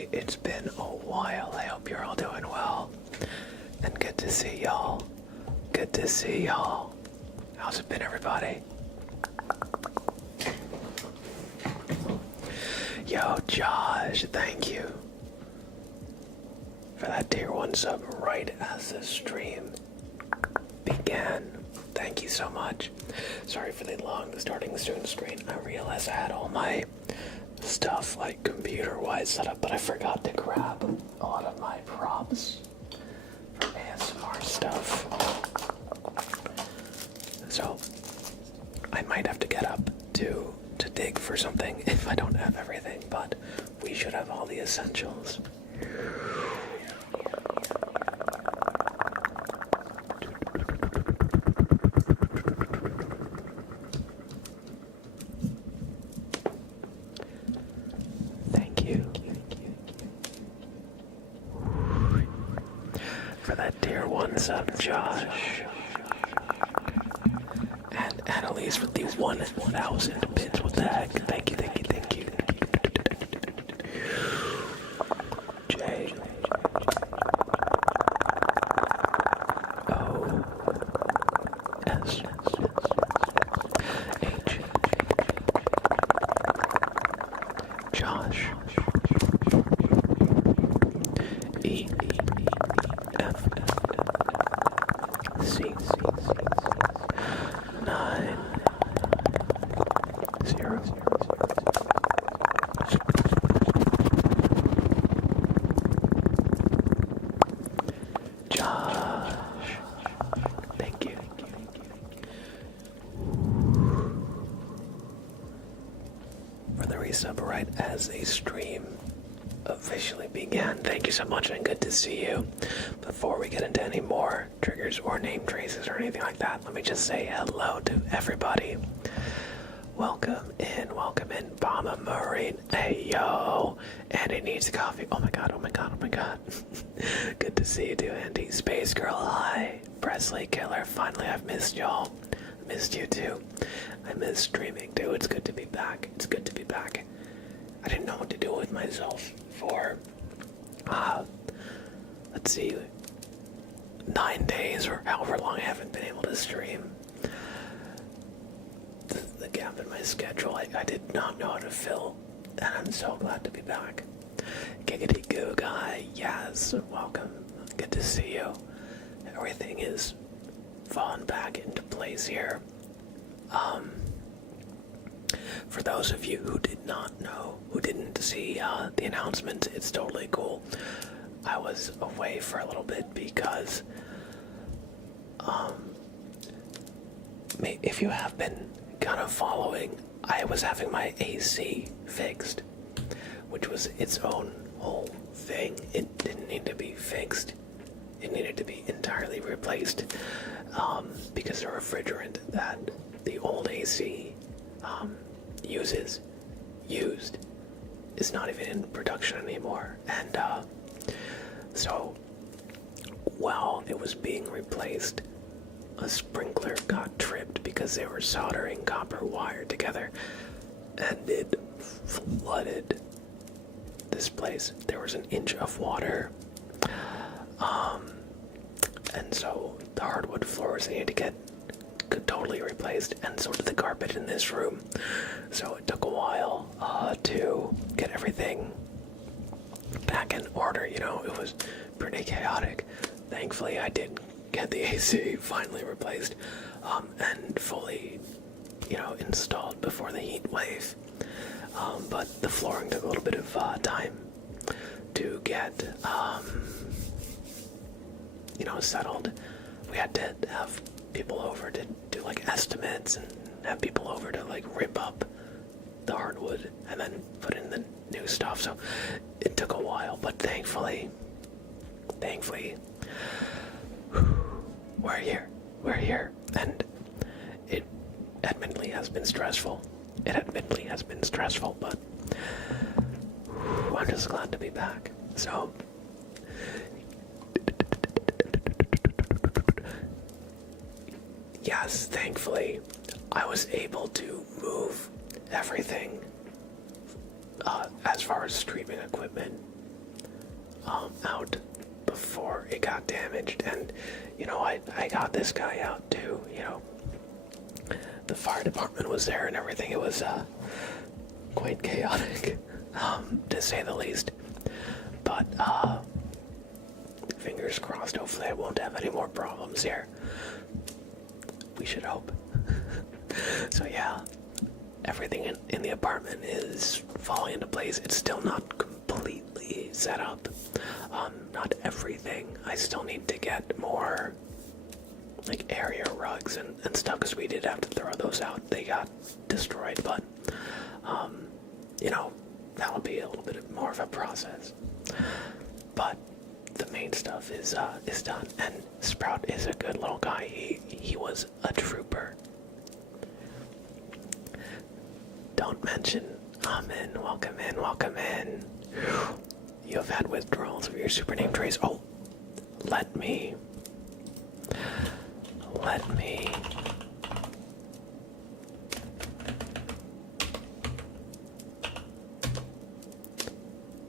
everybody. It's been a while. I hope you're all doing well. And good to see y'all. Good to see y'all. How's it been, everybody? Yo, Josh, thank you for that tier 1 sub right as the stream began. Thank you so much. Sorry for the long starting soon screen. I realized I had all my stuff like computer-wise set up, but I forgot to grab a lot of my props for ASMR stuff. So I might have to get up to dig for something if I don't have everything, but we should have all the essentials. Thank you for that tier 1 sub, Josh. And Annalise with the 1,000 bits. What the heck? Thank you, thank you, thank you. J O S H Josh E F C 9 0 Josh, thank you. For the resub right as a stream officially began. Thank you so much and good to see you. Before we get into any more triggers or name traces or anything like that, let me just say hello to everybody. Welcome in, Bama Murray. Hey yo, Andy needs coffee. Oh my god, oh my god, oh my god. Good to see you too, Andy. Space Girl, hi. Presley Killer, finally I've missed y'all. Missed you too. I miss streaming too. It's good to be back. It's good to be back. I didn't know what to do with myself for, let's see, 9 days or however long I haven't been able to stream. The gap in my schedule, I did not know how to fill, and I'm so glad to be back. Giggity Goo Guy, yes, welcome. Good to see you. Everything is falling back into place here. For those of you who did not know, who didn't see the announcement, it's totally cool. I was away for a little bit because, if you have been kind of following, I was having my AC fixed, which was its own whole thing. It didn't need to be fixed. It needed to be entirely replaced, because the refrigerant that the old AC used is not even in production anymore. And so while it was being replaced, a sprinkler got tripped because they were soldering copper wire together, and it flooded this place. There was an inch of water, and so the hardwood floors needed to get totally replaced, and so did the carpet in this room. So it took a while to get everything back in order. You know, it was pretty chaotic. Thankfully, I did get the AC finally replaced, and fully, installed before the heat wave. But the flooring took a little bit of time to get, settled. We had to have people over to do like estimates and have people over to like rip up the hardwood and then put in the new stuff. So it took a while, but thankfully, we're here, and it admittedly has been stressful. But I'm just glad to be back. So yes, thankfully, I was able to move everything as far as streaming equipment out before it got damaged, and I got this guy out too. The fire department was there and everything. It was quite chaotic, to say the least. But fingers crossed. Hopefully, I won't have any more problems here. We should hope. So yeah, everything in the apartment is falling into place. It's still not completely set up. Not everything. I still need to get more like area rugs and stuff, because we did have to throw those out. They got destroyed, but that'll be a little bit more of a process. But the main stuff is done, and Sprout is a good little guy. He was a trooper. Don't mention Amen. Welcome in, welcome in. You have had withdrawals of your super name trace. Oh, let me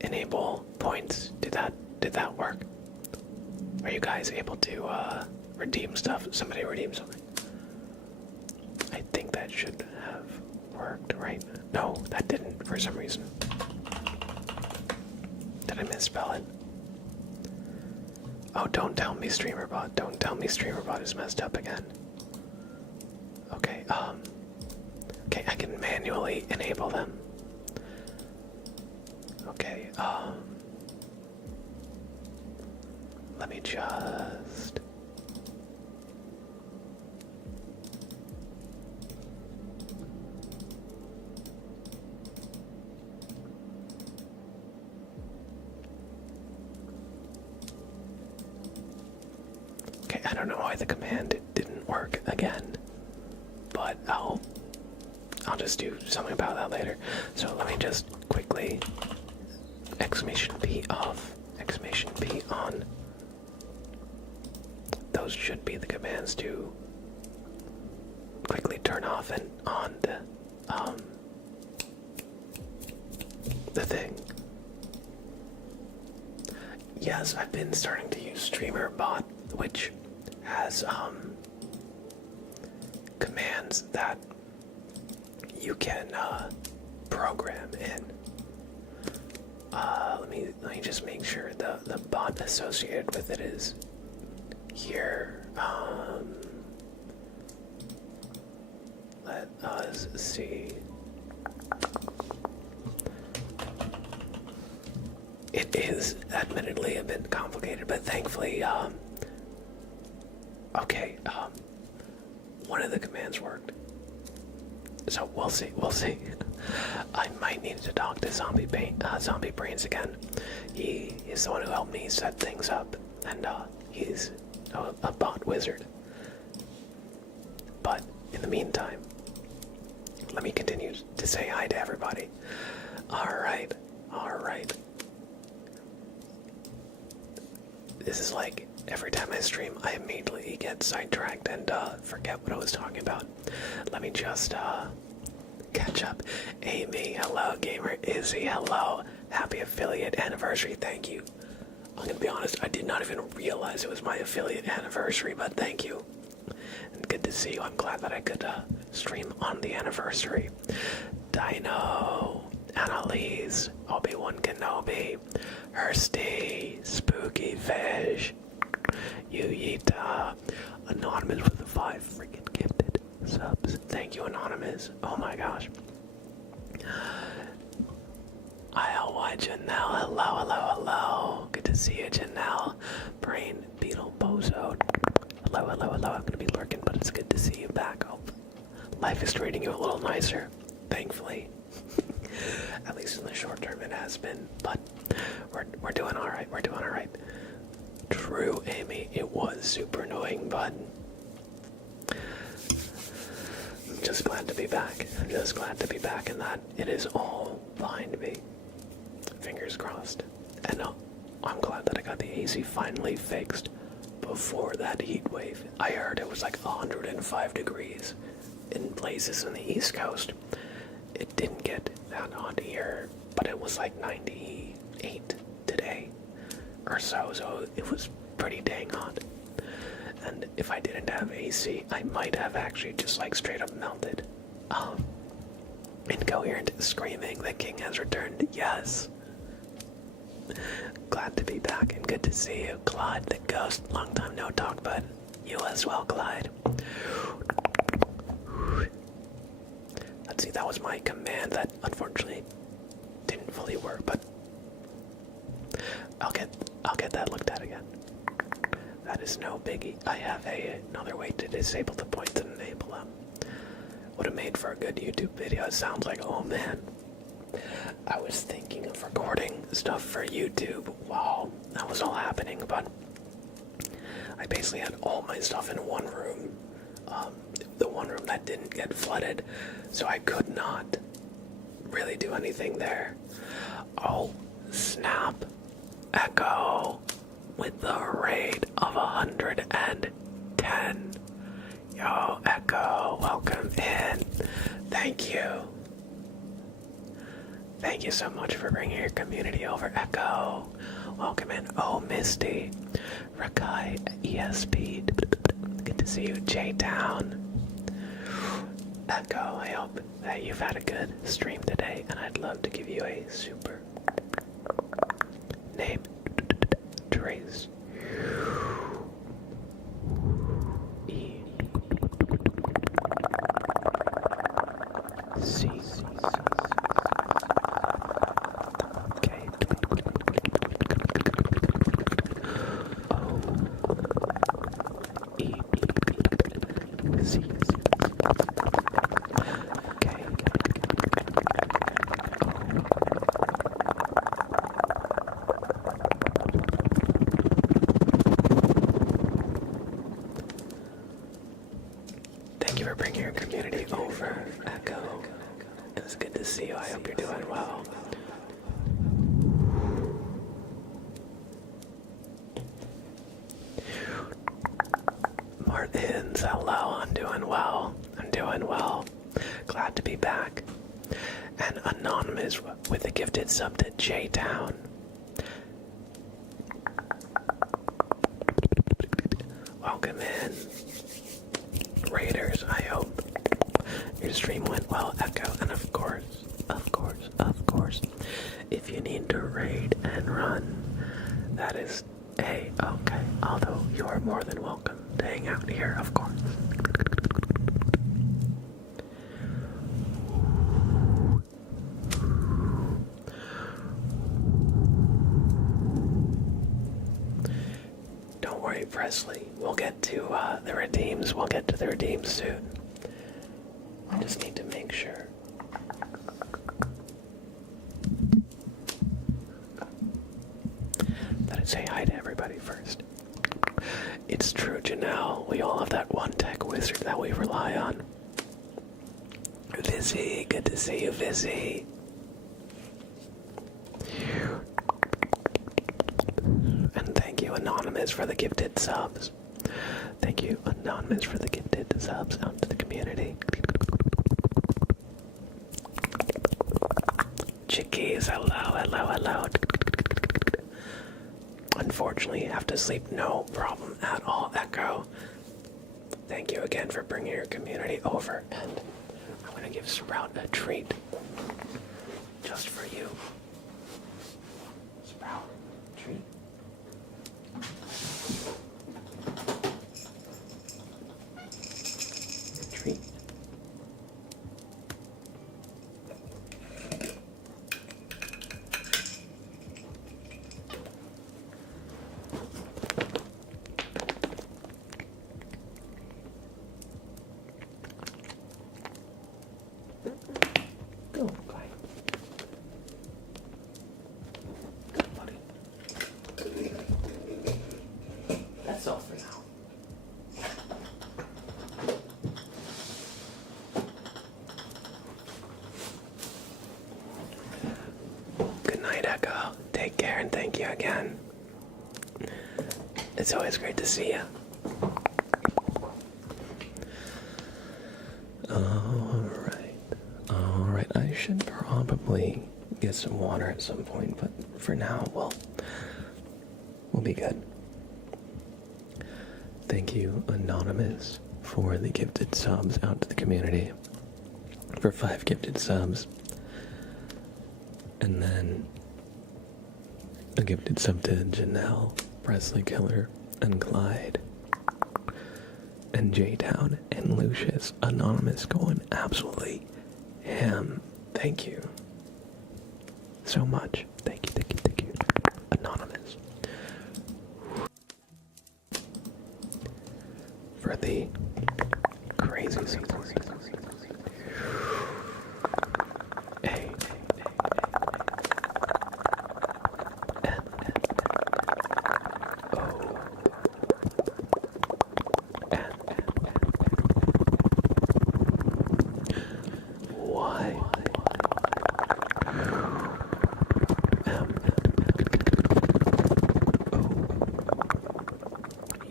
enable points. Did that work? Are you guys able to redeem stuff? Somebody redeem something. I think that should have worked, right? No, that didn't for some reason. Did I misspell it? Oh, don't tell me StreamerBot. Don't tell me StreamerBot is messed up again. Okay, okay, I can manually enable them. Okay, let me just... Okay, I don't know why the command didn't work again, but I'll just do something about that later. So let me just quickly exclamation P off, exclamation P on. Those should be the commands to quickly turn off and on the thing. Yes, I've been starting to use StreamerBot, which has commands that you can program in. Let me just make sure the bot associated with it is here. Let us see. It is admittedly a bit complicated, but thankfully, okay, one of the commands worked. So we'll see. I might need to talk to Zombie Brains again. He is the one who helped me set things up, and he's a bot wizard. But in the meantime, let me continue to say hi to everybody. Alright. This is like every time I stream, I immediately get sidetracked and forget what I was talking about. Let me just catch up. Amy, hello. Gamer Izzy, hello. Happy affiliate anniversary, thank you. I'm gonna be honest, I did not even realize it was my affiliate anniversary, but thank you. And good to see you. I'm glad that I could stream on the anniversary. Dino, Annalise, Obi-Wan Kenobi, Hursty, Spooky Fish, Yuyita, Anonymous with the 5 freaking gifted subs. Thank you, Anonymous. Oh my gosh. ILY Janelle, hello. Good to see you, Janelle. Brain Beetle Bozo. Hello. I'm gonna be lurking, but it's good to see you back. Hope life is treating you a little nicer, thankfully. At least in the short term it has been, but we're doing alright, True, Amy, it was super annoying, but I'm just glad to be back. And that it is all behind me. Fingers crossed. And I'm glad that I got the AC finally fixed before that heat wave. I heard it was like 105 degrees in places in the East Coast. It didn't get that hot here, but it was like 98 today. or so, so it was pretty dang hot. And if I didn't have AC, I might have actually just like straight up melted. Incoherent screaming, the king has returned. Yes. Glad to be back and good to see you. Clyde the ghost, long time no talk, but you as well, Clyde. Let's see, that was my command that unfortunately didn't fully work, but I'll get that looked at again. That is no biggie. I have another way to disable the points and enable them. Would have made for a good YouTube video. It sounds like, oh man. I was thinking of recording stuff for YouTube while that was all happening, but I basically had all my stuff in one room. The one room that didn't get flooded, so I could not really do anything there. Oh, snap. Echo with the raid of 110. Yo, Echo, welcome in. Thank you. Thank you so much for bringing your community over, Echo. Welcome in. Oh, Misty. Rakai, ESP. Good to see you, J-Town. Echo, I hope that you've had a good stream today, and I'd love to give you a super name trace. E C K O E C K Thank you for bringing your community over, Echo. It's good to see you. I hope you're doing well. Martins, hello. I'm doing well. I'm doing well. Glad to be back. And Anonymous with a gifted sub to J-Town. Welcome in. Raiders, I hope your stream went well, Echo. And of course, if you need to raid and run, that is A-okay. Although you are more than welcome to hang out here, of course. Don't worry, Presley. We'll get to the redeems. We'll get to the redeems soon. I just need to make sure. That I say hi to everybody first. It's true, Janelle. We all have that one tech wizard that we rely on. Vizzy, good to see you, Vizzy. And thank you, Anonymous, for the gifted subs. Thank you, Anonymous, for the gifted subs out to the community. Chickies, hello. Unfortunately, have to sleep, no problem at all, Echo. Thank you again for bringing your community over, and I'm gonna give Sprout a treat. Just for you. Sprout, treat. Treat. Go, Clyde. Good, buddy. That's all for now. Good night, Echo. Take care and thank you again. It's always great to see you. Alright, I should probably get some water at some point, but for now, well, will be good. Thank you, Anonymous, for the gifted subs out to the community. For 5 gifted subs. And then a gifted sub to Janelle, Presley Killer, and Clyde. And J-Town and Lucius. Anonymous going absolutely ham. Thank you so much. Thank you, thank you, thank you. Anonymous. For the crazy support. A. N. O. N. Y. M. O.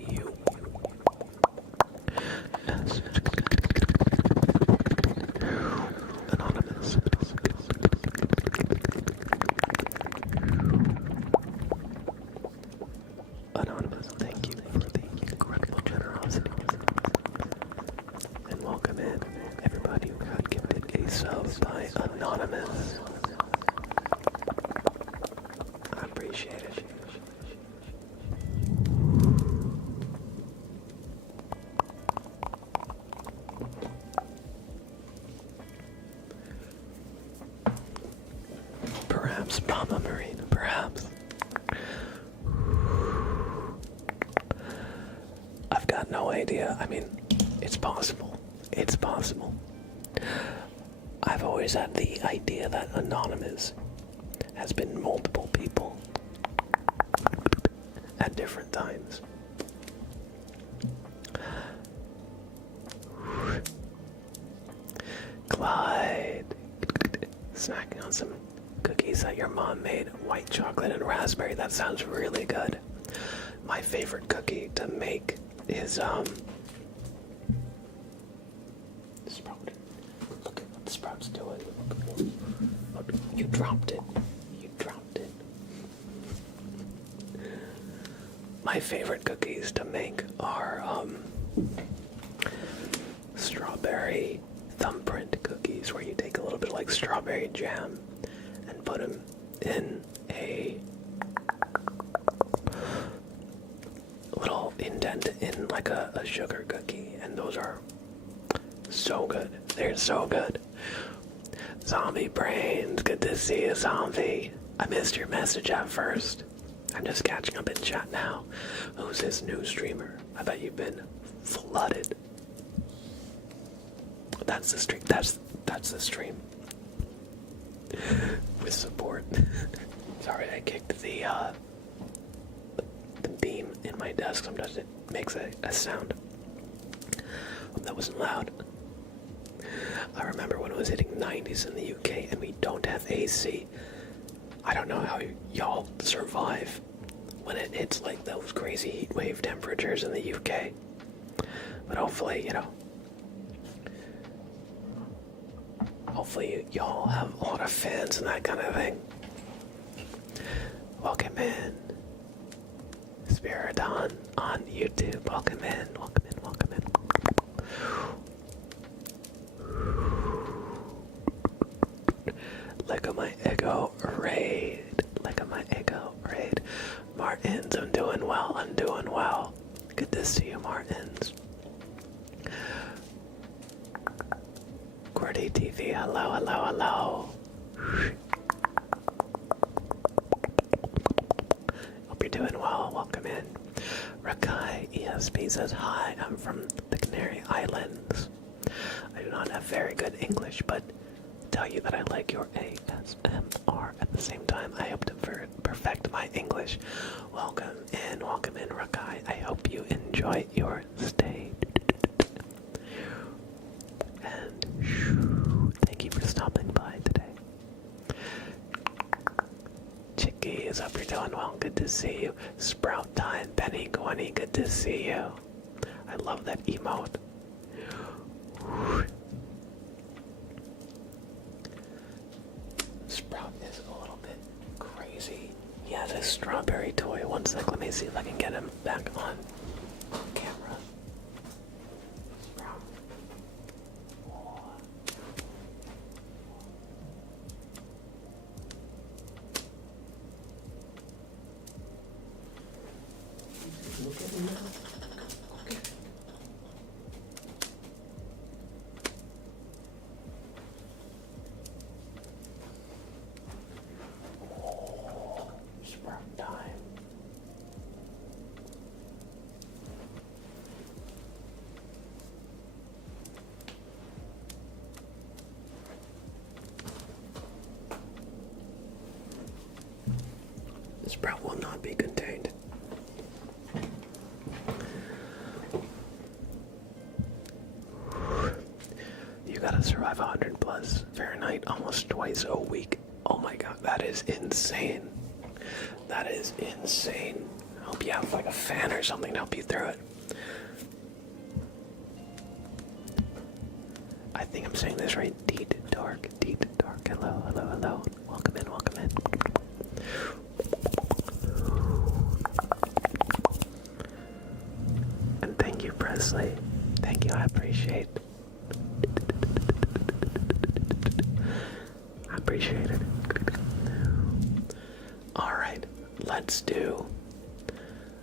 U. S. Anonymous. Anonymous, thank you for the incredible generosity. And welcome in everybody who got gifted a sub by Anonymous. I appreciate it. Perhaps Mama Marine, perhaps. I've got no idea. I mean, it's possible. It's possible. I've always had the idea that Anonymous has been multiple people at different times. Clyde, snacking on some cookies that your mom made, white chocolate and raspberry. That sounds really good. My favorite cookie to make is Sprout. Look at what the Sprout's doing. You dropped it. You dropped it. My favorite cookies to make are strawberry thumbprint cookies, where you take a little bit of like strawberry jam and put them in a little indent in like a sugar cookie, and those are so good. They're so good. Zombie Brains, good to see you, Zombie. I missed your message at first. I'm just catching up in chat now. Who's this new streamer? I bet you've been flooded. That's the stream. That's the stream. With support. Sorry, I kicked the beam in my desk. Sometimes it makes a sound. Hope that wasn't loud. I remember when it was hitting 90s in the UK and we don't have AC. I don't know how y'all survive when it hits like those crazy heat wave temperatures in the UK. But hopefully, you know, hopefully y'all have a lot of fans and that kind of thing. Welcome in. Spiridon on YouTube. Welcome in, welcome in, welcome in. Look at my ego raid. Look at my ego raid. Martins, I'm doing well, I'm doing well. Good to see you, Martins. Qwerty TV, hello, hello, hello. Hope you're doing well, welcome in. Rakai ESP says, hi, I'm from the Canary Islands. I do not have very good English, but tell you that I like your ASMR at the same time. I hope to perfect my English. Welcome in, Rakai. I hope you enjoy your stay. And thank you for stopping by today. Chicky is up, you're doing well. Good to see you. Sprout Time, Penny Gwenny, good to see you. I love that emote. Sprout is a little bit crazy. He has this strawberry toy. One sec, let me see if I can get him back on camera. Look at him now. Okay. Oh, sprout time. The sprout will not be contained. You gotta survive 100 plus Fahrenheit almost twice a week. Oh my god, that is insane. That is insane. I hope you have like a fan or something to help you through it. I think I'm saying this right. Deep dark, deep dark. Hello, hello, hello. Welcome in, welcome in. And thank you, Presley. Thank you, I appreciate it. I appreciate it. Alright, let's do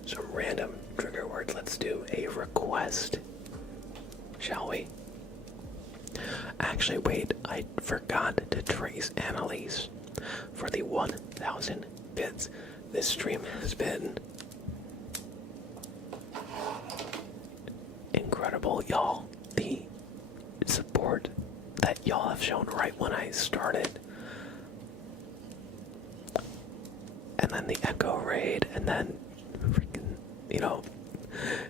some random trigger words. Let's do a request, shall we? Actually, wait, I forgot to trace Annalise for the 1,000 bits. This stream has been incredible, y'all. The support that y'all have shown right when I started, and then the Echo Raid, and then freaking,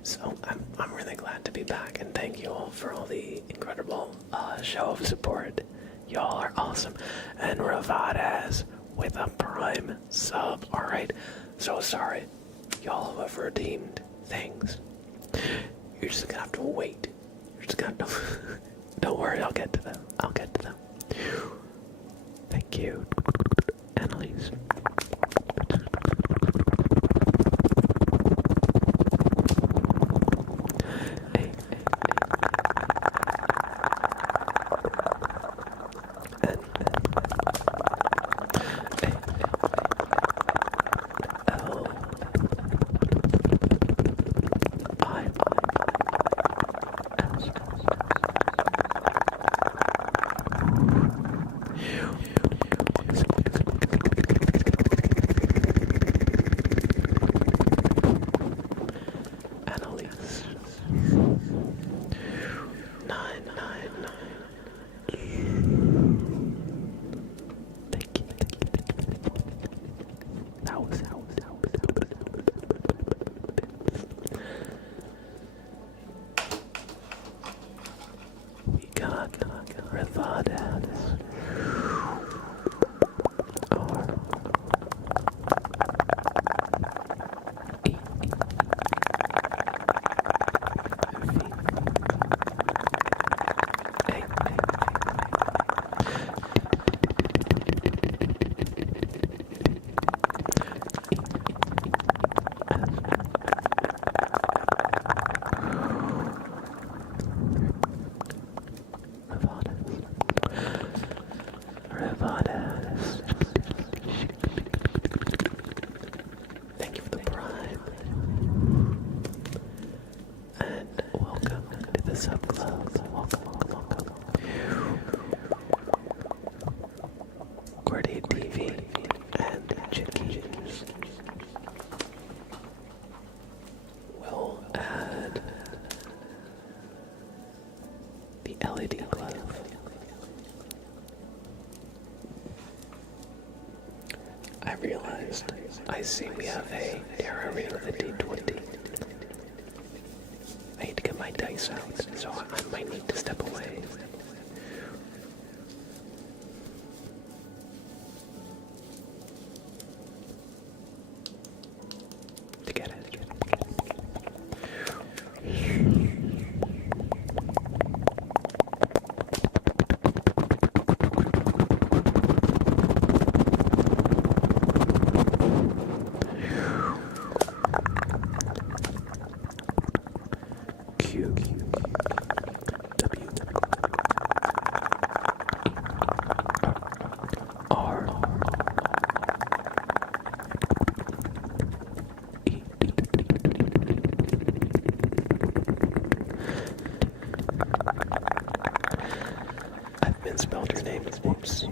so I'm really glad to be back, and thank you all for all the incredible show of support. Y'all are awesome. And Ravades with a Prime sub. Alright, so sorry, y'all who have redeemed things. You're just gonna have to wait. You're just gonna have to don't worry, I'll get to them. I'll get to them. Thank you, Annalise. Hey. And Annalise. 999. Thank you. That was. We got Revades. Thank you for the Prime. And welcome to the sub club. Welcome. Gordy TV and Chickens. We'll add the LED glove. I realized I see we have a Terra Arena with a D20. I need to get my dice out, so I might need to step away. To get it. I've misspelled her name. Oops.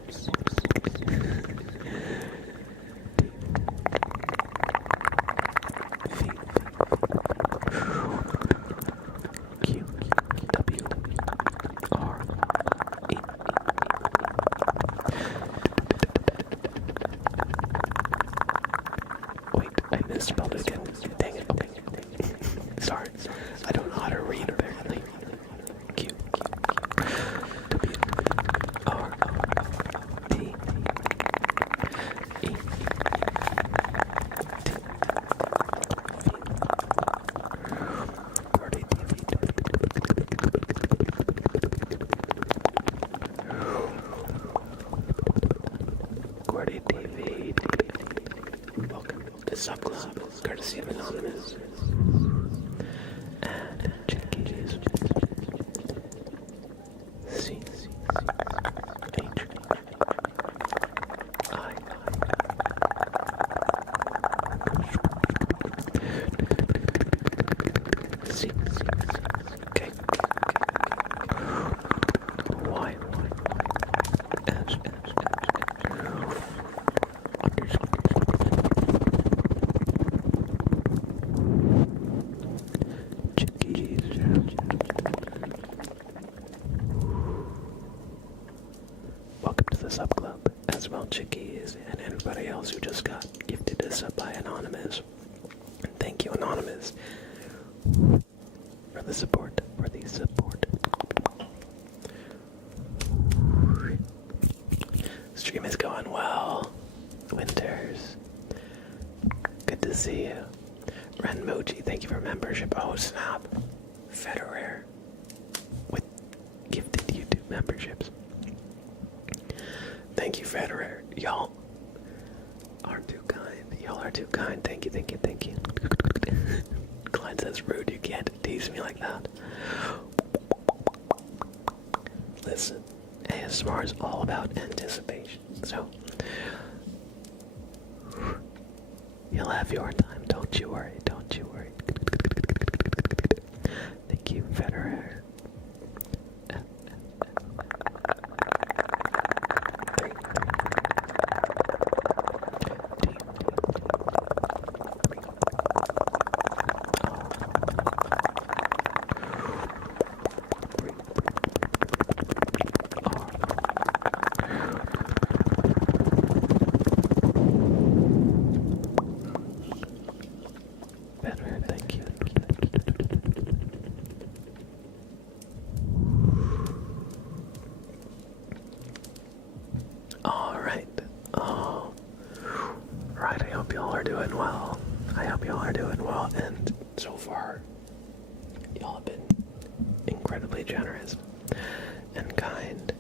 Q W R E. Wait, I misspelled it again. Dang it. Okay. Sorry. I don't know how to read apparently. Q W R T E T V. Gordy TV. Welcome to Sub Club, courtesy of Anonymous. And Chickies. C H I C K Y S Chickies. Welcome to the Sub Club, as well Chickies, and everybody else who just got gifted a sub by Anonymous. And thank you, Anonymous, for the support, Stream is going well. Winters, good to see you. Renmoji, thank you for membership. Oh snap. Federer with gifted YouTube memberships. Thank you, Federer. Y'all are too kind. Y'all are too kind. Thank you, thank you, thank you. Clyde says, rude, you can't tease me like that. Listen, ASMR is all about anticipation. So, you'll have your time. Don't you worry. Don't you worry. Thank you, Federer. Better, thank you. Alright. Oh. Right, I hope y'all are doing well. And so far, y'all have been incredibly generous and kind.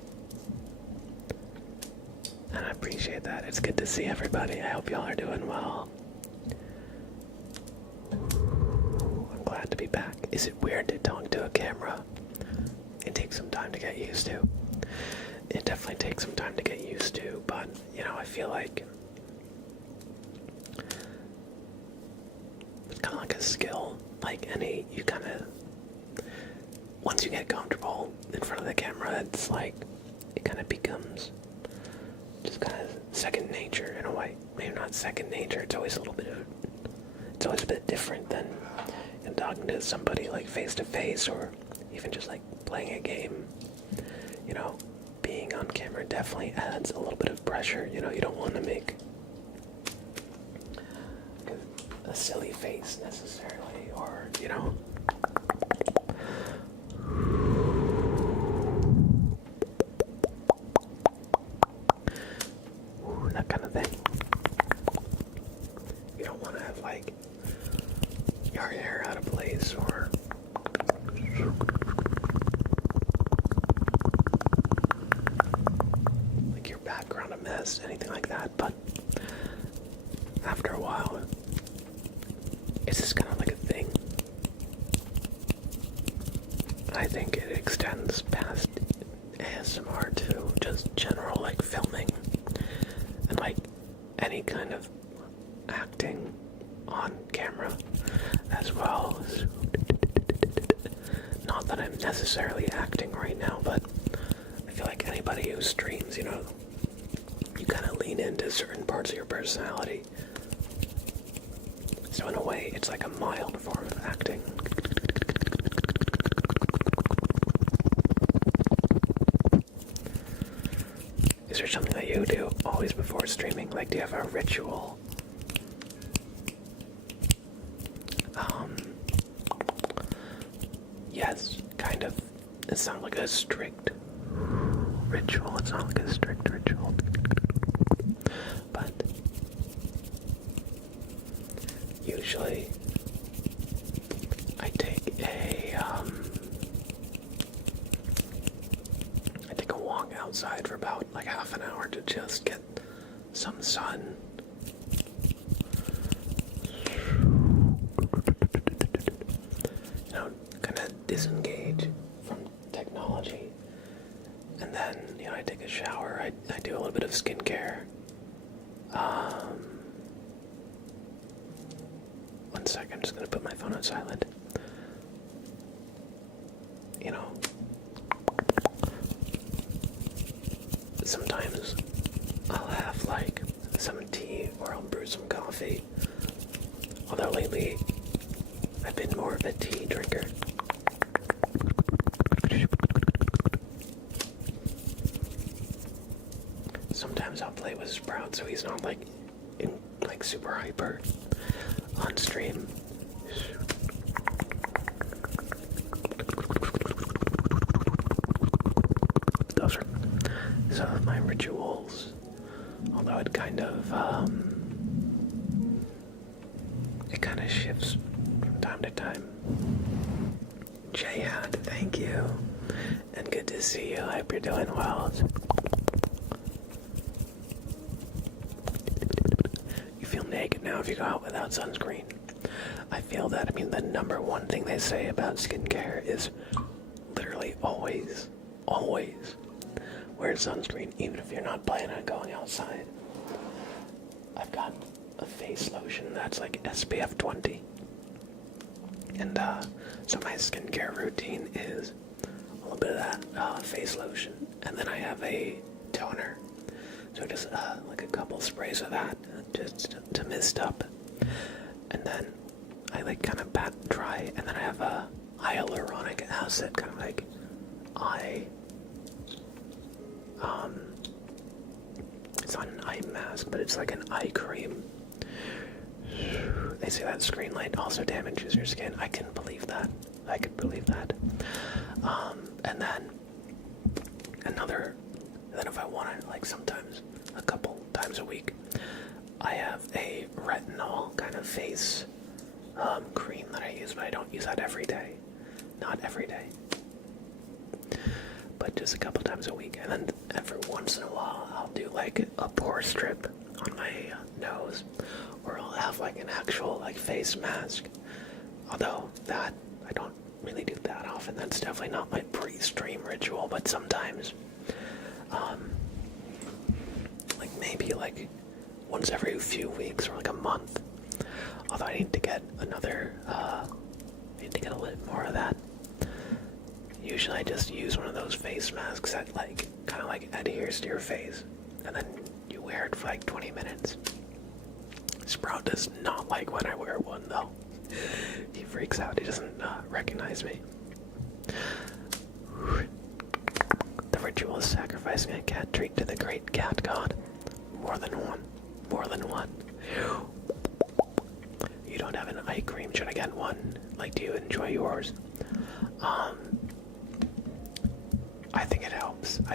And I appreciate that. It's good to see everybody. I hope y'all are doing well. I'm glad to be back. Is it weird to talk to a camera? It takes some time to get used to. It definitely takes some time to get used to, but, you know, I feel like it's kind of like a skill. Like any, you kind of, once you get comfortable in front of the camera, it's like, it kind of becomes just kind of second nature in a way. Maybe not second nature, it's always a bit different than, you know, talking to somebody like face to face, or even just like playing a game. You know, being on camera definitely adds a little bit of pressure. You know, you don't want to make a silly face necessarily, or, you know, that kind of thing. You don't want to have like your hair out of place, or like your background a mess, anything like that. But after a while, it's just kind of like a thing. I think it extends past ASMR to just general like filming and like any kind of acting on camera as well. Not that I'm necessarily acting right now, but I feel like any new streams, you kind of lean into certain parts of your personality. So in a way, it's like a mild form of acting. Is there something that you do always before streaming? Like, do you have a ritual? Yes, kind of. It's not like a strict ritual. It's not like a strict ritual. But usually I take a walk outside for about like half an hour to just get some sun. Kind of disengage from technology. And then, I take a shower. I do a little bit of skincare. One second, I'm just going to put my phone on silent. Sometimes I'll have like some tea or I'll brew some coffee. Although lately I've been more of a tea drinker. Sometimes I'll play with Sprout so he's not like super hyper on stream. Those are some of my rituals. Although it kind of shifts from time to time. Jayad, thank you. And good to see you. I hope you're doing well. You feel naked now if you go out without sunscreen. I feel that. The number one thing they say about skincare is literally always wear sunscreen, even if you're not planning on going outside. I've got a face lotion that's like SPF 20. And so my skincare routine is a little bit of that face lotion. And then I have a toner. So just like a couple sprays of that just to mist up. And then I kind of pat dry. And then I have a hyaluronic acid kind of like eye. It's not an eye mask, but it's like an eye cream. They say that screen light also damages your skin. I can believe that. And then then if I want it, sometimes a couple times a week, I have a retinol kind of face cream that I use, but I don't use that every day. Not every day. But just a couple times a week. And then every once in a while, I'll do a pore strip on my nose. Or I'll have an actual face mask. Although that, I don't really do that often. That's definitely not my pre-stream ritual. But sometimes, maybe once every few weeks or a month. Although I need to get a little bit more of that. Usually I just use one of those face masks that kind of adheres to your face. And then you wear it for 20 minutes. Sprout does not like when I wear one though. He freaks out, he doesn't recognize me. The ritual is sacrificing a cat treat to the great cat god. More than one. You don't have an eye cream, should I get one? Do you enjoy yours? I think it helps. I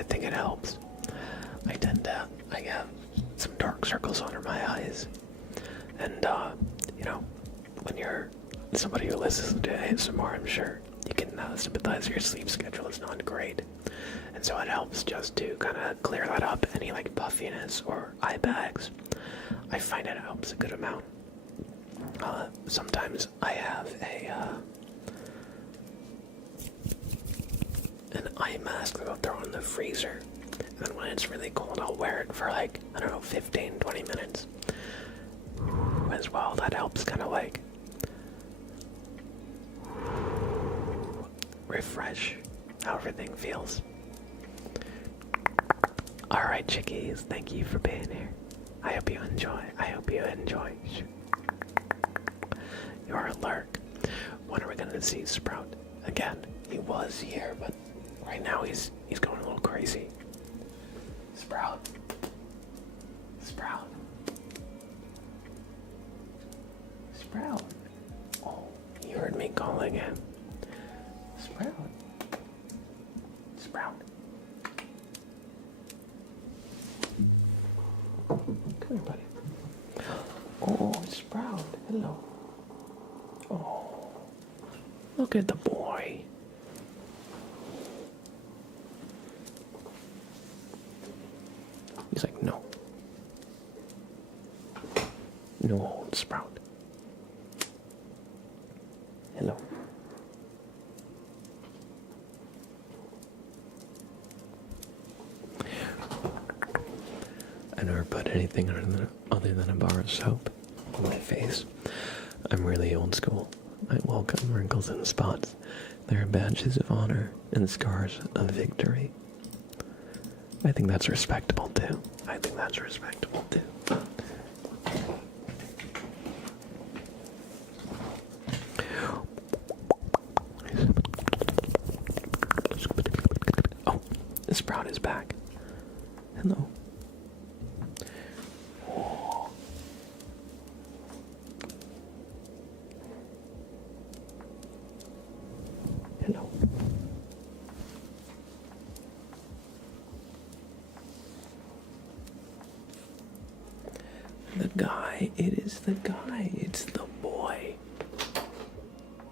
have some dark circles under my eyes. And, when you're somebody who listens to ASMR, I'm sure you can sympathize your sleep schedule is not great. And so it helps just to kind of clear that up, any puffiness or eye bags. I find it helps a good amount. Sometimes I have an eye mask that I'll throw in the freezer. And then when it's really cold, I'll wear it for 15, 20 minutes. As well, that helps kind of refresh how everything feels. Alright, chickies, thank you for being here. I hope you enjoy. Your alert. When are we gonna see Sprout again? He was here, but right now he's going a little crazy. Sprout. Sprout. Sprout. Oh, you heard me calling him. Sprout. Sprout. Come here, buddy. Oh, Sprout. Hello. Oh, look at the boy. He's like, no. No, Sprout. Hello. I never put anything other than a bar of soap on my face. I'm really old school. I welcome wrinkles and spots. They're badges of honor and scars of victory. I think that's respectable too. Oh, the Sprout is back. Hello. Hello. The guy, it is the guy, it's the boy.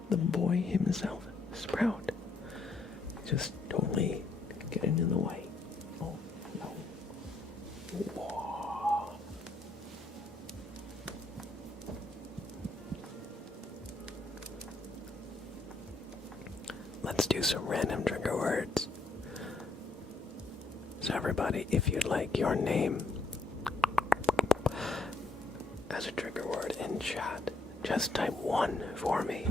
The boy himself, Sprout. Just totally getting in the way. Oh, no. Whoa. Let's do some random trigger words. So everybody, if you'd like your name as a trigger word in chat, just type 1 for me.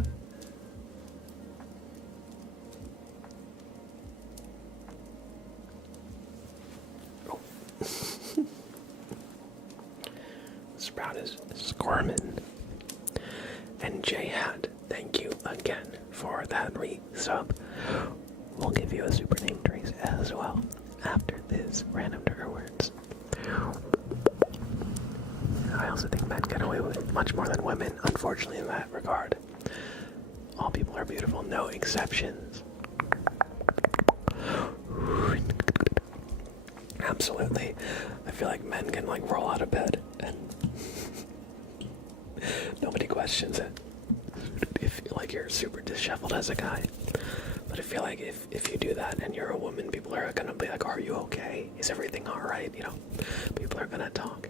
Oh. Sprout is squirming. And J-Hat, thank you again for that resub. We'll give you a super name trace as well after this random trigger words. I also think men get away with much more than women, unfortunately, in that regard. All people are beautiful, no exceptions. Absolutely. I feel like men can like roll out of bed and nobody questions it. If like you're super disheveled as a guy. But I feel like if you do that and you're a woman, people are gonna be like, are you okay? Is everything alright? You know, people are gonna talk.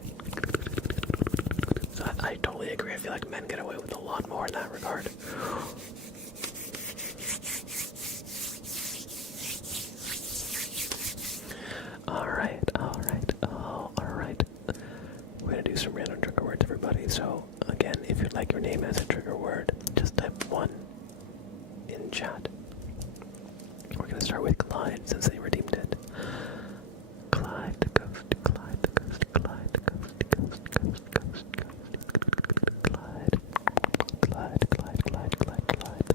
So I totally agree. I feel like men get away with a lot more in that regard. Alright. We're gonna do some random trigger words, everybody. So again, if you'd like your name as a trigger word, just type 1 in chat. We're gonna start with Clyde since they redeemed it. Clyde the ghost, Clyde the ghost, Clyde the ghost, ghost, ghost, ghost, ghost. Clyde the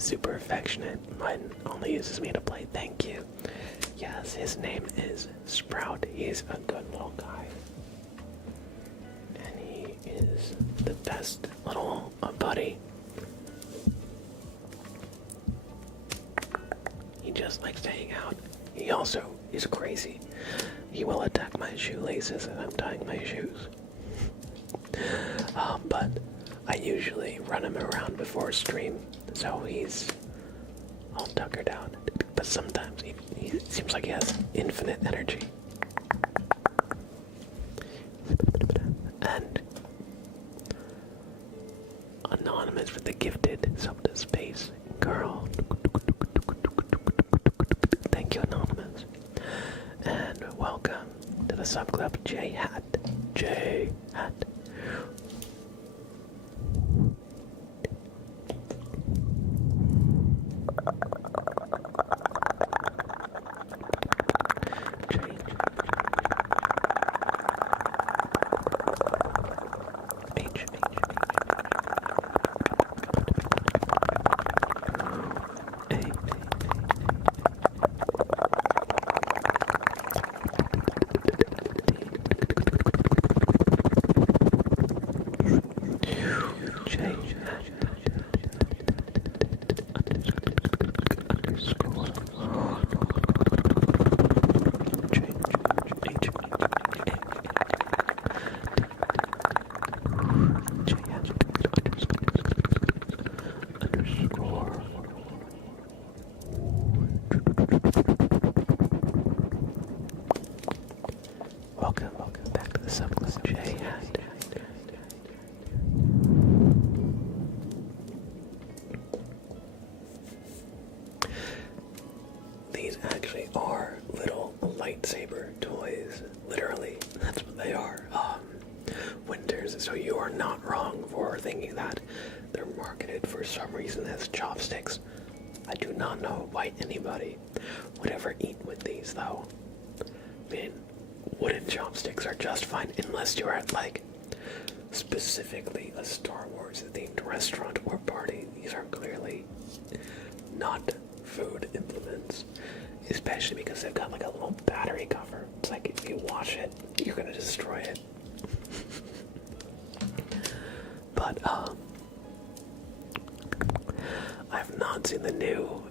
super affectionate. Mine only uses me to play. Thank you. Yes, his name is Sprout. He's a good little guy. And he is the best little buddy. He just likes to hang out. He also is crazy. He will attack my shoelaces as I'm tying my shoes. But I usually run him around before stream, so he's all tuckered out. But sometimes he seems like he has infinite energy. And Anonymous for the gifted sub to Space Girl. Thank you, Anonymous. And welcome to the sub club, J Hat. J Hat. Welcome back to the subclub, J Hat. These actually are little lightsaber toys. Literally, that's what they are. Winters, so you are not wrong for thinking that they're marketed for some reason as chopsticks. I do not know why anybody would ever eat with these, though. I mean, wooden chopsticks are just fine unless you're at, like, specifically a Star Wars themed restaurant or party. These are clearly not food implements, especially because they've got like a little battery cover. It's like if you wash it, you're gonna destroy it. But I've not seen the new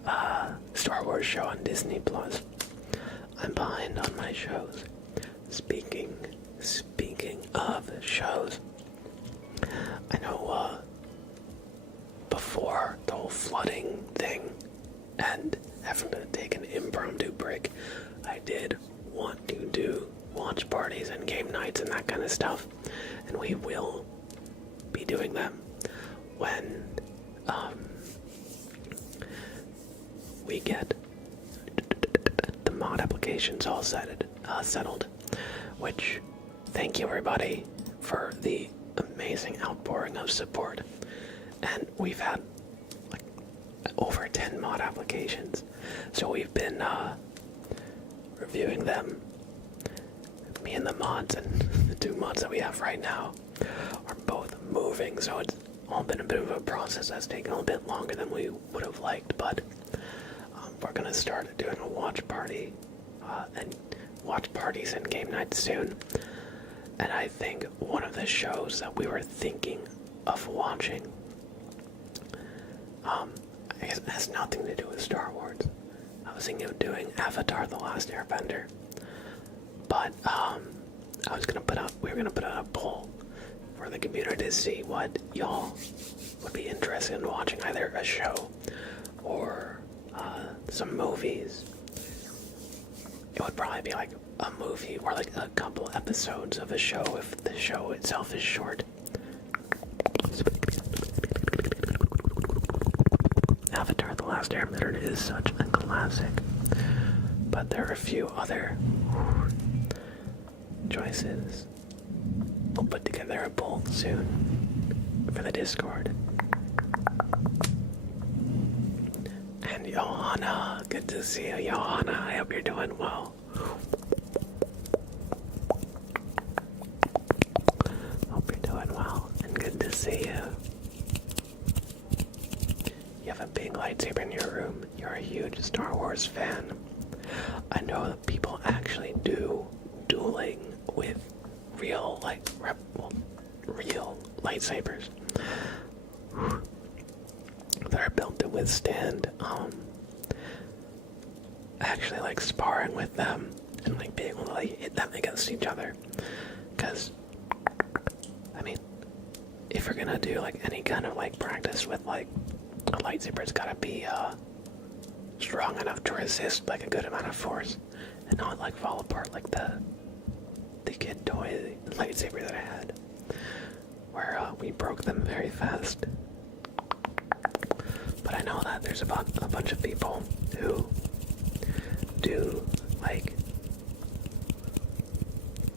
Star Wars show on Disney Plus. I'm behind on my shows. Speaking of shows, I know before the whole flooding thing and having to take an impromptu break, I did want to do watch parties and game nights and that kind of stuff, and we will be doing them when we get the mod applications all settled, which, thank you everybody for the amazing outpouring of support. And we've had like over 10 mod applications, so we've been reviewing them. Me and the mods, and the two mods that we have right now are both moving, so it's all been a bit of a process that's taken a little bit longer than we would have liked, but we're gonna start doing a watch party and watch parties and game nights soon. And I think one of the shows that we were thinking of watching, I guess it has nothing to do with Star Wars. I was thinking of doing Avatar: The Last Airbender, but we were gonna put out a poll for the community to see what y'all would be interested in watching, either a show or some movies. It would probably be like a movie or like a couple episodes of a show if the show itself is short. Avatar: The Last Airbender is such a classic, but there are a few other choices. We'll put together a poll soon for the Discord. And Johanna, good to see you, Johanna. I hope you're doing well. Hope you're doing well, and good to see you. You have a big lightsaber you're a huge Star Wars fan, I know that people actually do dueling with real, real lightsabers that are built to withstand, actually, like, sparring with them and, like, being able to, like, hit them against each other. Because, I mean, if you're gonna do, like, any kind of, like, practice with, like, a lightsaber, it's gotta be, strong enough to resist, like, a good amount of force and not, like, fall apart like the kid toy lightsaber that I had, where, we broke them very fast. But I know that there's a bunch of people who do, like,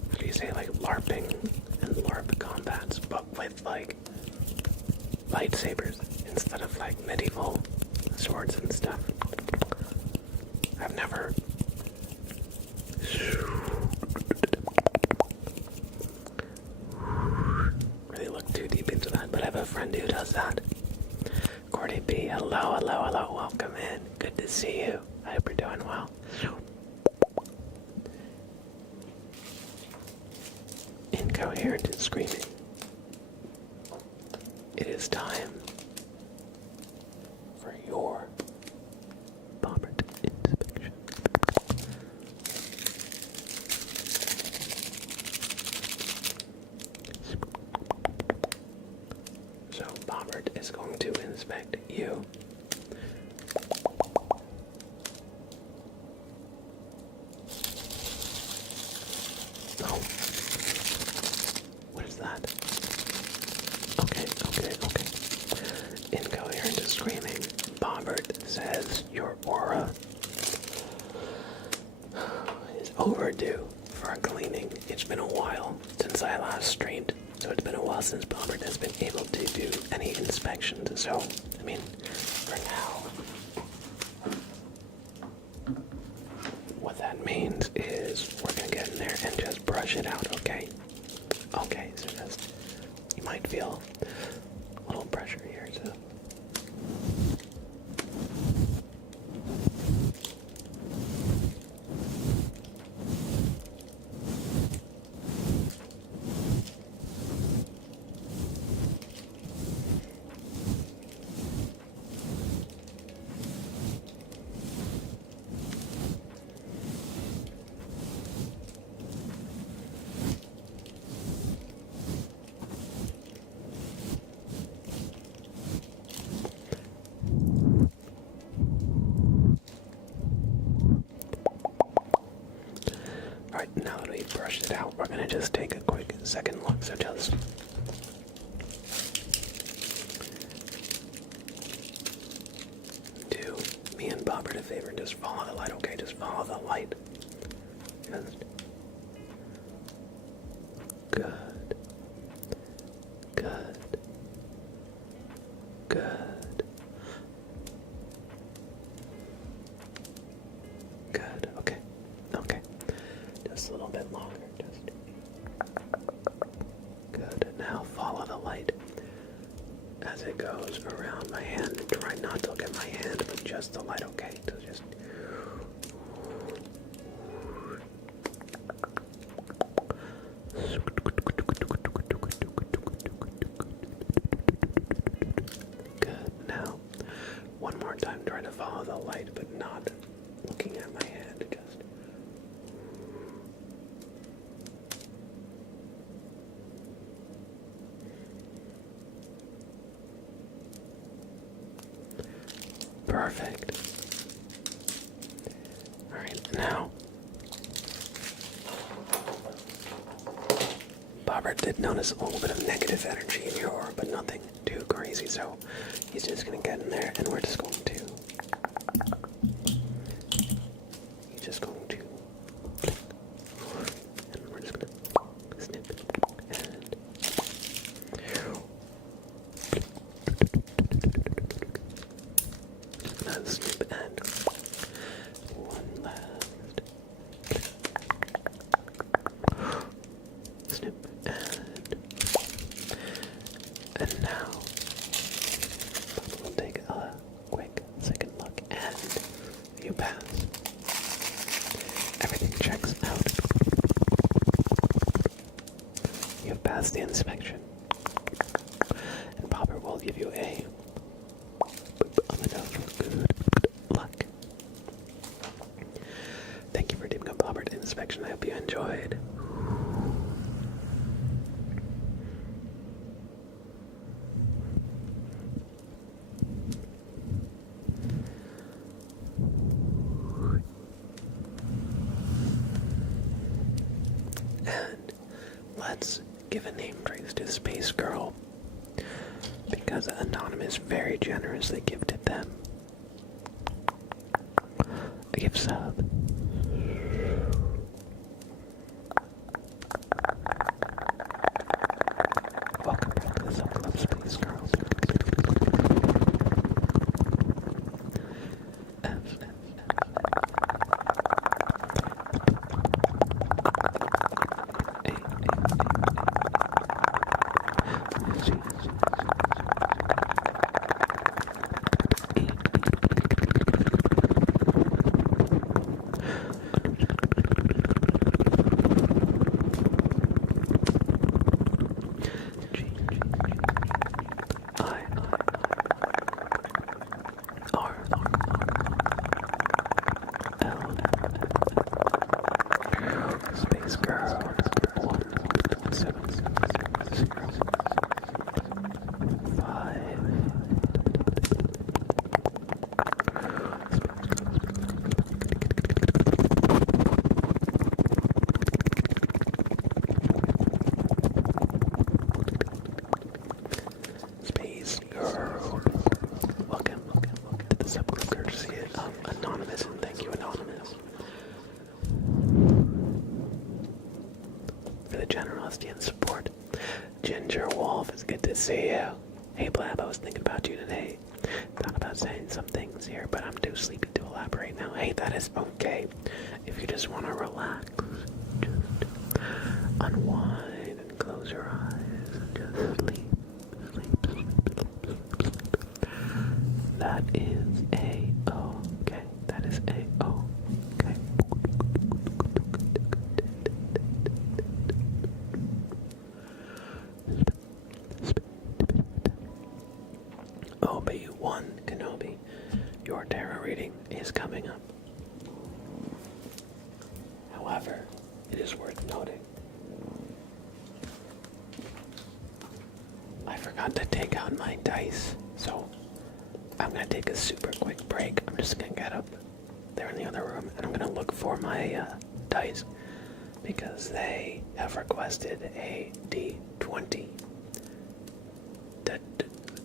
what do you say, like, LARPing and LARP combats, but with, like, lightsabers instead of, like, medieval swords and stuff. I've never really looked too deep into that, but I have a friend who does that. Cordy B, hello, hello, hello, welcome in. Good to see you. I hope you're doing well. Incoherent and screaming. It is time for your Bobbert inspection. So Bobbert is going to inspect you. Oh. What is that? Okay. Incoherent is screaming. Bobbert says your aura is overdue for a cleaning. It's been a while since I last streamed, so it's been a while since Bobbert has been able to do any inspections. So, I mean, for now, what that means is we're gonna get in there and just brush it out, okay? Okay, so just, you might feel a little pressure here, so. Alright, now that we've brushed it out, we're gonna just take a quick second look, so just do me and Bobbert a favor and just follow the light, okay? Just follow the light. Just good. Good, okay. Just a little bit longer, just good. Now follow the light as it goes around my hand. Try not to look at my hand, but just the light, okay? So just good. Now, one more time, try to follow the light, but not looking at my hand. Just perfect. Alright, now Bobbert did notice a little bit of negative energy in your aura, but nothing too crazy, so he's just gonna get in there and we're just going to and we're just gonna snip and snip and one last snip and now we'll take a quick You pass. Everything checks out. You've passed the inspection. And Popper will give you a good luck. Thank you for doing a Popper inspection. I hope you enjoyed. And let's give a name trace to Space Girl, because Anonymous very generously gifted them a gift sub. Welcome back to the Sub Club, Space Girl. Space Girl 17705. Space Girl. Welcome to the subgroup courtesy of Anonymous, and thank you, Anonymous, for the generosity and support. Ginger Wolf, it's good to see you. Hey Blab, I was thinking about you today. Thought about saying some things here, but I'm too sleepy to elaborate now. Hey, that is okay. If you just want to relax, just unwind and close your eyes and just sleep. That is A-okay. That is A-okay. Obi-Wan Kenobi, your tarot reading is coming up. However, it is worth noting, I forgot to take out my dice, so I'm going to take a super quick break. I'm just going to get up there in the other room, and I'm going to look for my dice, because they have requested a D20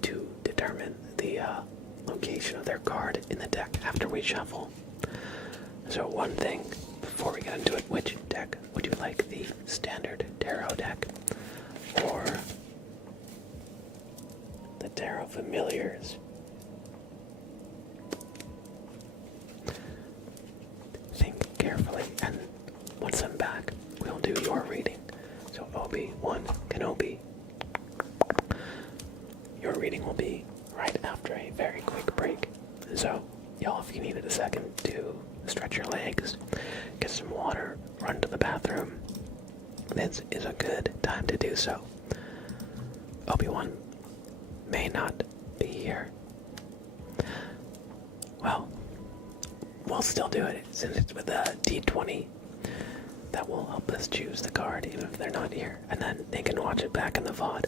to determine the location of their card in the deck after we shuffle. So one thing, before we get into it, which deck would you like, the standard tarot deck or the Tarot Familiars? Think carefully, and once I'm back, we'll do your reading. So Obi-Wan Kenobi, your reading will be right after a very quick break. So, y'all, if you needed a second to stretch your legs, get some water, run to the bathroom, this is a good time to do so. Obi-Wan may not be here. Well, we'll still do it, since it's with a D20. That will help us choose the card, even if they're not here. And then they can watch it back in the VOD.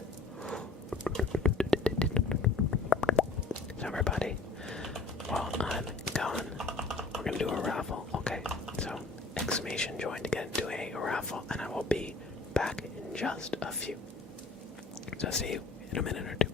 So everybody, while I'm gone, we're going to do a raffle. Okay, so exclamation join to get into a raffle, and I will be back in just a few. So see you in a minute or two.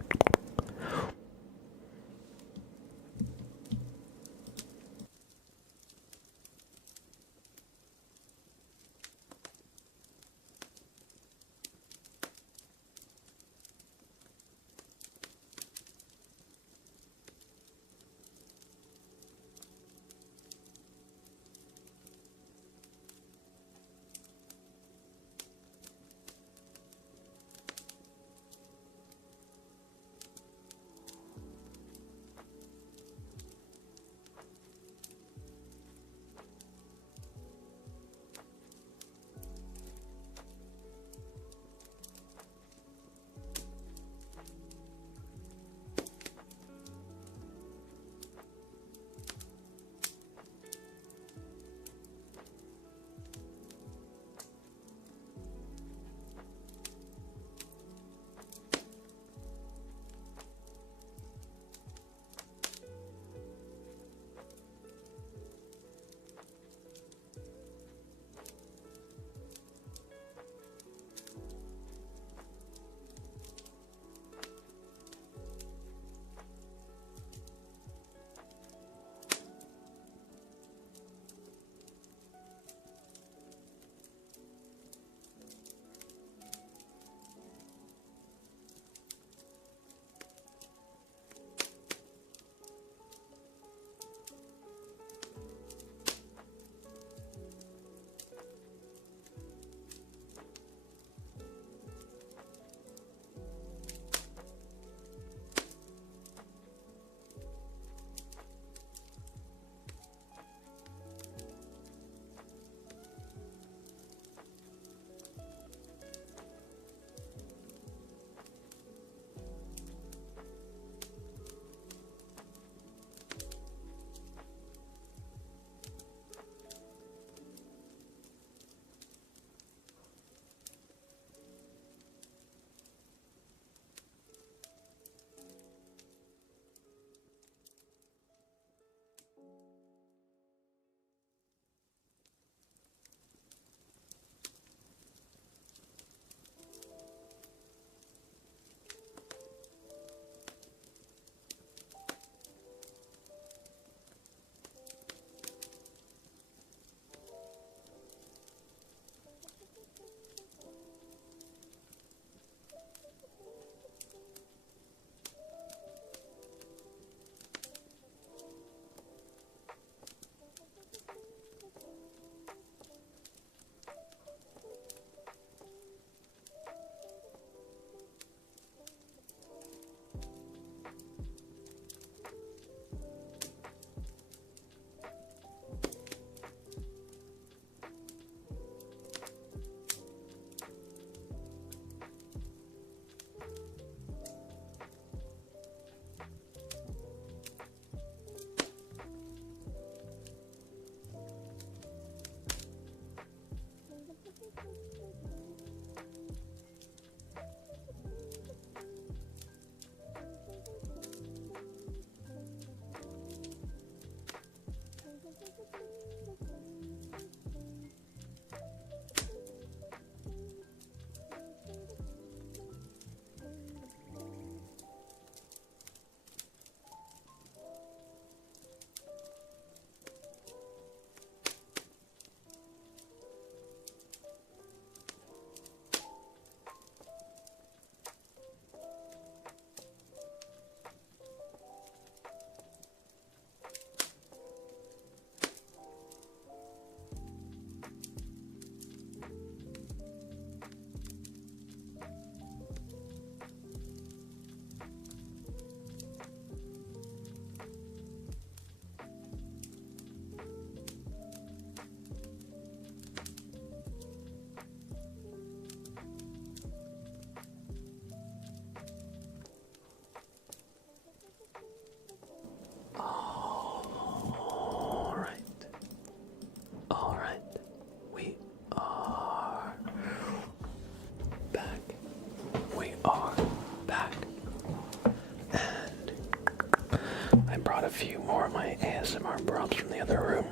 few more of my ASMR props from the other room.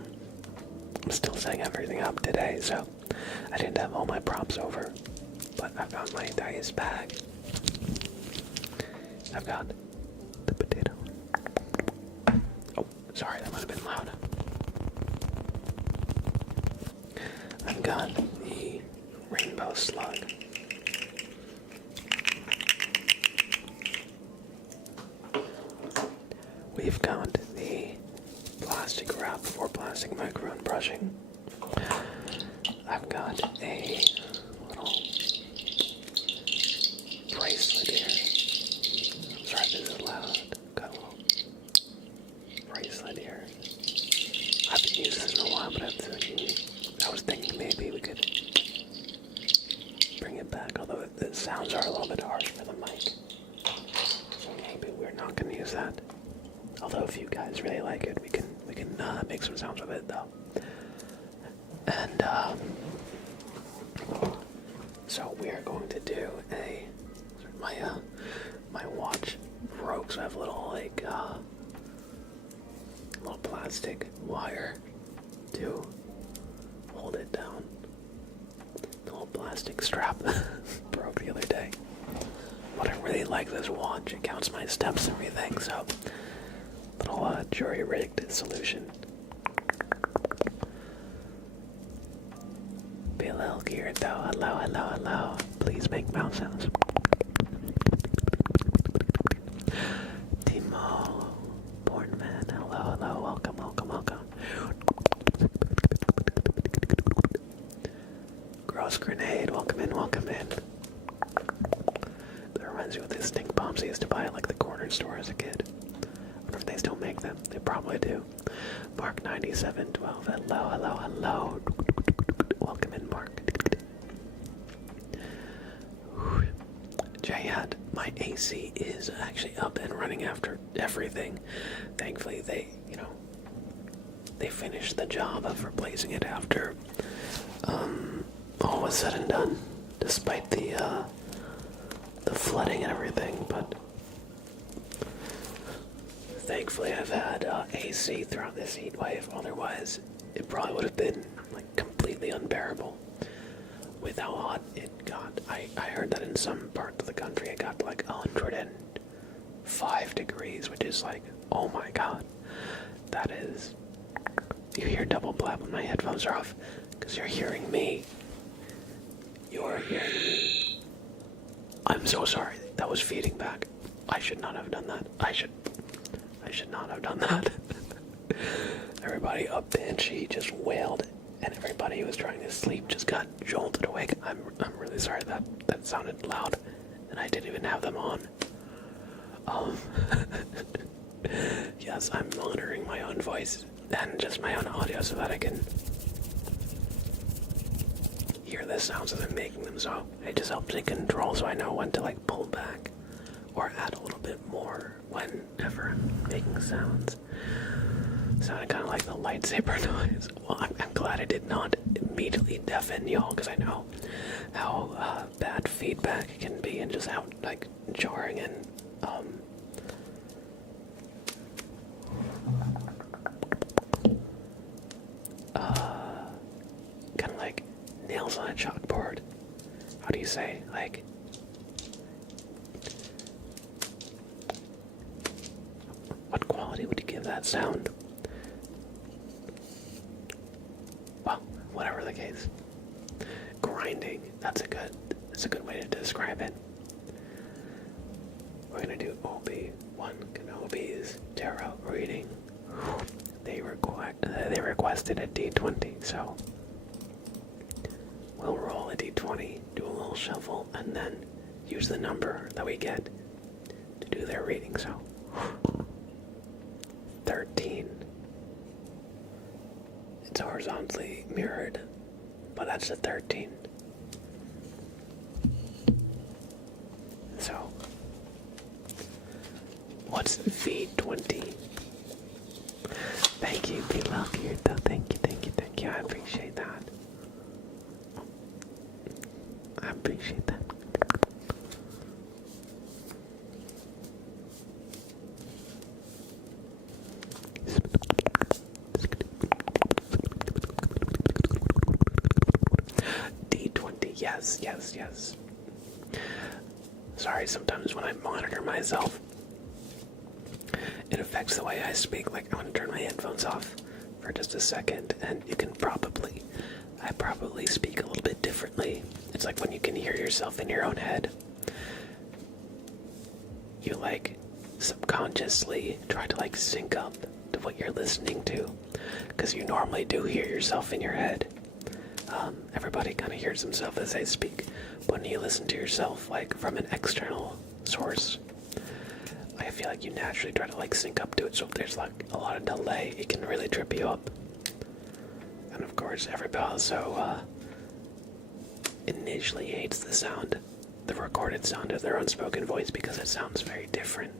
I'm still setting everything up today, so I didn't have all my props over. But I found my dice bag. I've got the potato. Oh, sorry, that might have been loud. I've got the rainbow slug. We've got the plastic wrap for plastic microphone brushing. I've got a little bracelet here. I'm sorry if this is loud. Got a little bracelet here. I haven't used this in a while, but I was thinking maybe we could bring it back, although the sounds are a little bit harsh for the mic. So maybe we're not going to use that. Although if you guys really like it, we can make some sounds with it though. And so we are going to do my watch broke, so I have a little little plastic wire to hold it down. The little plastic strap broke the other day. But I really like this watch. It counts my steps and everything, so little jury-rigged solution. Be a little geared though. Hello, hello, hello. Please make mouth sounds. Timo, born man. Hello, hello. Welcome, welcome, welcome. Gross grenade. Welcome in, welcome in. That reminds me of the stink bombs I used to buy at like the corner store as a kid. I wonder if they still make them. They probably do. Mark 9712. Hello, hello, hello. Welcome in, Mark. Jayad, my AC is actually up and running after everything. Thankfully, they finished the job of replacing it after all was said and done, despite the flooding and everything. But thankfully, I've had AC throughout this heat wave. Otherwise, it probably would have been like completely unbearable with how hot it got. I heard that in some parts of the country it got like 105 degrees, which is like, oh my god. That is... You hear double blab when my headphones are off, because you're hearing me. You're hearing me. I'm so sorry. That was feeding back. I should not have done that. I should not have done that. Everybody up Banshee just wailed, and everybody who was trying to sleep just got jolted awake. I'm really sorry that sounded loud, and I didn't even have them on. Yes, I'm monitoring my own voice and just my own audio so that I can hear the sounds as I'm making them. So it just helps me control, so I know when to like pull back or add a little bit more whenever I'm making sounds. Sounded kind of like the lightsaber noise. Well, I'm glad I did not immediately deafen y'all, because I know how bad feedback can be and just how like jarring and kind of like nails on a chalkboard. How do you say, like, what quality would you give that sound? Well, whatever the case. Grinding, that's a good way to describe it. We're gonna do Obi-Wan Kenobi's tarot reading. They requested a D20, so we'll roll a D20, do a little shuffle, and then use the number that we get to do their reading. So 13. It's horizontally mirrored, but that's a 13. So what's V20? Thank you, be lucky. Thank you. I appreciate that. I appreciate that. Yes. Sorry, sometimes when I monitor myself, it affects the way I speak. Like, I want to turn my headphones off for just a second, and I probably speak a little bit differently. It's like when you can hear yourself in your own head, you like subconsciously try to like sync up to what you're listening to, because you normally do hear yourself in your head. Everybody kind of hears themselves as they speak. But when you listen to yourself like from an external source, I feel like you naturally try to like sync up to it. So if there's like a lot of delay, it can really trip you up. And of course, everybody also initially hates the recorded sound of their unspoken voice, because it sounds very different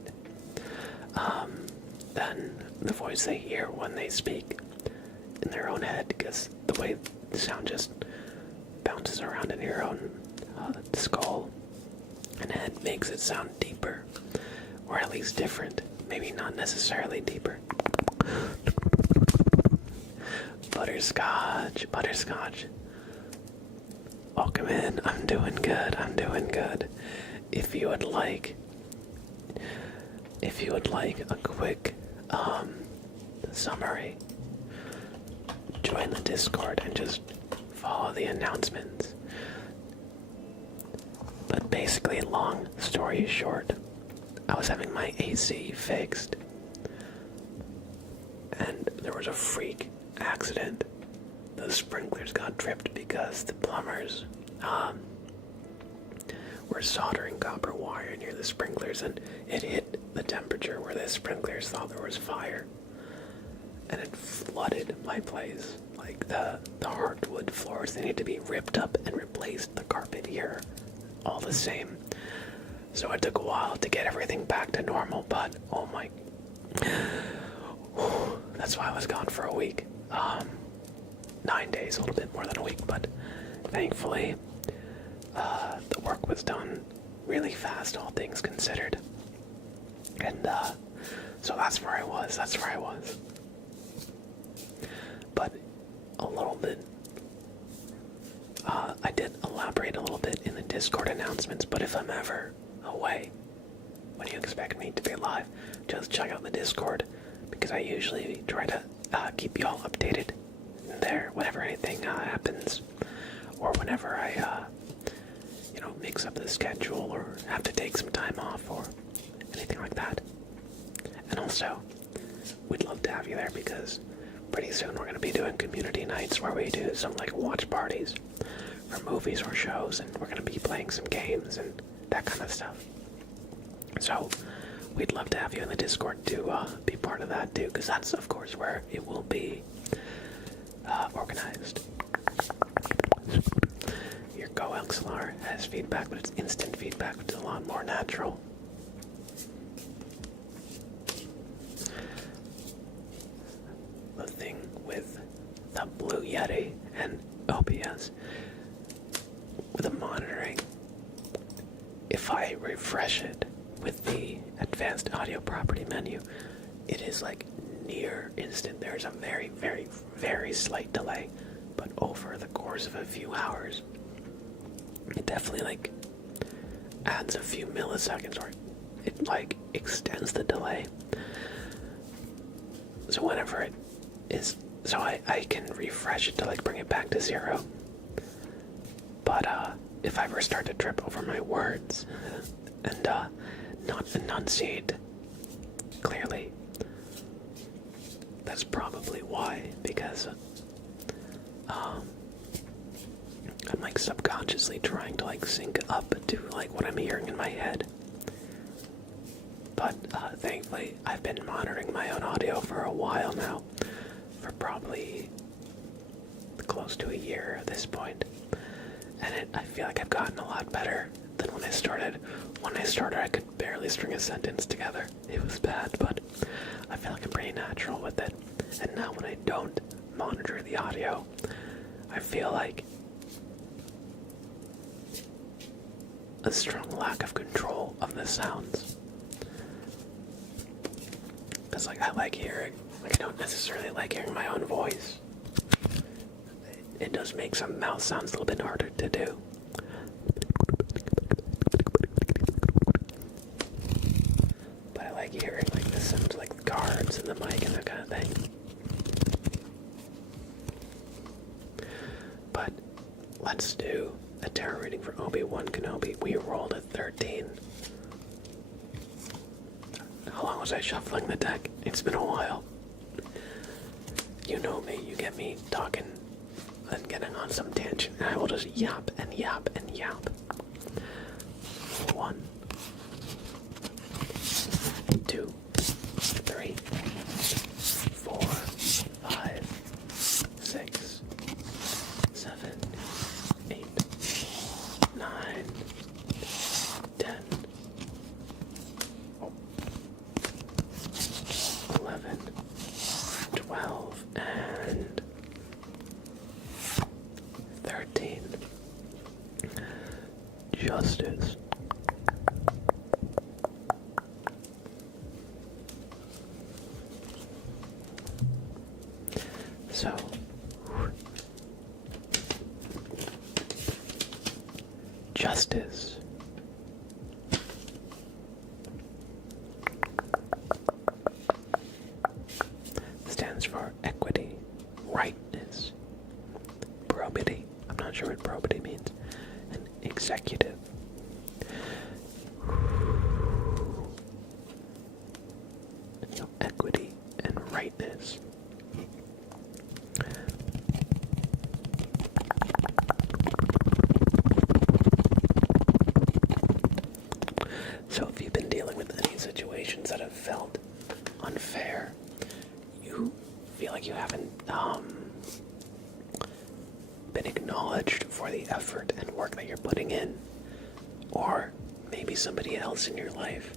than the voice they hear when they speak in their own head, because the way the sound just bounces around in your own skull and head makes it sound deeper, or at least different. Maybe not necessarily deeper. Butterscotch. Welcome in. I'm doing good. If you would like a quick summary, join the Discord and just follow the announcements. But basically, long story short, I was having my AC fixed, and there was a freak accident. The sprinklers got tripped because the plumbers were soldering copper wire near the sprinklers, and it hit the temperature where the sprinklers thought there was fire, and it flooded my place. Like the hardwood floors, they need to be ripped up and replaced. The carpet here, all the same. So it took a while to get everything back to normal, but oh my, that's why I was gone for a week. 9 days, a little bit more than a week, but thankfully the work was done really fast, all things considered. And so that's where I was. But a little bit, I did elaborate a little bit in the Discord announcements, but if I'm ever away, when you expect me to be live, just check out the Discord, because I usually try to keep y'all updated there whenever anything happens, or whenever I mix up the schedule or have to take some time off or anything like that. And also, we'd love to have you there, because pretty soon we're going to be doing community nights where we do some like watch parties for movies or shows, and we're going to be playing some games and that kind of stuff. So we'd love to have you in the Discord to be part of that too, because that's of course where it will be organized. Your GoXLR has feedback, but it's instant feedback, which is a lot more natural. The thing with the Blue Yeti and OBS, with the monitoring, if I refresh it with the advanced audio property menu, it is like near instant. There's a very, very, very slight delay, but over the course of a few hours, it definitely like adds a few milliseconds, or it like extends the delay. So whenever it is, so I can refresh it to like bring it back to 0. But if I ever start to trip over my words and not enunciate clearly, that's probably why, because I'm like subconsciously trying to like sync up to like what I'm hearing in my head. But thankfully, I've been monitoring my own audio for a while now, for probably close to a year at this point. And I feel like I've gotten a lot better than when I started. When I started, I could barely string a sentence together. It was bad, but I feel like I'm pretty natural with it. And now when I don't monitor the audio, I feel like a strong lack of control of the sounds. Because like I like hearing, like I don't necessarily like hearing my own voice. It does make some mouth sounds a little bit harder to do. let's do a tarot reading for Obi-Wan Kenobi. We rolled a 13. How long was I shuffling the deck? It's been a while. You know me, you get me talking and getting on some tangent, and I will just yap and yap and yap. 1, 2, 3, 4, 5, 6, 7, 8, 9, 10, 11, 12, and 13. Justice. So, justice stands for equity, rightness, probity. I'm not sure what probity means. And executive. So equity and rightness. So if you've been dealing with any situations that have felt unfair, you feel like you haven't been acknowledged for the effort and work that you're putting in, or maybe somebody else in your life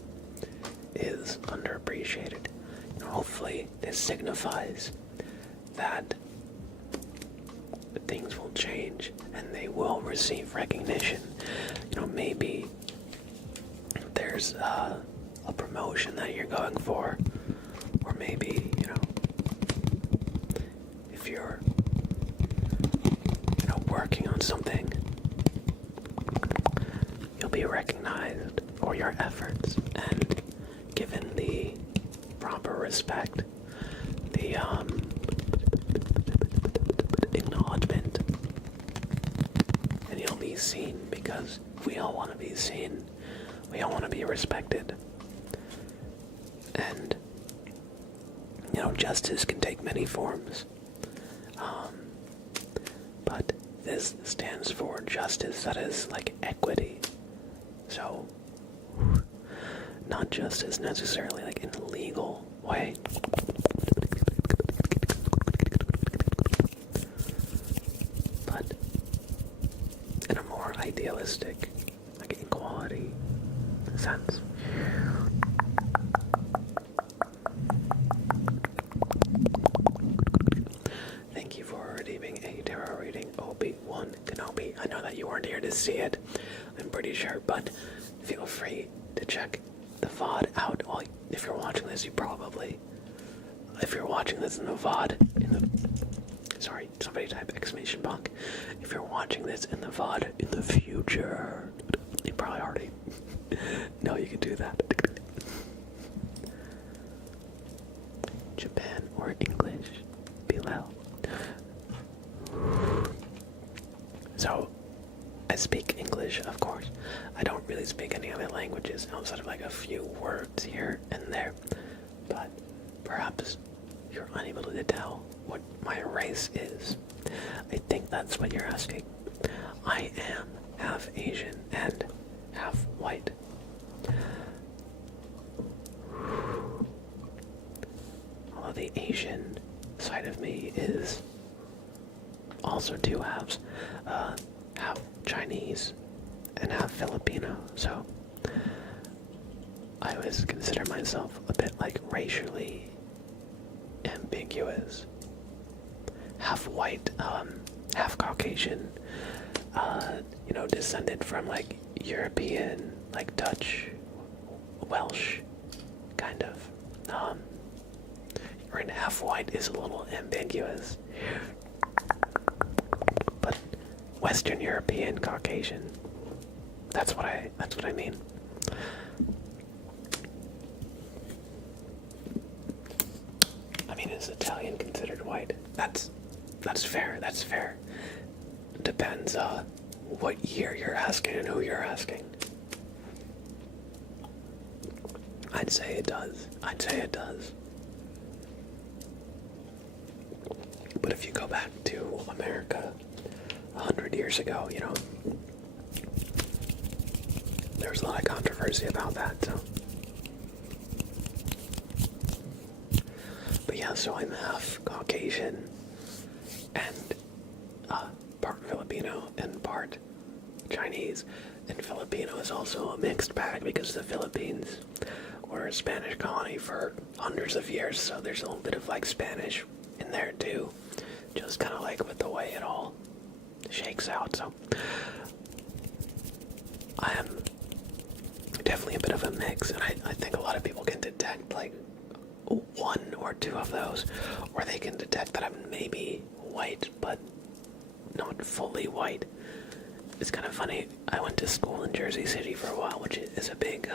is underappreciated, hopefully this signifies that things will change and they will receive recognition. Maybe there's a promotion that you're going for, or maybe, if you're, working on something, you'll be recognized for your efforts and given the proper respect, the acknowledgement, and you'll be seen, because we all want to be seen. We all want to be respected. And, justice can take many forms. But this stands for justice that is like equity. So, not justice necessarily like in a legal way. But in a more idealistic, like equality sense. Thank you for redeeming a tarot reading, Obi-Wan Kenobi. I know that you weren't here to see it, I'm pretty sure, but feel free to check the VOD out. Well, if you're watching this, if you're watching this in the VOD, sorry, somebody type exclamation mark. If you're watching this in the VOD in the future, you probably already know you can do that. Japan or English below. So, I speak English, of course. I don't really speak any other languages outside of like a few words here and there. But perhaps you're unable to tell what my race is. I think that's what you're asking. I am half Asian and half white. Although the Asian side of me is also two halves, half Chinese and half Filipino, so I always consider myself a bit like racially ambiguous. Half white, half Caucasian, descended from like European, like Dutch, Welsh, kind of. And half white is a little ambiguous. But Western European Caucasian. That's what I mean. I mean, is Italian considered white? That's fair. depends what year you're asking and who you're asking. I'd say it does. I'd say it does. But if you go back to America 100 years ago, you know, there was a lot of controversy about that, so. But yeah, so I'm half Caucasian and part Filipino and part Chinese. And Filipino is also a mixed bag because the Philippines were a Spanish colony for hundreds of years, so there's a little bit of like Spanish in there too. Just kind of like with the way it all shakes out, so I am definitely a bit of a mix, and I think a lot of people can detect like one or two of those, or they can detect that I'm maybe white, but not fully white. It's kind of funny. I went to school in Jersey City for a while, which is a big,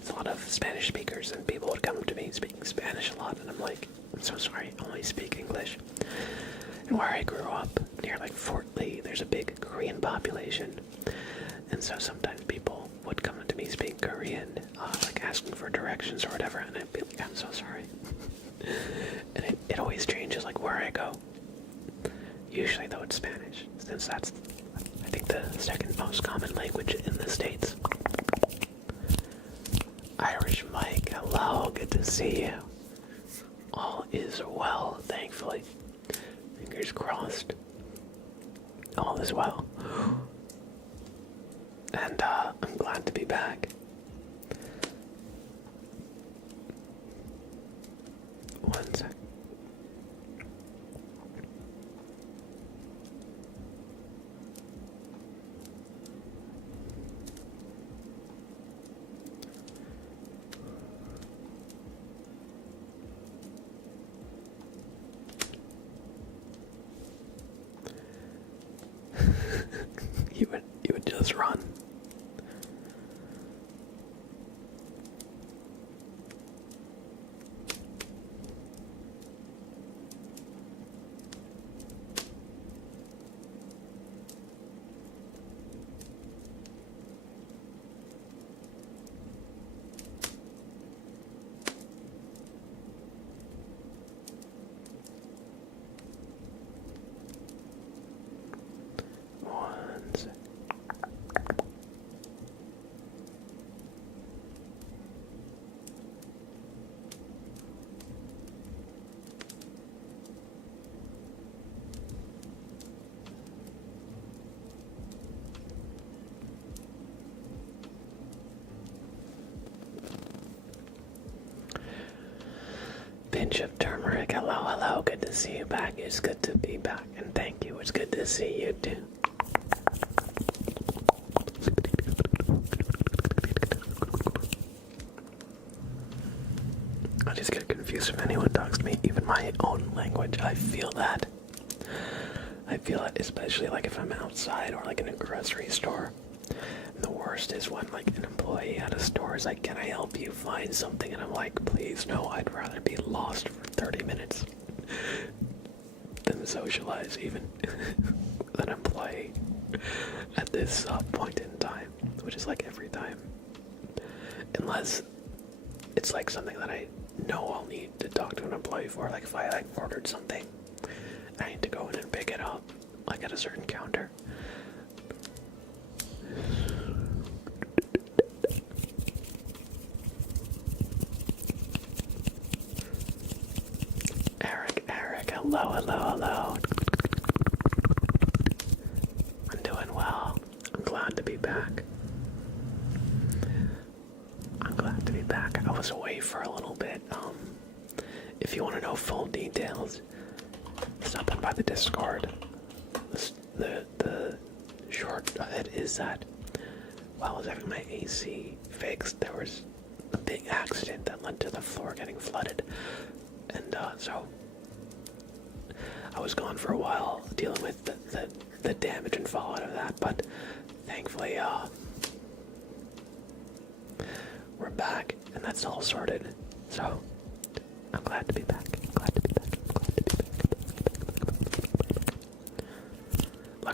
it's a lot of Spanish speakers, and people would come up to me speaking Spanish a lot, and I'm like, I'm so sorry, I only speak English. And where I grew up, near like Fort Lee, there's a big Korean population, and so sometimes people would come up to me speaking Korean, like asking for directions or whatever, and I'd be like, I'm so sorry. And it always changes, like where I go. Usually, though, it's Spanish, since that's, I think, the second most common language in the States. Irish Mike, hello, good to see you. All is well, thankfully. Fingers crossed. All is well. And I'm glad to be back. One sec. You would just run. One sec. Pinch of turmeric, hello, good to see you back. It's good to be back, and thank you, it's good to see you too. I just get confused if anyone talks to me, even my own language. I feel that, especially like if I'm outside or like in a grocery store. And the worst is when like an employee at a store is like, can I help you find something? And I'm like, please no, I'd rather be lost for 30 minutes than socialize even with an employee at this point in time, which is like every time. Unless it's like something that I know I'll need to talk to an employee for, like if I like ordered something, I need to go in and pick it up, like at a certain counter. Eric, hello. I'm doing well. I'm glad to be back. I was away for a little bit. If you want to know full details, stop in by the Discord. The short of it is that while I was having my AC fixed, there was a big accident that led to the floor getting flooded. And so I was gone for a while dealing with the damage and fallout of that, but thankfully we're back and that's all sorted. So I'm glad to be back.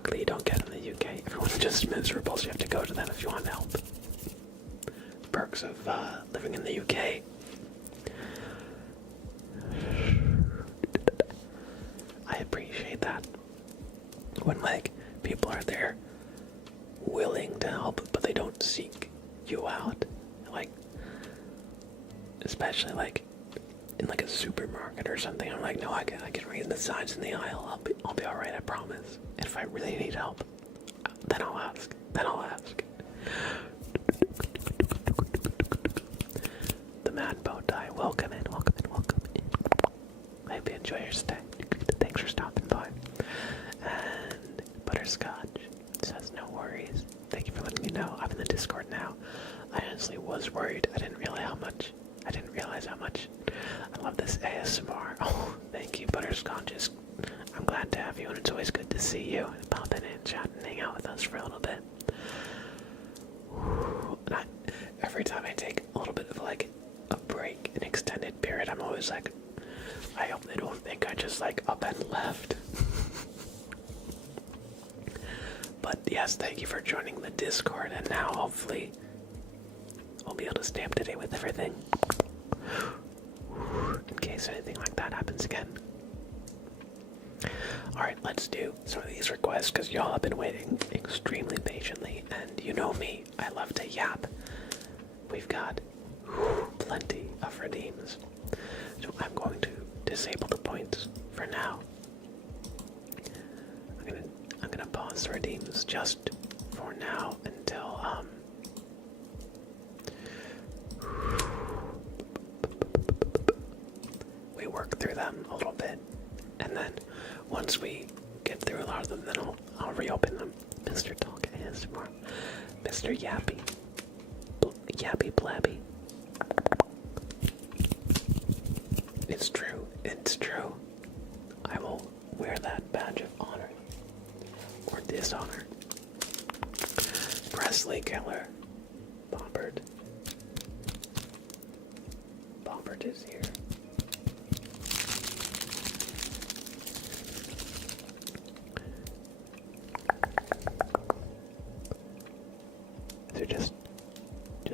luckily you don't get in the UK. Everyone's just miserable, so you have to go to them if you want help. Perks of living in the UK. I appreciate that. When, like, people are there willing to help, but they don't seek you out. Like, especially, like, in, like, a supermarket or something. I'm like, no, I can read the signs in the aisle. I'll be alright, I promise. And if I really need help, then I'll ask. The Mad Bow Tie, welcome in. I hope you enjoy your stay. Thanks for stopping by. And Butterscotch says, no worries. Thank you for letting me know. I'm in the Discord now. I honestly was worried. I didn't realize how much I love this ASMR. Oh, thank you, Butterscotch. I'm glad to have you, and it's always good to see you. Pop in and chat and hang out with us for a little bit. Every time I take a little bit of like a break, an extended period, I'm always like, I hope they don't think I just like up and left. But yes, thank you for joining the Discord, and now hopefully we'll be able to stay up to date with everything. In case anything like that happens again. Alright, let's do some of these requests, because y'all have been waiting extremely patiently, and you know me, I love to yap. We've got plenty of redeems. So I'm going to disable the points for now. I'm gonna pause the redeems just for now until we work through them a little bit, and then once we get through a lot of them, then I'll reopen them. Mr. Talk ASMR, Mr. Yappy Blabby. It's true. I will wear that badge of honor or dishonor. Presley Killer, Bobbert is here. So just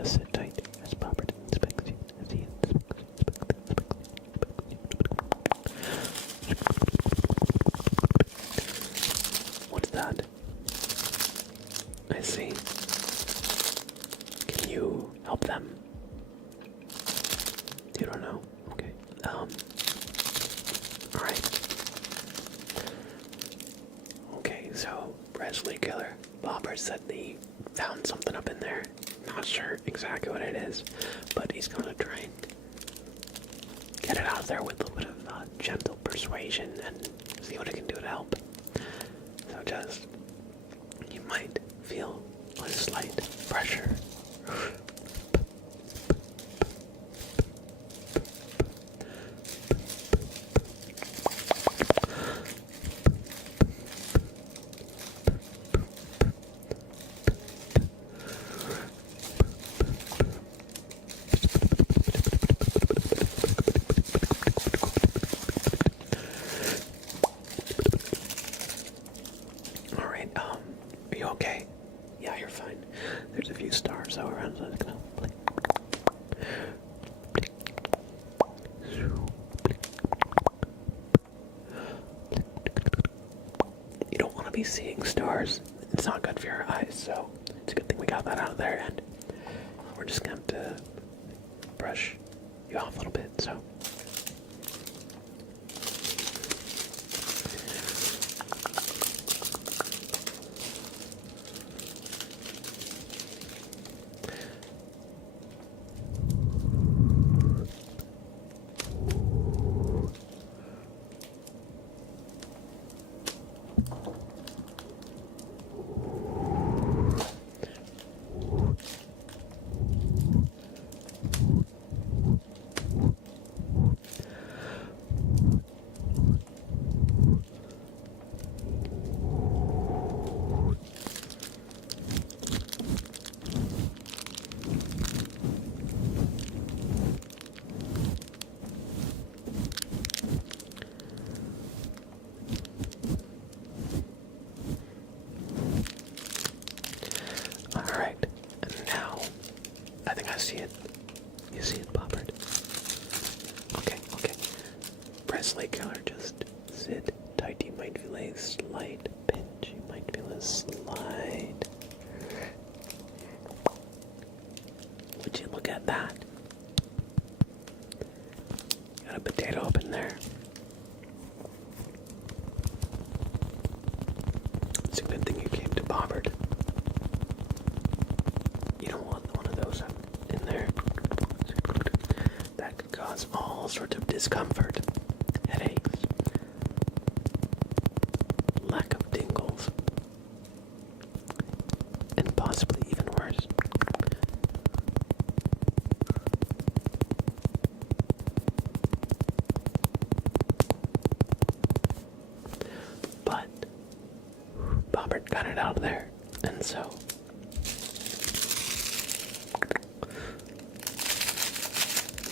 sit tight as Bobbert inspects you, as he inspects. What's that? I see. Can you help them? You don't know? Okay. Alright. Okay, so Presley Killer. Bobbert said he found something up in there. Not sure exactly what it is, but he's gonna try and get it out there with a little bit of gentle persuasion and see what it can do to help. So just, you might feel a slight pressure. Are you okay? Yeah, you're fine. There's a few stars all around, so it's gonna play. You don't want to be seeing stars. It's not good for your eyes, so it's a good thing we got that out of there, and we're just gonna have to brush you off a little bit, so. a slight pinch. You might feel a slight. Would you look at that? Got a potato up in there. It's a good thing you came to Bobbert. You don't want one of those in there. That could cause all sorts of discomfort, headaches, lack of tingles, and possibly even worse. But Bobbert got it out of there, and so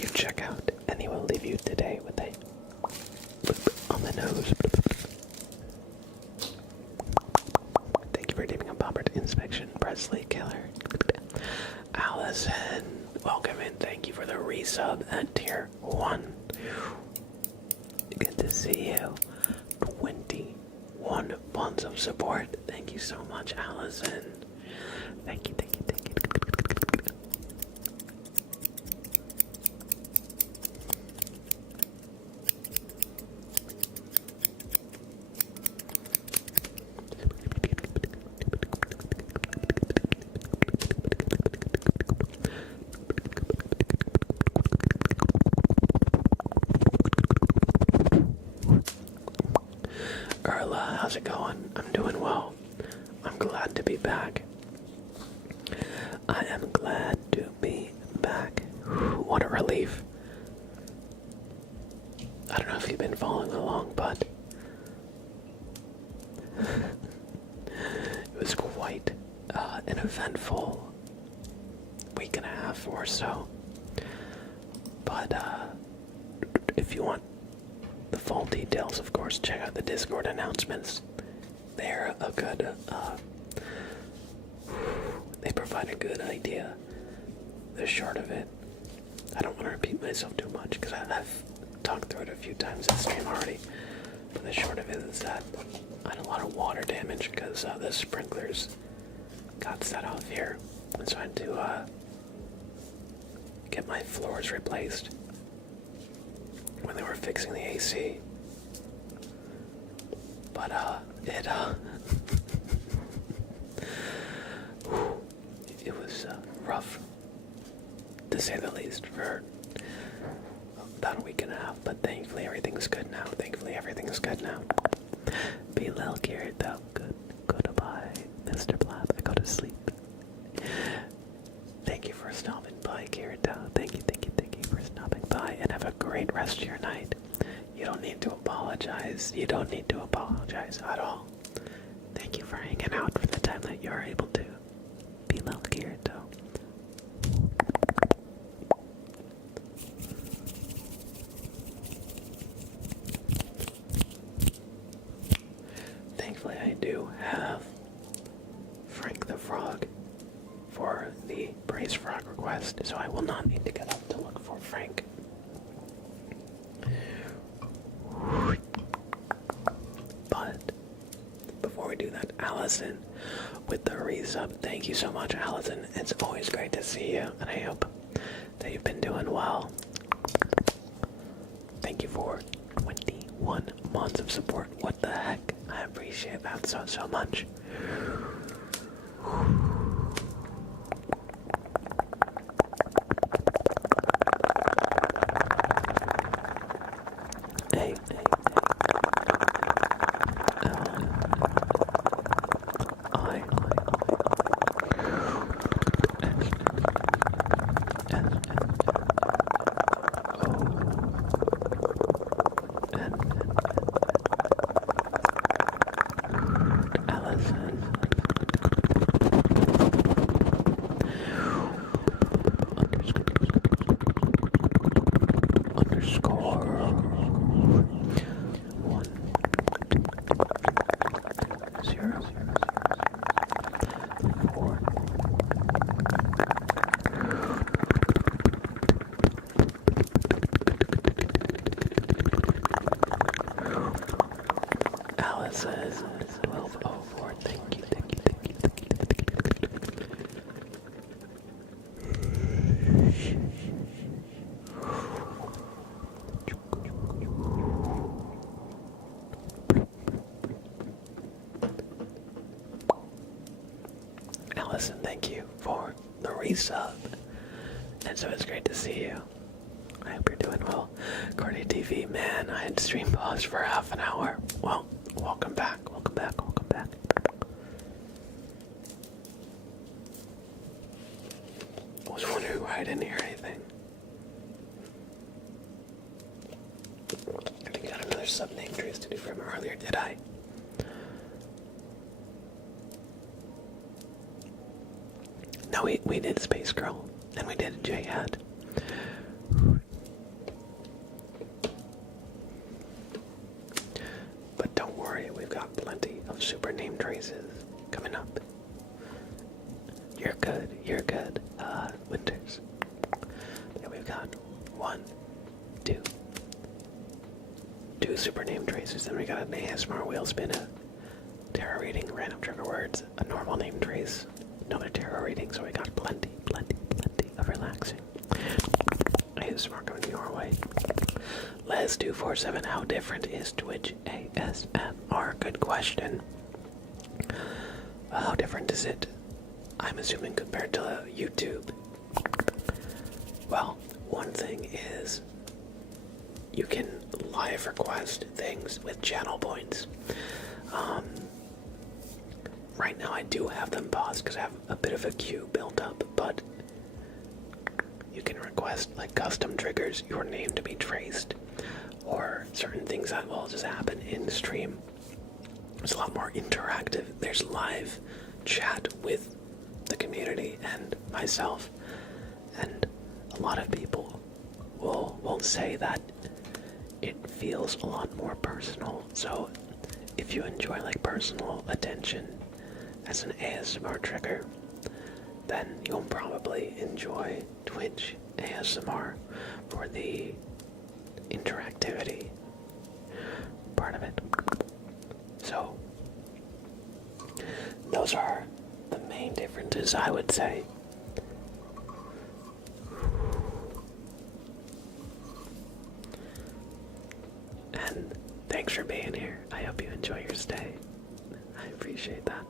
you check out, and he will leave you today with a boop on the nose. Thank you for giving a Bobbert inspection, Presley Killer. Allison, welcome in. Thank you for the resub at tier 1. Good to see you. 21 months of support. Thank you so much, Allison. Thank you, thank you, thank you. Erla, how's it going? I'm doing well. I'm glad to be back. I am glad to be back. What a relief. I don't know if you've been following along, but it was quite an eventful week and a half or so. But if you want the full details, of course, check out the Discord announcements. They're a good, they provide a good idea. The short of it, I don't want to repeat myself too much because I've talked through it a few times in stream already, but the short of it is that I had a lot of water damage because the sprinklers got set off here, and so I had to get my floors replaced when they were fixing the AC. But it was rough, to say the least, for about a week and a half, but thankfully everything's good now. Be little Garrett though. Goodbye, Mr. Blab. I go to sleep. Thank you for stopping by, Garrett. Thank you for stopping by, and have a great rest of your night. You don't need to apologize. You don't need to apologize at all. Thank you for hanging out for the time that you're able to. Be little Garrett. Thankfully, I do have Frank the Frog for the Brace Frog request, so I will not need to get up to look for Frank. But before we do that, Allison with the resub. Thank you so much, Allison. It's always great to see you, and I hope that you've been doing well. Thank you for 21 months of support. What the heck? I appreciate that so much. Hey. says 1204. Thank you. Allison, thank you for the resub. And so it's great to see you. I hope you're doing well. Cardi TV, man, I had stream paused for half an hour. Well, welcome back. I was wondering why I didn't hear anything. I think I got another sub name trace to do from earlier, did I? No, we did Space Girl, and we did J-Hat. But don't worry, we've got plenty of super name traces coming up. You're good. Winters. Yeah, we've got two super name traces, then we got an ASMR wheel spin, a tarot reading, random trigger words, a normal name trace, another tarot reading, so we got plenty of relaxing ASMR coming your way. Les247, how different is Twitch ASMR? Good question. How different is it? I'm assuming compared to YouTube. Well, one thing is you can live request things with channel points. Right now I do have them paused because I have a bit of a queue built up, but you can request like custom triggers, your name to be traced, or certain things that will just happen in stream. It's a lot more interactive. There's live chat with the community and myself, and a lot of people will say that it feels a lot more personal. So if you enjoy like personal attention as an ASMR trigger, then you'll probably enjoy Twitch ASMR for the interactivity part of it. So those are the main differences, I would say. And thanks for being here. I hope you enjoy your stay. I appreciate that.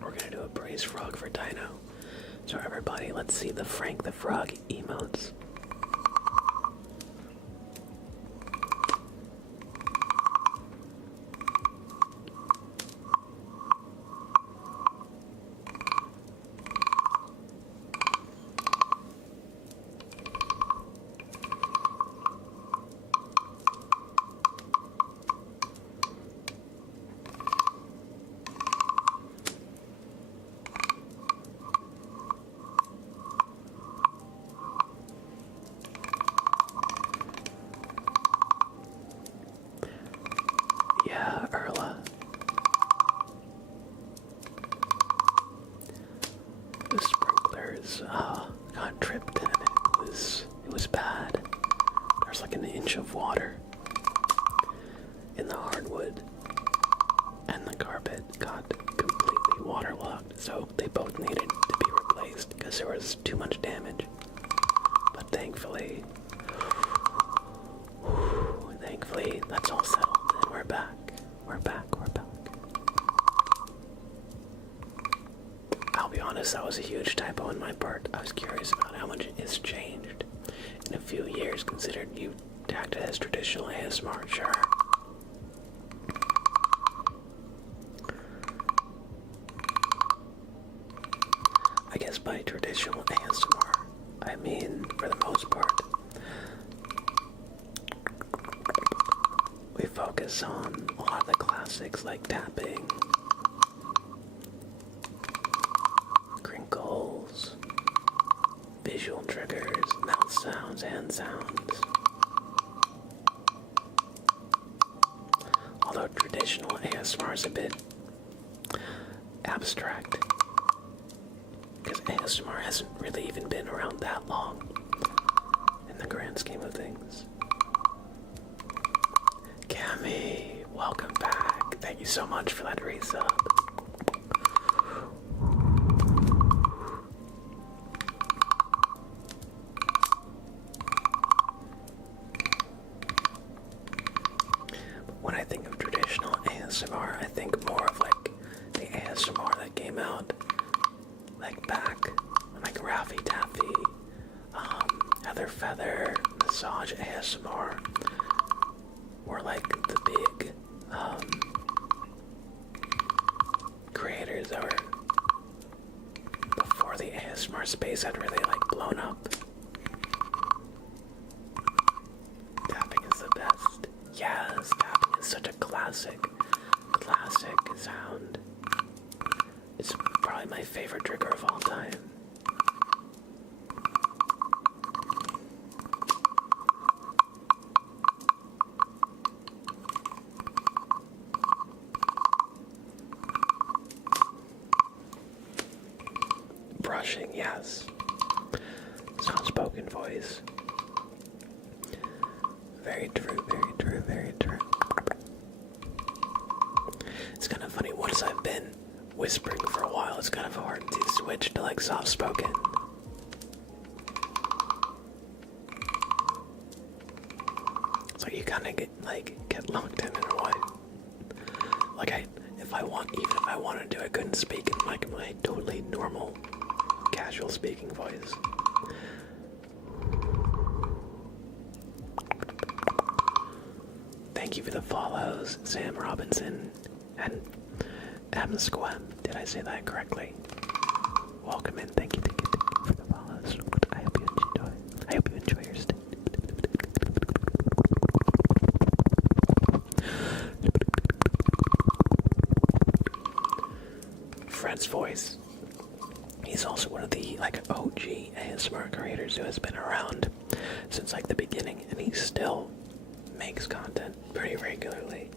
We're gonna do a praise frog for Dino. So everybody, let's see the Frank the Frog emotes. Yeah, Erla. The sprinklers got tripped and it was bad. There's like an inch of water in the hardwood, and the carpet got completely waterlogged, so they both needed to be replaced because there was too much damage. But thankfully that's all settled and we're back. We're back. I'll be honest, that was a huge typo on my part. I was curious about how much it's changed in a few years, considered you tagged it as traditional ASMR, sure. I guess by traditional ASMR, I mean, for the most part, we focus on a lot of the classics like tapping, crinkles, visual triggers, mouth sounds, hand sounds. Although traditional ASMR is a bit abstract, because ASMR hasn't really even been around that long in the grand scheme of things. Cammy, welcome back. Thank you so much for that resub. When I think of traditional ASMR, I think more of like the ASMR that came out like back when like Raffy Taffy, Heather Feather, Massage ASMR were like the big creators that were before the ASMR space had really like blown up. Tapping is the best. Yes, tapping is such a classic sound. It's probably my favorite trigger of all time. Brushing, yes. Soft-spoken voice. Very true, very true, very true. It's kind of funny, once I've been whispering for a while, it's kind of hard to switch to like soft-spoken. So you kind of get locked in a way. Like even if I wanted to, I couldn't speak in like my totally normal, casual speaking voice. Thank you for the follows, Sam Robinson and M Squem. Did I say that correctly? Welcome in. Thank you for the follows. I hope you enjoy your stay. Fred's voice. He's also one of the like OG ASMR creators who has been around since like the beginning, and he still makes content pretty regularly.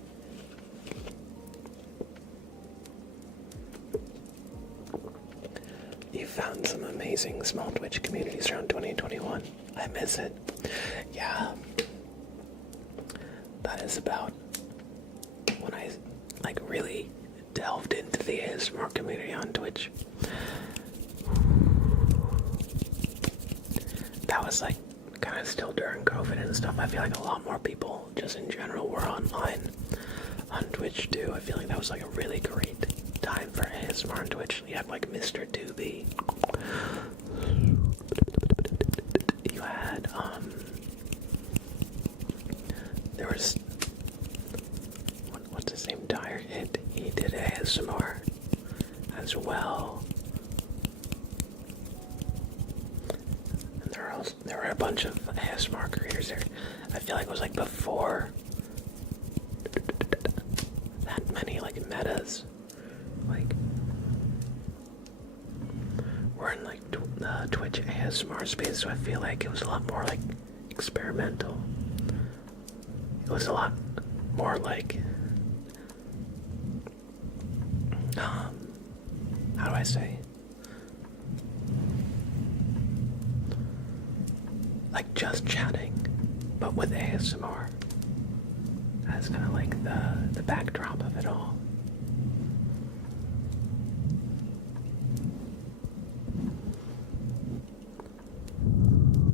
You found some amazing small Twitch communities around 2021. I miss it. Yeah. That is about when I like really delved into the ASMR community on Twitch. That was like kind of still during COVID and stuff. I feel like a lot more people just in general were online on Twitch too. I feel like that was like a really great time for ASMR on Twitch. You had like Mr. Doobie. You had there was what's his name? Dire Hit. He did ASMR as well. And there were a bunch of ASMR creators there. I feel like it was like before that many like metas. Like we're in like the Twitch ASMR space, so I feel like it was a lot more like experimental. It was a lot more like how do I say? Like just chatting, but with ASMR. That's kind of like the backdrop of it all.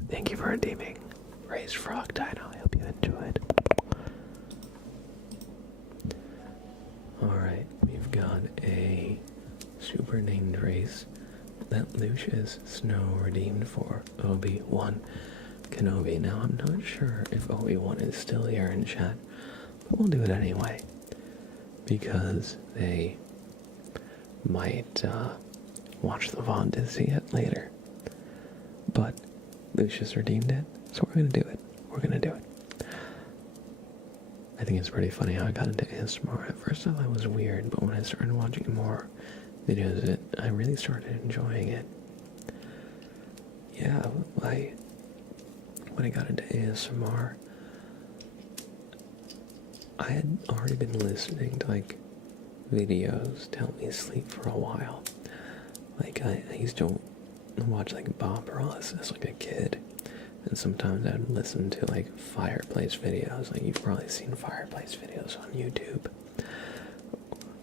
Thank you for redeeming Raised Frog Dino. I hope you enjoyed. Alright, we've got a super named race that Lucius Snow redeemed for Obi-Wan Kenobi. Now, I'm not sure if Obi-Wan is still here in chat, but we'll do it anyway, because they might watch the VOD to see it later. But Lucius redeemed it, so we're going to do it. We're going to do it. I think it's pretty funny how I got into ASMR. At first I thought it was weird, but when I started watching more videos of it, I really started enjoying it. Yeah, when I got into ASMR, I had already been listening to like videos to help me sleep for a while. Like I used to watch like Bob Ross as like a kid, And sometimes I'd listen to like fireplace videos. Like you've probably seen fireplace videos on YouTube.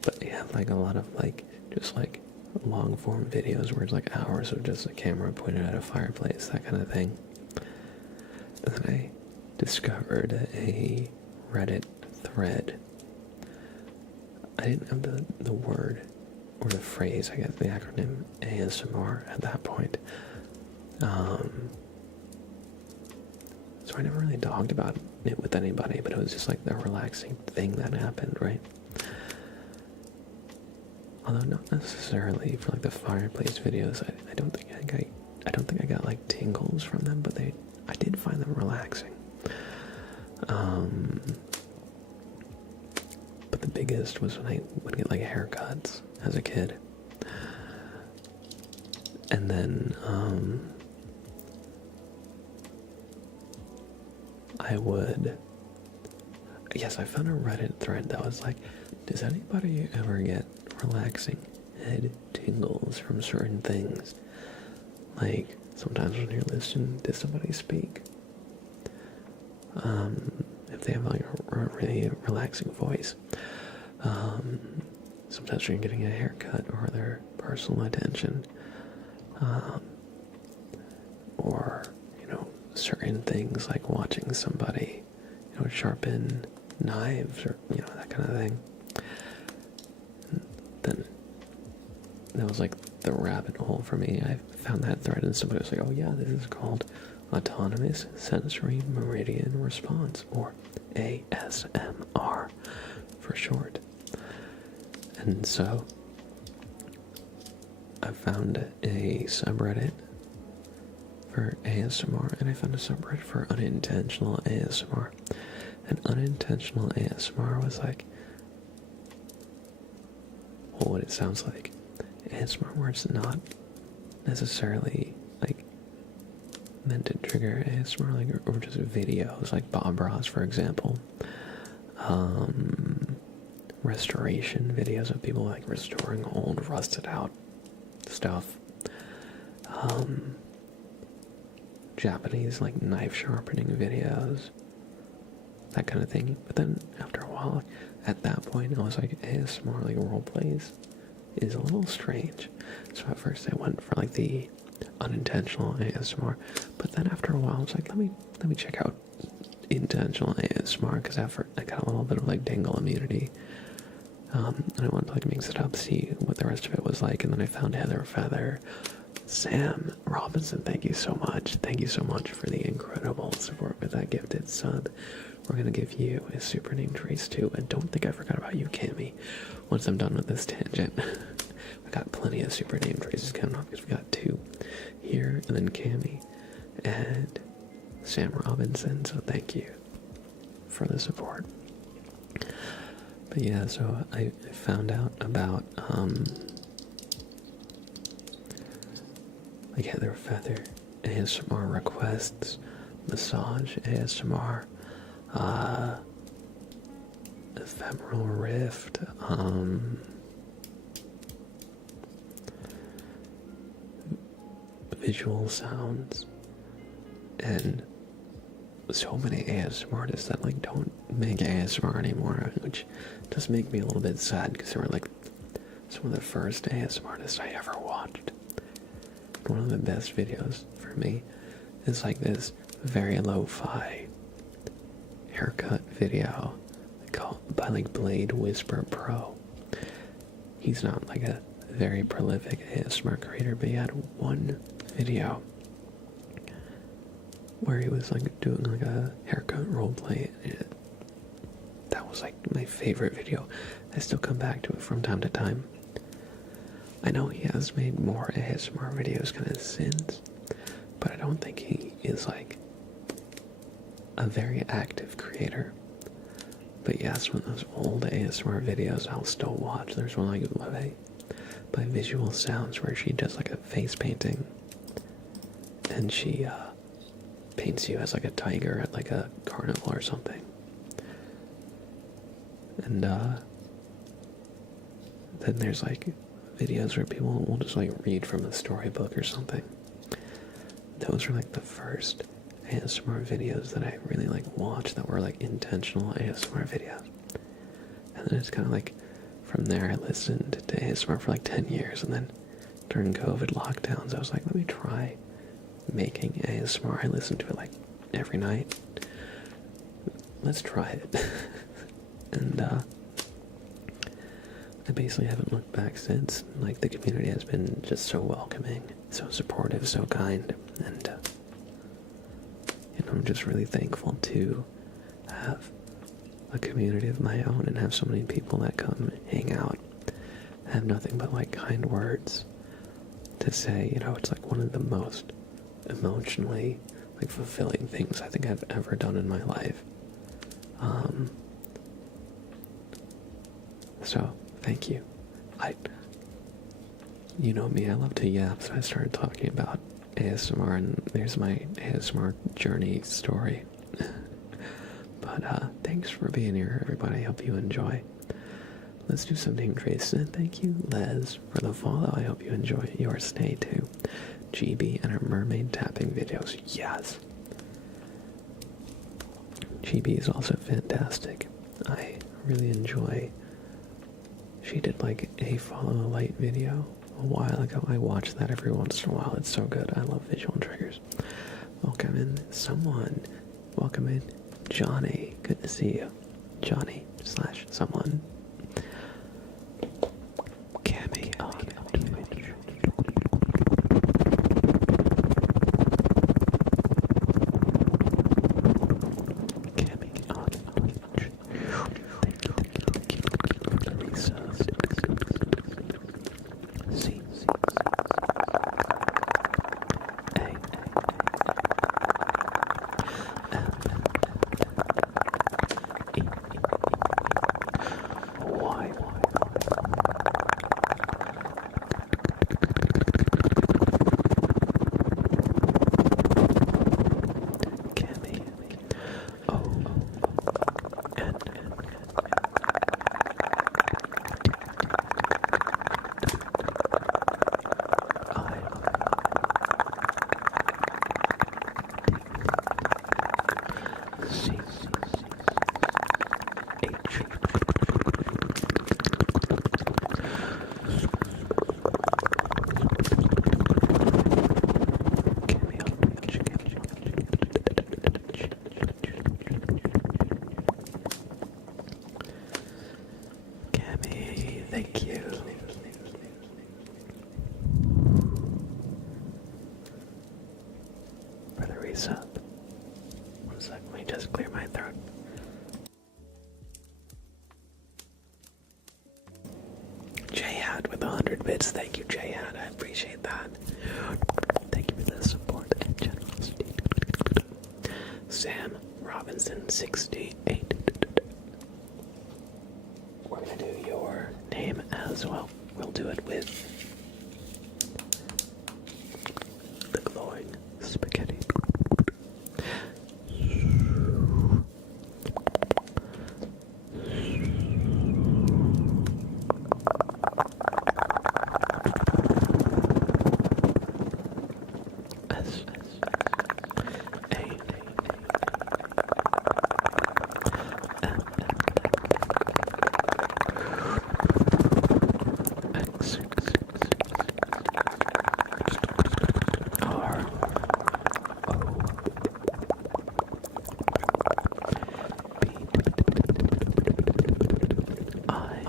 But they have like a lot of like just like long form videos where it's like hours of just a camera pointed at a fireplace, that kind of thing. And then I discovered a Reddit thread. I didn't have the word or the phrase, I guess the acronym ASMR at that point. So I never really talked about it with anybody, but it was just like the relaxing thing that happened, right? Although not necessarily for like the fireplace videos, I don't think I got like tingles from them, but I did find them relaxing. But the biggest was when I would get like haircuts as a kid. And then I found a Reddit thread that was like, does anybody ever get relaxing head tingles from certain things? Like sometimes when you're listening to somebody speak, if they have like a really relaxing voice, sometimes when you're getting a haircut or their personal attention, or certain things like watching somebody sharpen knives or that kind of thing. And then that was like the rabbit hole for me. I found that thread and somebody was like, oh yeah, this is called Autonomous Sensory Meridian Response, or ASMR for short. And so I found a subreddit for ASMR, and I found a subreddit for unintentional ASMR. And unintentional ASMR was like, well, what it sounds like. ASMR where it's not necessarily like meant to trigger ASMR, like or just videos like Bob Ross, for example. Restoration videos of people like restoring old, rusted out stuff. Japanese like knife sharpening videos, that kind of thing. But then after a while, at that point, I was like, ASMR, like role plays, is a little strange. So at first I went for like the unintentional ASMR, but then after a while I was like, let me check out intentional ASMR, because after I got a little bit of like dingle immunity, and I wanted to like mix it up, see what the rest of it was like. And then I found Heather Feather. Sam Robinson, thank you so much. Thank you so much for the incredible support with that gifted sub. We're going to give you a super name trace too. And don't think I forgot about you, Cammy. Once I'm done with this tangent, I got plenty of super name traces coming up, because we got 2 here, and then Cammy and Sam Robinson. So thank you for the support. But yeah, so I found out about like Heather Feather ASMR requests, massage ASMR, ephemeral rift, visual sounds, and so many ASMR artists that like don't make ASMR anymore, which does make me a little bit sad, because they were like some of the first ASMR artists I ever watched. One of the best videos for me is like this very lo-fi haircut video called by like Blade Whisper Pro. He's not like a very prolific ASMR creator, but he had one video where he was like doing like a haircut roleplay, and that was like my favorite video. I still come back to it from time to time. I know he has made more ASMR videos kind of since, but I don't think he is like a very active creator. But yeah, some of those old ASMR videos I'll still watch. There's one like by Visual Sounds where she does like a face painting, and she paints you as like a tiger at like a carnival or something. And then there's like videos where people will just like read from a storybook or something. Those were like the first ASMR videos that I really like watched that were like intentional ASMR videos. And then it's kind of like, from there I listened to ASMR for like 10 years, and then during COVID lockdowns I was like, let me try making ASMR. I listened to it like every night. Let's try it. And I basically haven't looked back since. Like, the community has been just so welcoming, so supportive, so kind, and I'm just really thankful to have a community of my own and have so many people that come hang out, have nothing but like kind words to say. It's like one of the most emotionally like fulfilling things I think I've ever done in my life. So thank you. You know me, I love to yap, so I started talking about ASMR, and there's my ASMR journey story. But thanks for being here, everybody. I hope you enjoy. Let's do some name traces. And thank you, Les, for the follow. I hope you enjoy your stay too. GB and her mermaid tapping videos. Yes. GB is also fantastic. I really enjoy. She did like a follow the light video a while ago. I watch that every once in a while. It's so good. I love visual triggers. Welcome in someone. Welcome in Johnny. Good to see you. Johnny / someone. Cammy on Twitch. Cammy on Twitch. Thank you. Lisa. C. A. Y. Cammy. O. N. C. H. Cammy, thank you. For the resub. 1 sec, let me just clear my throat. J-Hat with 100 bits. Thank you, J-Hat. I appreciate that. Thank you for the support and generosity. Sam Robinson 68. We're gonna do your name as well. We'll do it with the glowing spaghetti. S. A. M. X. R. O. B. I.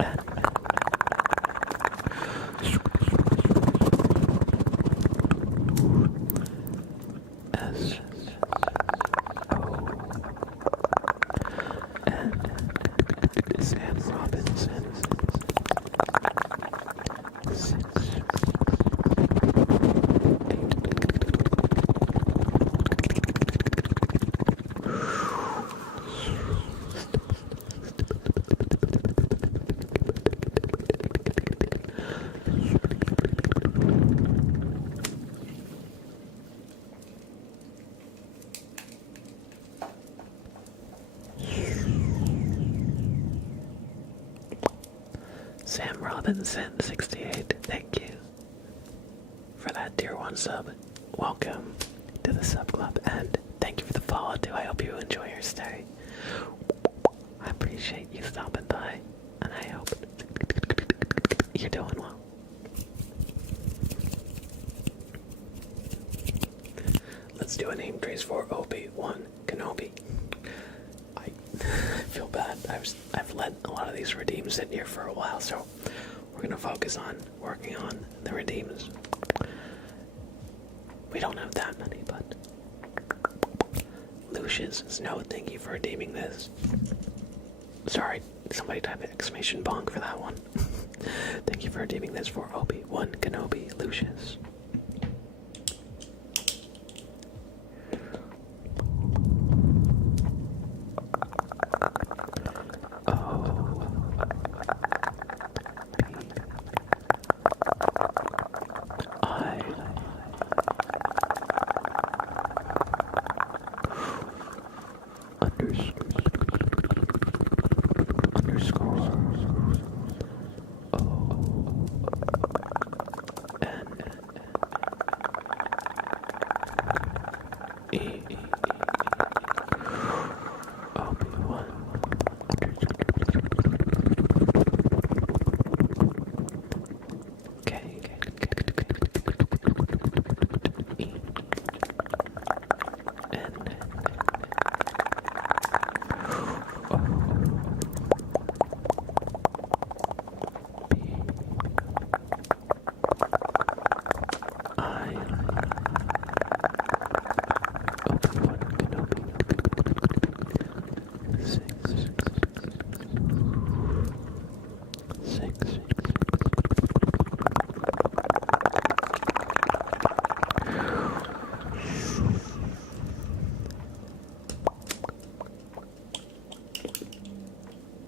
N. S. O. N. Sam Robinson. 6. 8. Sam Robinson 68. Thank you for that tier 1 sub. welcome to the sub club, and thank you for the follow too. I hope you enjoy your stay. I appreciate you stopping by, and I hope you're doing well. Let's do a name trace for Obi-Wan Kenobi. I feel bad. I've let a lot of these redeems sit here for a while, so we're gonna focus on working on the redeems. We don't have that many, but Lucius Snow, thank you for redeeming this. Sorry, somebody type exclamation bonk for that one. Thank you for redeeming this for Obi-Wan Kenobi, Lucius.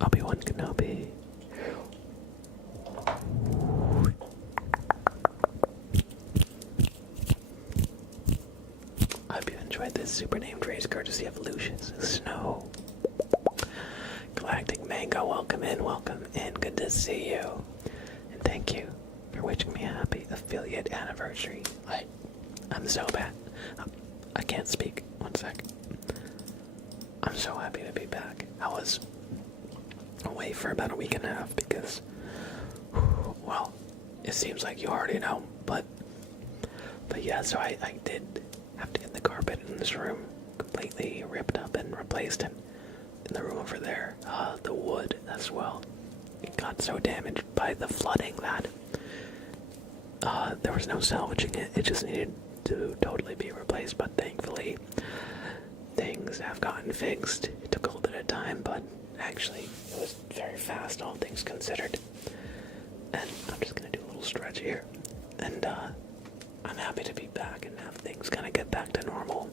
Obi-Wan Kenobi. I hope you enjoyed this super name trace courtesy of Lucius Snow. Galactic Mango, welcome in, good to see you. And thank you for wishing me a happy affiliate anniversary. I'm so bad. I can't speak. One sec. I'm so happy to be back. I was away for about a week and a half because, well, it seems like you already know, but yeah, so I did have to get the carpet in this room completely ripped up and replaced, and in the room over there, the wood as well. It got so damaged by the flooding that there was no salvaging it. It just needed to totally be replaced, but thankfully things have gotten fixed. It took a little bit of time, but actually it was very fast, all things considered. And I'm just gonna do a little stretch here, and I'm happy to be back and have things kind of get back to normal.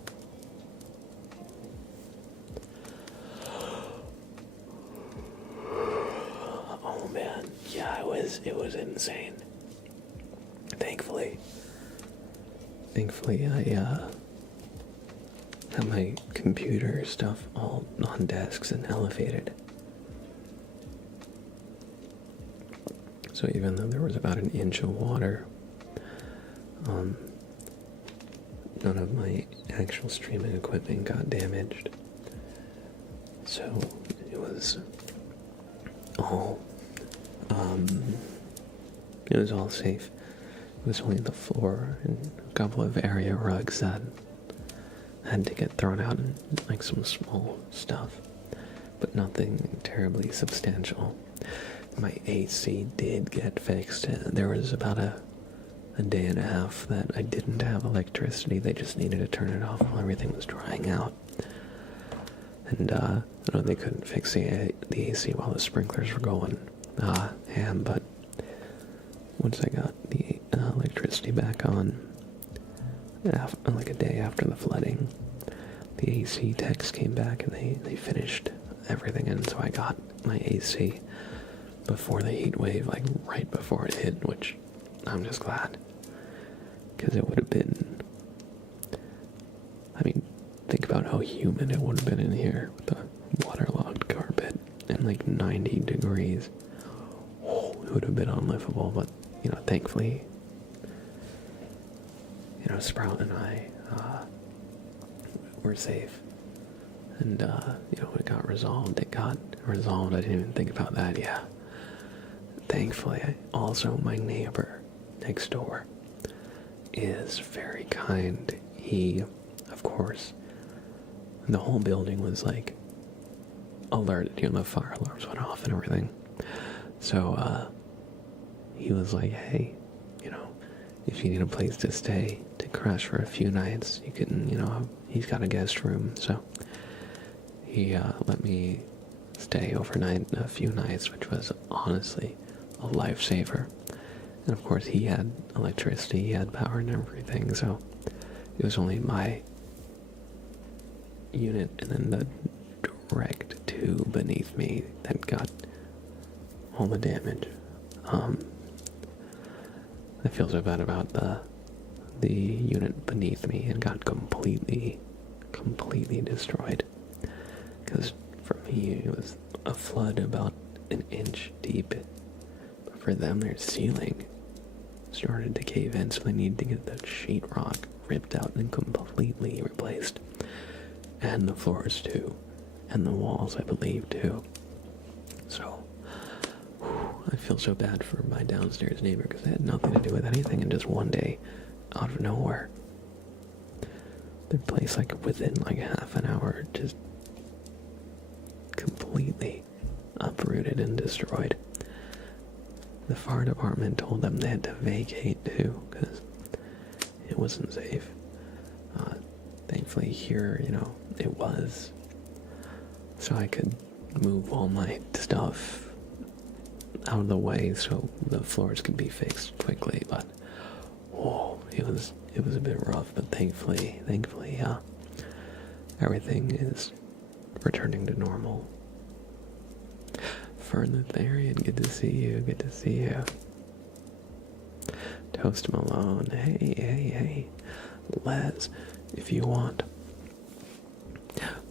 Oh man, yeah, it was insane. Thankfully I have my computer stuff all on desks and elevated. So even though there was about an inch of water, none of my actual streaming equipment got damaged. So it was all safe. It was only the floor and a couple of area rugs that had to get thrown out, and like some small stuff, but nothing terribly substantial. My AC did get fixed. There was about a day and a half that I didn't have electricity. They just needed to turn it off while everything was drying out. And I know they couldn't fix the AC while the sprinklers were going ham, but once I got the electricity back on, like a day after the flooding, the AC techs came back and they finished everything, and so I got my AC before the heat wave, like right before it hit, which I'm just glad, because it would have been, I mean, think about how humid it would have been in here with the waterlogged carpet and like 90 degrees. It would have been unlivable, but thankfully Sprout and I were safe. And, it got resolved. It got resolved. I didn't even think about that, yeah. Thankfully, also my neighbor next door is very kind. He, of course, the whole building was, like, alerted. The fire alarms went off and everything. So, he was like, hey, if you need a place to stay, to crash for a few nights, you can, he's got a guest room. So, he let me stay overnight a few nights, which was honestly a lifesaver. And of course, he had electricity, he had power and everything, so it was only my unit and then the direct two beneath me that got all the damage. I feel so bad about the unit beneath me and got completely destroyed. Because for me, it was a flood about an inch deep. But for them, their ceiling started to cave in, so they needed to get that sheetrock ripped out and completely replaced. And the floors, too. And the walls, I believe, too. So, I feel so bad for my downstairs neighbor because they had nothing to do with anything, and just one day, out of nowhere, their place, like, within, like, half an hour, just completely uprooted and destroyed. The fire department told them they had to vacate too because it wasn't safe. Thankfully here, it was. So I could move all my stuff out of the way so the floors could be fixed quickly, but it was a bit rough, but thankfully, everything is returning to normal. Fernatharian, good to see you. Toast Malone, hey. Les, if you want.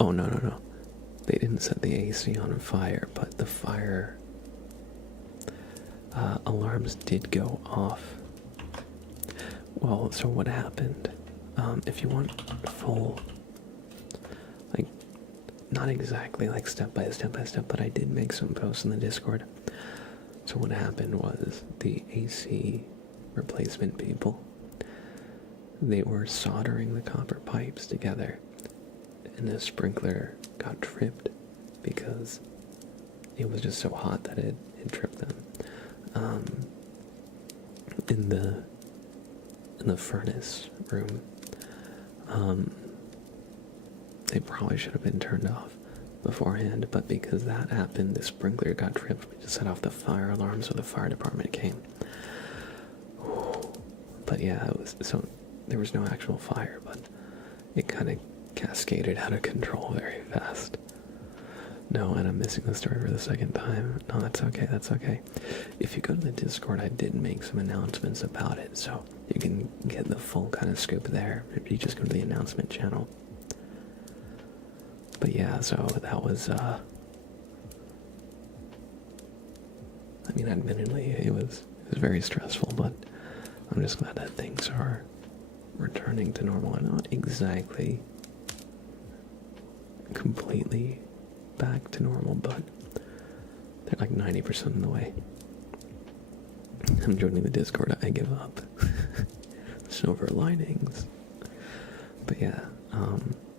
Oh, no. They didn't set the AC on fire, but the fire alarms did go off. Well, so what happened? If you want full, like, not exactly like step by step, but I did make some posts in the Discord. So what happened was the AC replacement people, they were soldering the copper pipes together, and the sprinkler got tripped because it was just so hot that it tripped them. In the furnace room, they probably should have been turned off beforehand, but because that happened, the sprinkler got tripped. We just set off the fire alarm, so the fire department came. But yeah, there was no actual fire, but it kind of cascaded out of control very fast. No, and I'm missing the story for the second time. No, that's okay. If you go to the Discord, I did make some announcements about it, so you can get the full kind of scoop there if you just go to the announcement channel. But yeah, so that was, admittedly, it was very stressful, but I'm just glad that things are returning to normal. I'm not exactly completely back to normal, but they're like 90% of the way. I'm joining the Discord, I give up. Silver linings. But yeah,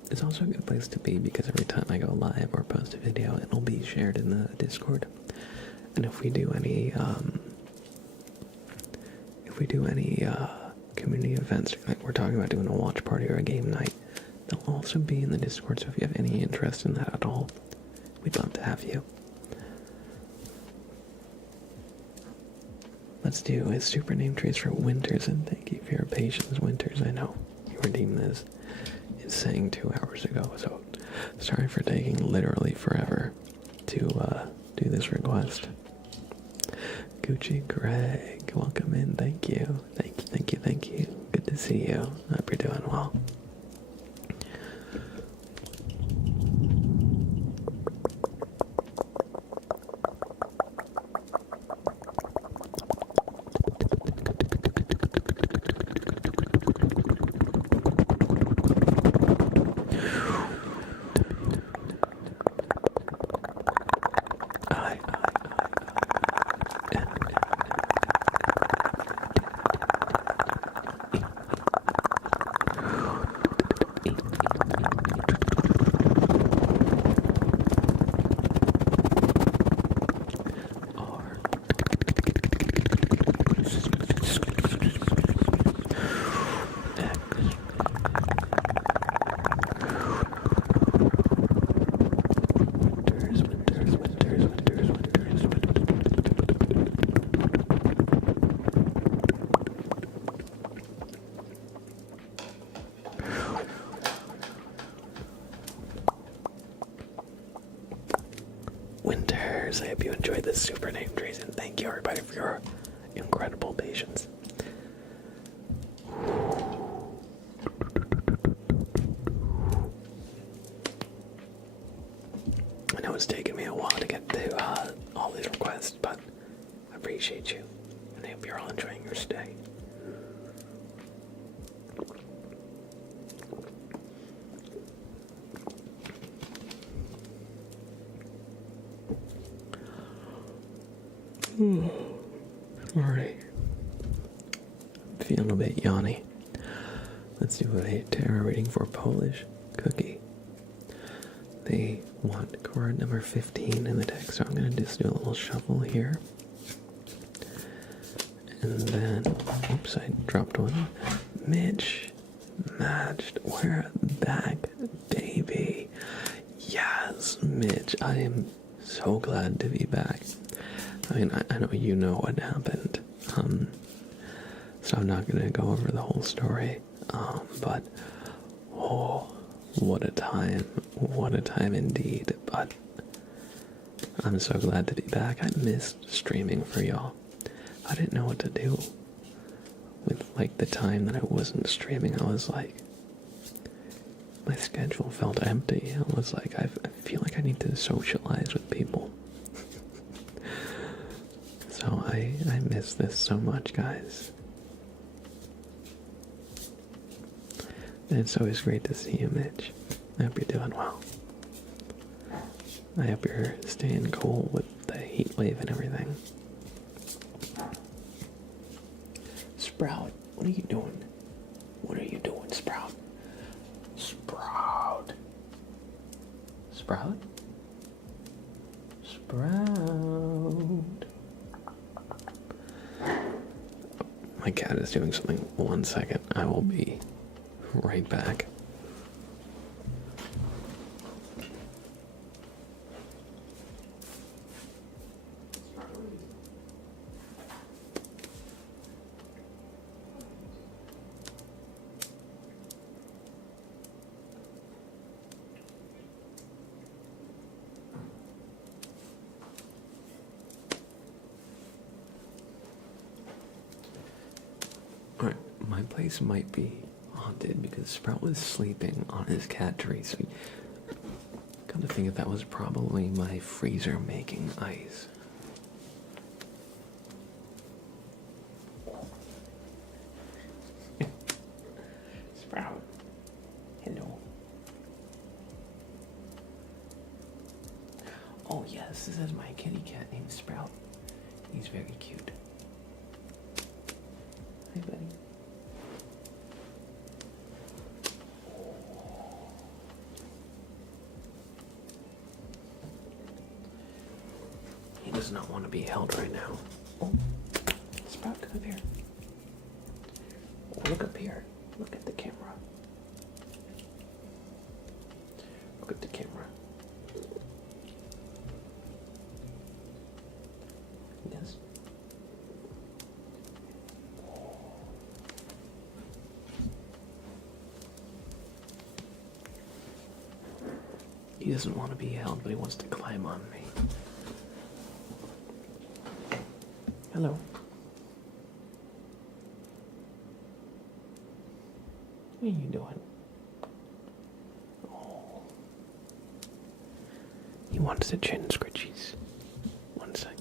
it's also a good place to be because every time I go live or post a video, it'll be shared in the Discord. And if we do any community events, like we're talking about doing a watch party or a game night, they'll also be in the Discord. So if you have any interest in that at all, we'd love to have you. Let's do a super name trace for Winters, and thank you for your patience, Winters. I know you were deemed this insane 2 hours ago, so sorry for taking literally forever to do this request. Gucci Greg, welcome in. Thank you. Good to see you. Hope you're doing well. Winters, I hope you enjoyed this super name trees, and thank you everybody for your incredible patience. I know it's taken me a while to get to all these requests, but I appreciate you, and I hope you're all enjoying your stay. Alright. Feeling a bit yawny. Let's do a tarot reading for Polish Cookie. They want card number 15 in the deck, so I'm going to just do a little shuffle here. And then, oops, I dropped one. Mitch matched. We're back, baby. Yes, Mitch, I am so glad to be back. I mean, I know you know what happened, so I'm not going to go over the whole story, but, oh, what a time indeed, but I'm so glad to be back. I missed streaming for y'all. I didn't know what to do with, like, the time that I wasn't streaming. I was like, my schedule felt empty. I was like, I feel like I need to socialize with people. So I miss this so much, guys. And it's always great to see you, Mitch. I hope you're doing well. I hope you're staying cool with the heat wave and everything. Sprout, what are you doing? What are you doing, Sprout? Sprout. Sprout? Sprout. My cat is doing something. 1 second. I will be right back. Alright, my place might be haunted because Sprout was sleeping on his cat tree, so come to think of that was probably my freezer making ice. Sprout, hello. Oh yes, this is my kitty cat named Sprout. He's very cute. Hi, buddy. He does not want to be held right now. Oh, Sprout, come up here. Oh, look up here. Look at the camera. Look at the camera. Yes. He doesn't want to be held, but he wants to climb on me. Hello. What are you doing? Oh. He wants the chin scritchies. 1 sec.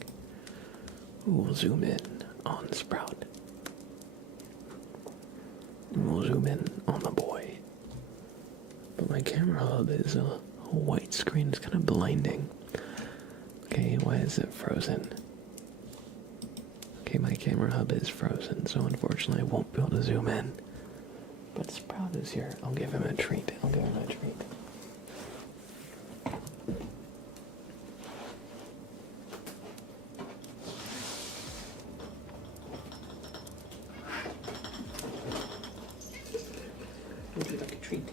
Ooh, we'll zoom in on Sprout. And we'll zoom in on the boy. But my camera hub is a white screen. It's kind of blinding. Okay, why is it frozen? Okay, my camera hub is frozen, so unfortunately I won't be able to zoom in. But Sprout is here. I'll give him a treat. Would you like a treat?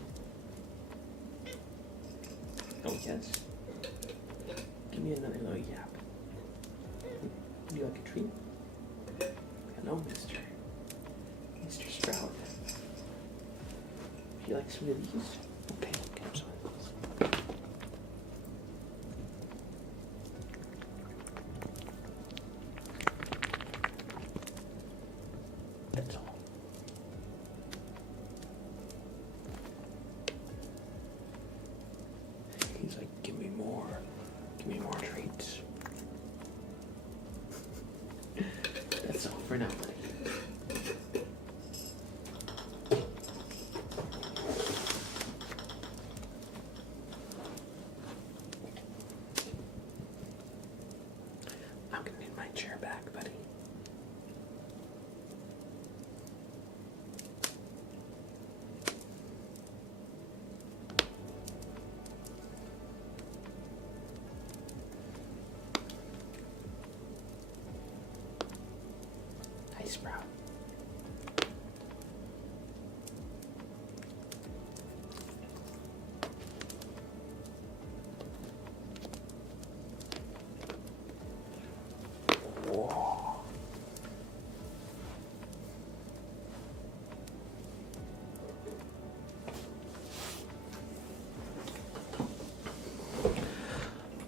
Oh, yes. Give me another little yap. Would you like a treat? Hello, Mr. Sprout. Would you like some of these? Okay, have some of these. That's all. He's like, give me more treats. That's all for now, buddy. I'm gonna need my chair back, buddy. Hi, Sprout. Whoa.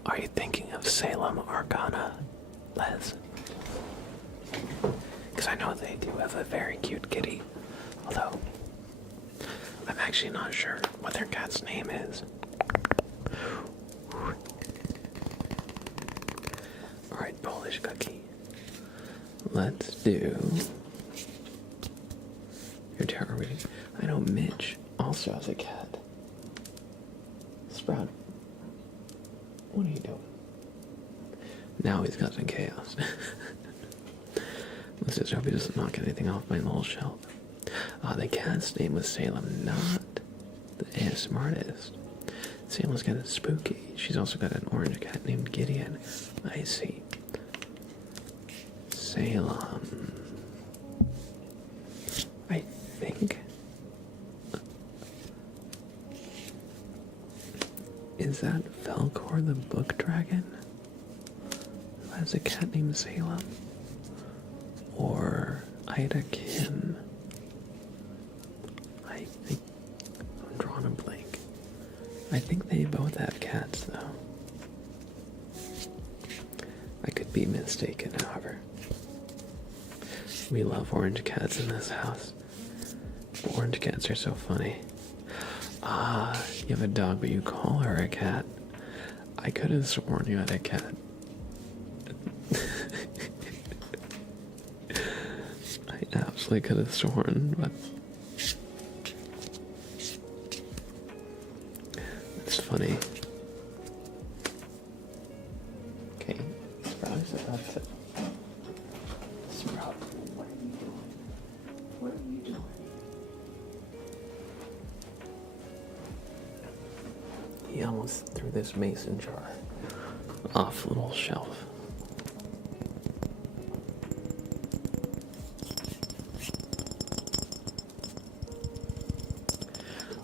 Are you thinking of Salem Arcana, Les? Because I know they do have a very cute kitty. Although, I'm actually not sure what their cat's name is. Alright, Polish cookie. Let's do your tarot reading. I know Mitch also has a cat. Sprout, what are you doing? Now he's causing chaos. Let's just hope he doesn't knock anything off my little shelf. The cat's name was Salem, not the ASMR artist. Salem's got a spooky. She's also got an orange cat named Gideon. I see. Salem. I think. Is that Velcor the book dragon? Who has a cat named Salem? Or Ida Kim? I think I'm drawing a blank. I think they both have cats, though. I could be mistaken, however. We love orange cats in this house. Orange cats are so funny. You have a dog, but you call her a cat. I could have sworn you had a cat. I absolutely could have sworn, but it's funny. Okay, Sprout is about to. Sprout, what are you doing? What are you doing? He almost threw this mason jar off a little shelf.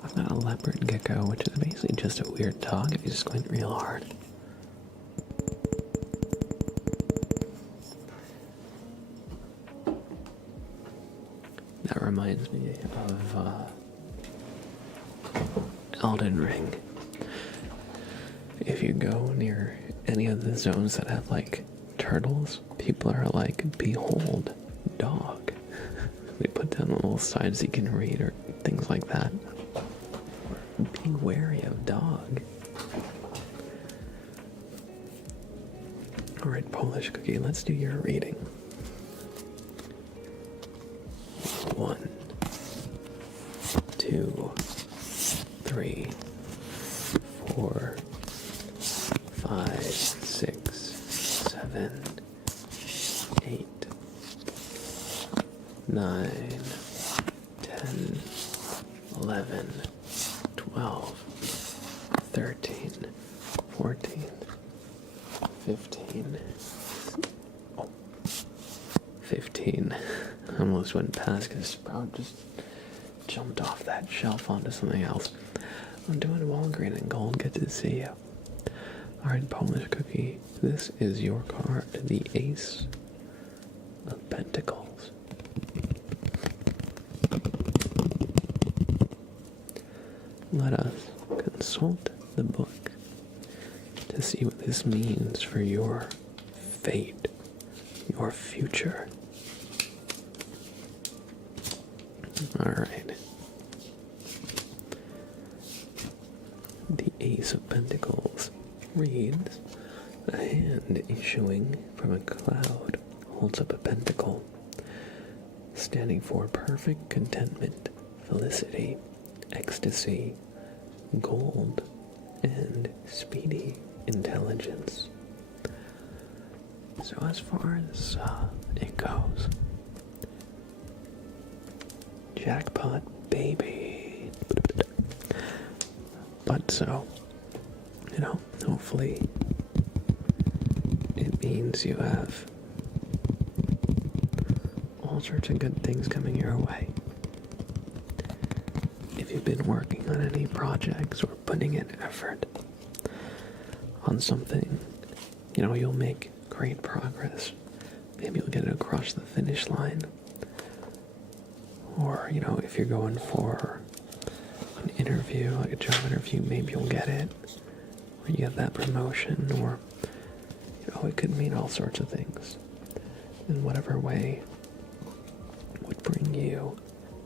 I've got a leopard gecko, which is basically just a weird dog if you squint real hard. That reminds me of Elden Ring. If you go near any of the zones that have like turtles, people are like, behold, dog. They put down little signs you can read or things like that. Be wary of dog. Alright, Polish cookie, let's do your reading. 1, 2, 3, 4, 5, 6, 7, 8, 9, 10, 11, 12, 13, 14, 15. Oh, 15. I almost went past because Sprout just jumped off that shelf onto something else. I'm doing wall green and gold. Good to see you. Alright, Polish Cookie. This is your card, the Ace of Pentacles. Let us consult the book to see what this means for your fate, your future. Alright. The Ace of Pentacles reads, a hand issuing from a cloud holds up a pentacle, standing for perfect contentment, felicity, ecstasy, gold, and speedy intelligence. So as far as it goes, jackpot baby. But so, hopefully it means you have all sorts of good things coming your way. If you've been working on any projects or putting in effort on something, you'll make great progress. Maybe you'll get it across the finish line. Or, if you're going for an interview, like a job interview, maybe you'll get it. Or you get that promotion, or, it could mean all sorts of things. In whatever way would bring you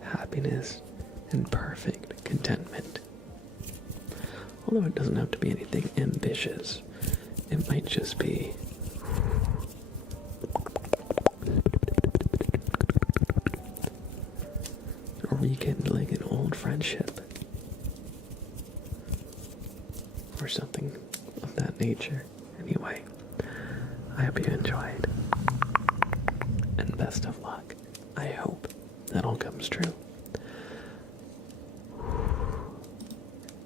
happiness and perfect contentment. Although it doesn't have to be anything ambitious. It might just be rekindling an old friendship or something of that nature. Anyway, I hope you enjoyed, and best of luck. I hope that all comes true.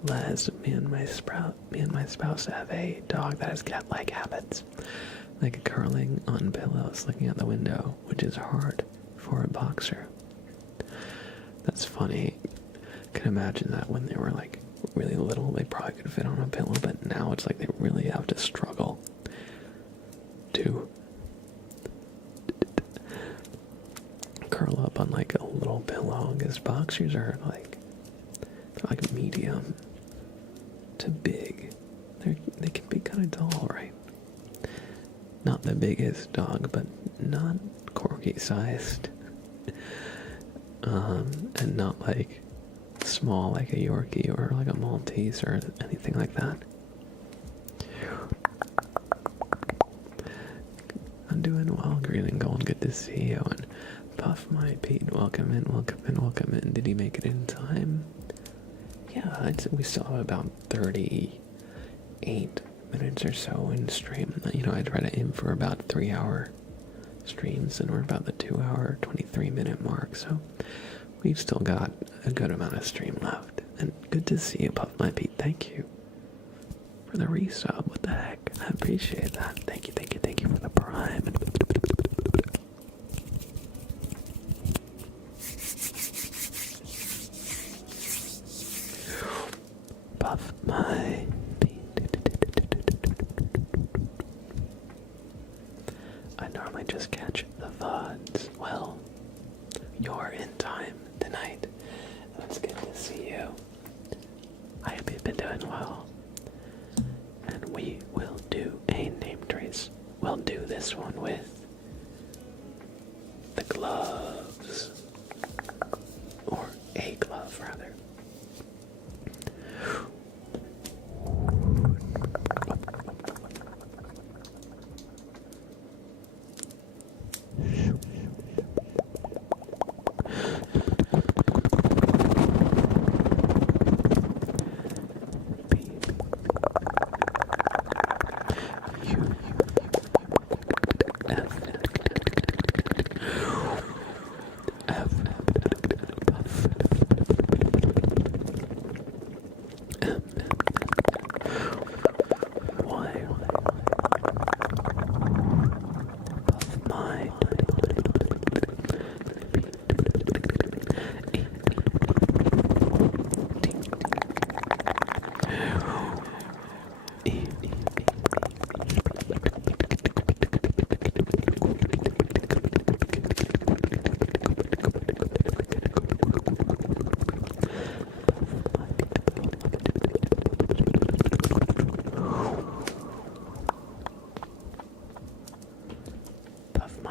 Les, me and my spouse have a dog that has cat-like habits, like curling on pillows looking out the window, which is hard for a boxer. That's funny. I can imagine that when they were like really little, they probably could fit on a pillow, but now it's like they really have to struggle to curl up on like a little pillow, because boxers are like, they're like medium to big. They can be kind of tall, right? Not the biggest dog, but not corgi sized. And not like small like a Yorkie or like a Maltese or anything like that. I'm doing well, green and gold, good to see you. And Puff My Pete, welcome in, welcome in, welcome in. Did he make it in time? Yeah, I'd say we still have about 38 minutes or so in stream. I try to aim for about 3-hour streams, and we're about the 2-hour, 23-minute mark, so we've still got a good amount of stream left. And good to see you, Puff My Pete. Thank you for the resub. What the heck? I appreciate that. Thank you, thank you, thank you for the prime. Puff My Pete. I normally just catch the VODs. Well, you're in time tonight. That's good to see you. I hope you've been doing well. And we will do a name trace. We'll do this one with the gloves. Or a glove, rather.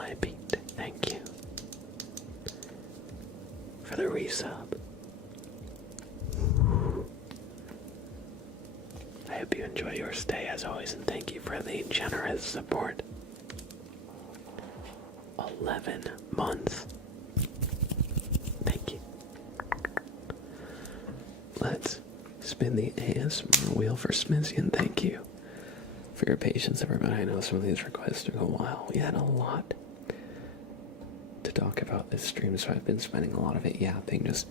my Pete. Thank you for the resub. I hope you enjoy your stay as always, and thank you for the generous support. 11 months. Thank you. Let's spin the ASMR wheel for Smithian. Thank you for your patience, everybody. I know some of these requests took a while. We had a lot to talk about this stream, so I've been spending a lot of it yapping, just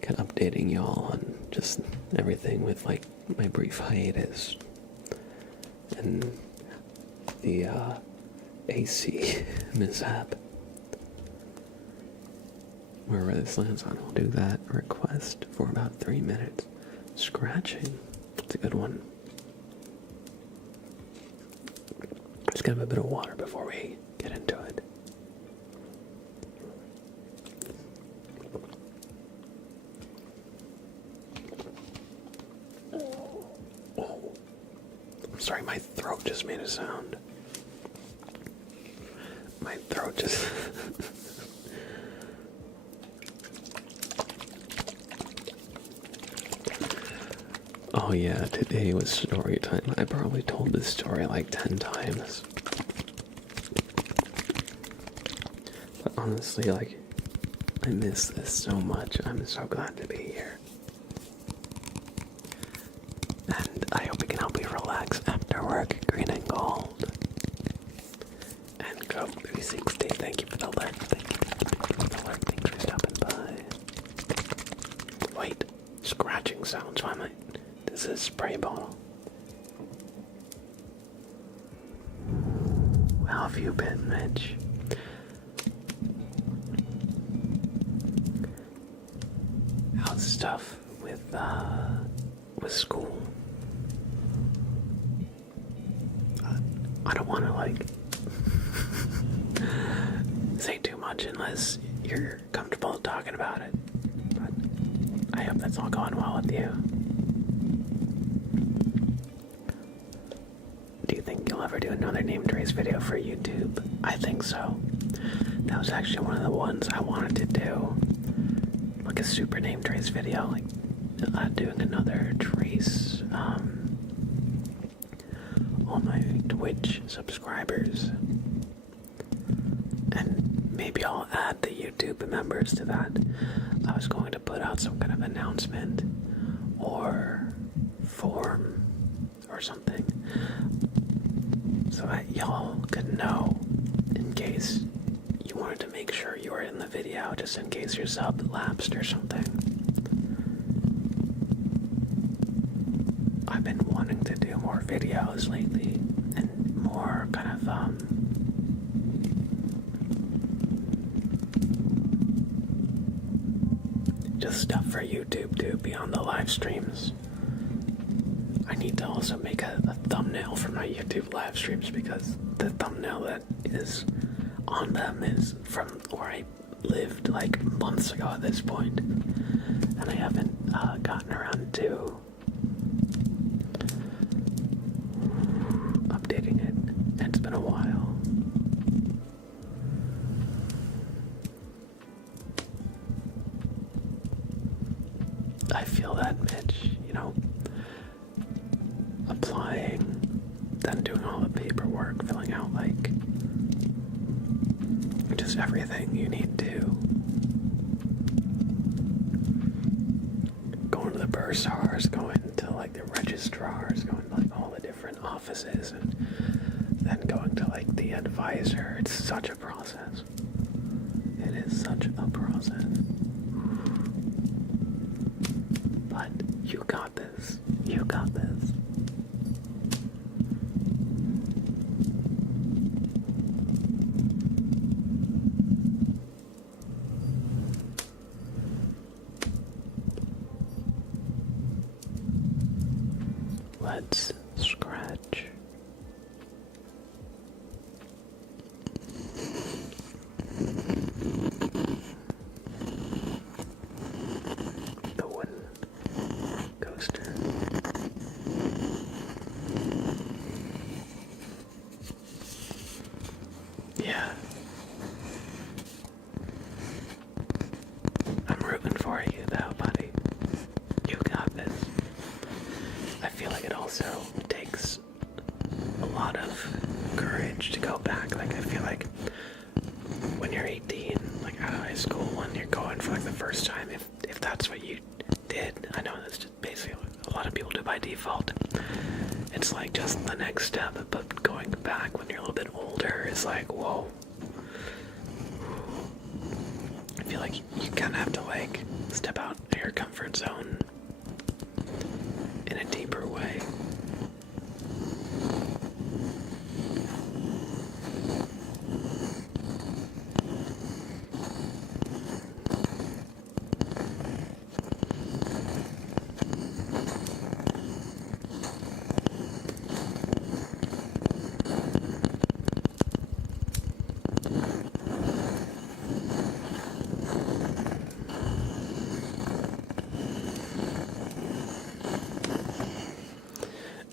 kind of updating y'all on just everything with like my brief hiatus and the AC mishap. Wherever this lands on, I'll do that request for about 3 minutes. Scratching, it's a good one. Just gonna have a bit of water before we get into it. Oh, I'm sorry, my throat just made a sound. My throat just... Oh yeah, today was story time. I probably told this story like 10 times. But honestly, like, I miss this so much. I'm so glad to be here. And I hope we can help you relax after work. Green and gold. And Grove 360, thank you for the alert. Thank you for the alert. Thanks for stopping by. Wait, scratching sounds. Why am I... This is a spray bottle. How have you been, Mitch? How's stuff with school? I don't want to like say too much unless you're comfortable talking about it. But I hope that's all going well with you. Do you think you'll ever do another name trace video for YouTube? I think so. That was actually one of the ones I wanted to do. Like a super name trace video, like doing another trace all my Twitch subscribers. And maybe I'll add the YouTube members to that. I was going to put out some kind of announcement or form or something so that y'all could know in case you wanted to make sure you were in the video, just in case your sub lapsed or something. I've been wanting to do more videos lately and more kind of just stuff for YouTube too, beyond the live streams. I need to also make a thumbnail for my YouTube live streams because the thumbnail that is on them is from where I lived like months ago at this point, and I haven't gotten around to updating it. It's been a while. I feel that, Mitch, you know, applying, then doing all the paperwork, filling out like just everything you need to. Going to the bursars, going to like the registrars, going to like all the different offices, and then going to like the advisor. It's such a process. It is such a process. But you got this. You got this. Let's scratch. The wooden coaster. Yeah. I'm rooting for you though, buddy. You got this. I feel like it also takes a lot of courage to go back. Like, I feel like when you're 18, like out of high school, when you're going for like the first time, if that's what you did, I know that's just basically what a lot of people do by default. It's like just the next step, but going back when you're a little bit older is like, whoa. I feel like you kind of have to like step out of your comfort zone in a deeper way.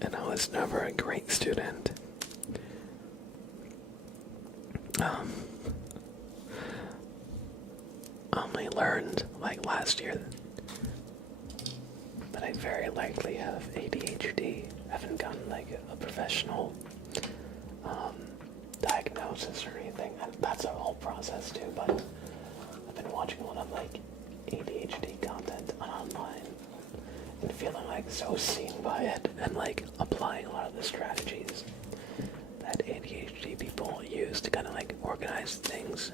And I was never a great student. Only learned like last year that I very likely have ADHD. I haven't gotten like a professional diagnosis or anything. That's a whole process too, but I've been watching a lot of like ADHD content online and feeling like so seen by it and like applying a lot of the strategies that ADHD people use to kind of like organize things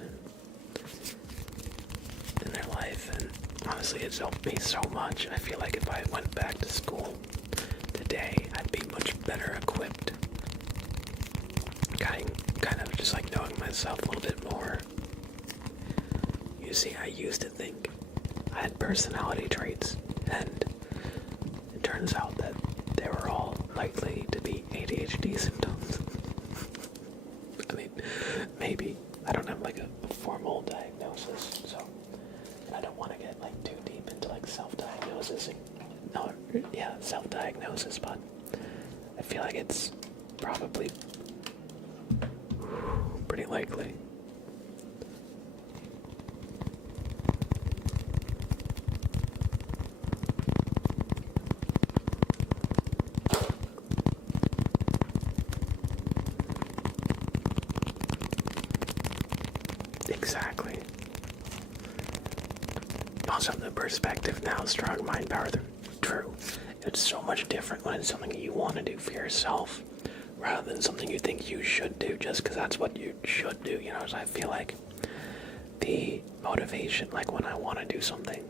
in their life. And honestly, it's helped me so much. I feel like if I went back to school today, I'd be much better equipped. Kind of just like knowing myself a little bit more. You see, I used to think I had personality traits, and it turns out that they were all likely to be ADHD symptoms. I mean, maybe. I don't have like a formal diagnosis, so I don't want to get like too deep into like self-diagnosis. Self-diagnosis, but I feel like it's probably pretty likely. Exactly. Also, the perspective now, strong mind power, true. It's so much different when it's something you want to do for yourself rather than something you think you should do just because that's what you should do, you know. So I feel like the motivation, like when I want to do something,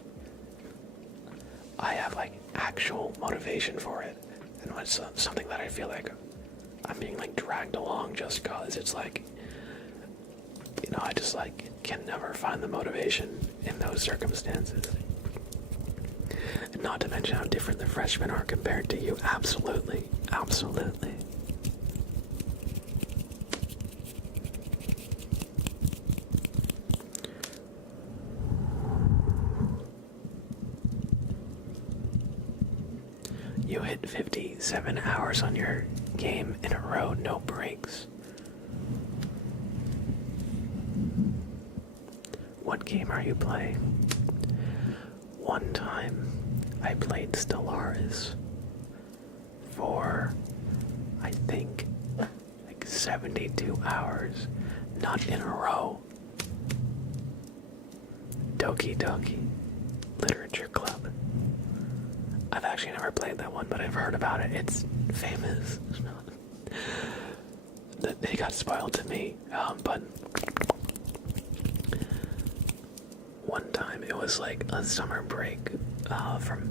I have like actual motivation for it. And when it's something that I feel like I'm being like dragged along just because, it's like, you know, I just like can never find the motivation in those circumstances. And not to mention how different the freshmen are compared to you. Absolutely. Absolutely. You hit 57 hours on your game in a row, no breaks. What game are you playing? One time, I played Stellaris for, I think, like 72 hours, not in a row. Doki Doki Literature Club. I've actually never played that one, but I've heard about it. It's famous. It got spoiled to me, but one time it was like a summer break from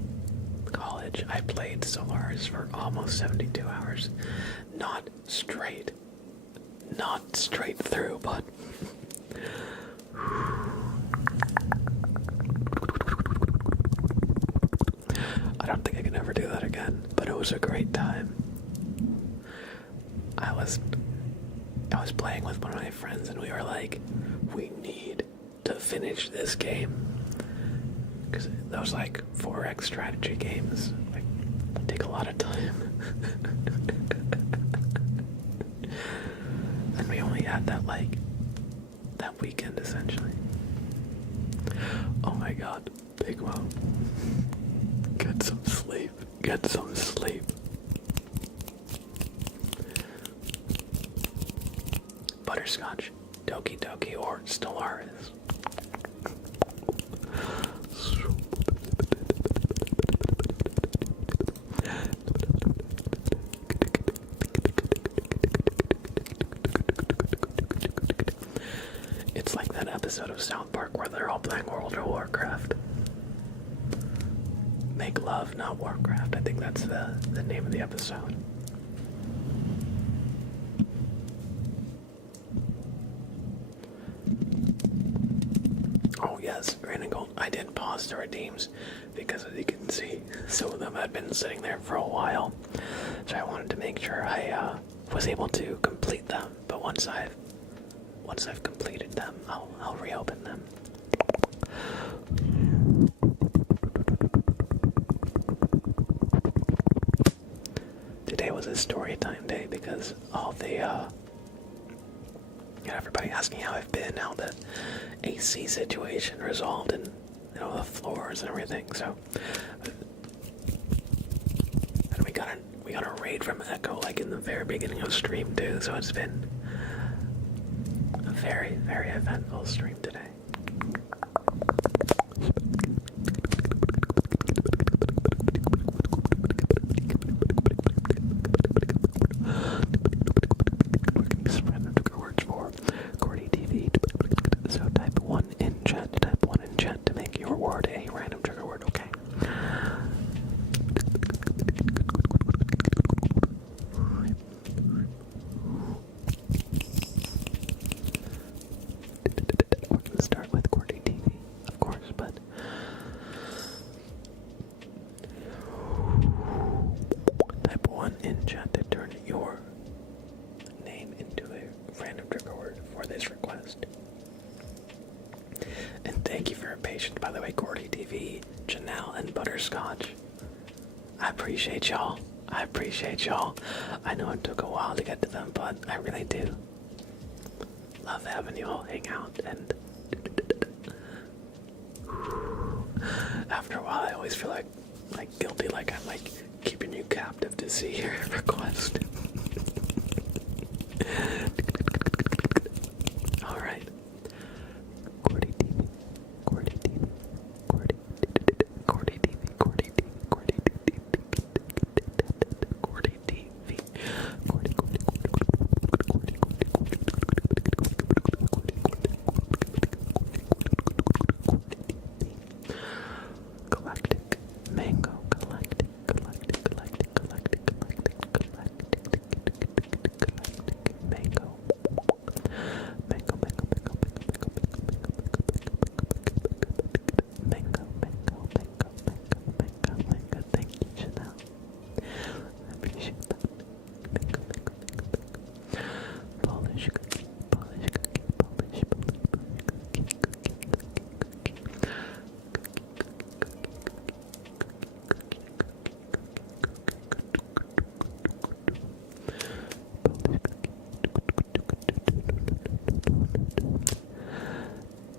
college. I played Stellaris for almost 72 hours. Not straight through, but I don't think I can ever do that again, but it was a great time. I was playing with one of my friends and we were like, we need to finish this game. Because those like 4X strategy games like take a lot of time. And we only had that like that weekend, essentially. Oh my god, Big Mom. Get some sleep. Get some sleep. Butterscotch, Doki Doki, or Stellaris. It's like that episode of South Park where they're all playing World of Warcraft. Make love, not Warcraft. I think that's the name of the episode. Oh yes, Green and Gold. I did pause the redeems because, as you can see, some of them had been sitting there for a while. So I wanted to make sure I was able to complete them. But once I've completed them, I'll reopen them. Today was a story time day because all the everybody asking how I've been, how the AC situation resolved, and the floors and everything. So, and we got a raid from Echo like in the very beginning of stream too. So it's been a very, very eventful stream today. So type 1 in chat to make your word a random trigger word, okay? We're gonna start with QWERTY TV, of course, but type 1 in chat to turn your name into a random trigger word for this request. And thank you for your patience, by the way, QWERTY TV, Janelle, and Butterscotch. I appreciate y'all. I know it took a while to get to them, but I really do love having you all hang out. And after a while, I always feel like guilty, like I'm like keeping you captive to see your request. All right. QWERTY TV, QWERTY TV, QWERTY TV, QWERTY TV, QWERTY TV, QWERTY TV, QWERTY TV, Galactic Mango, Galactic Mango. Thank you, Chanel. I appreciate that. Polish cookie, polish cookie, polish cookie,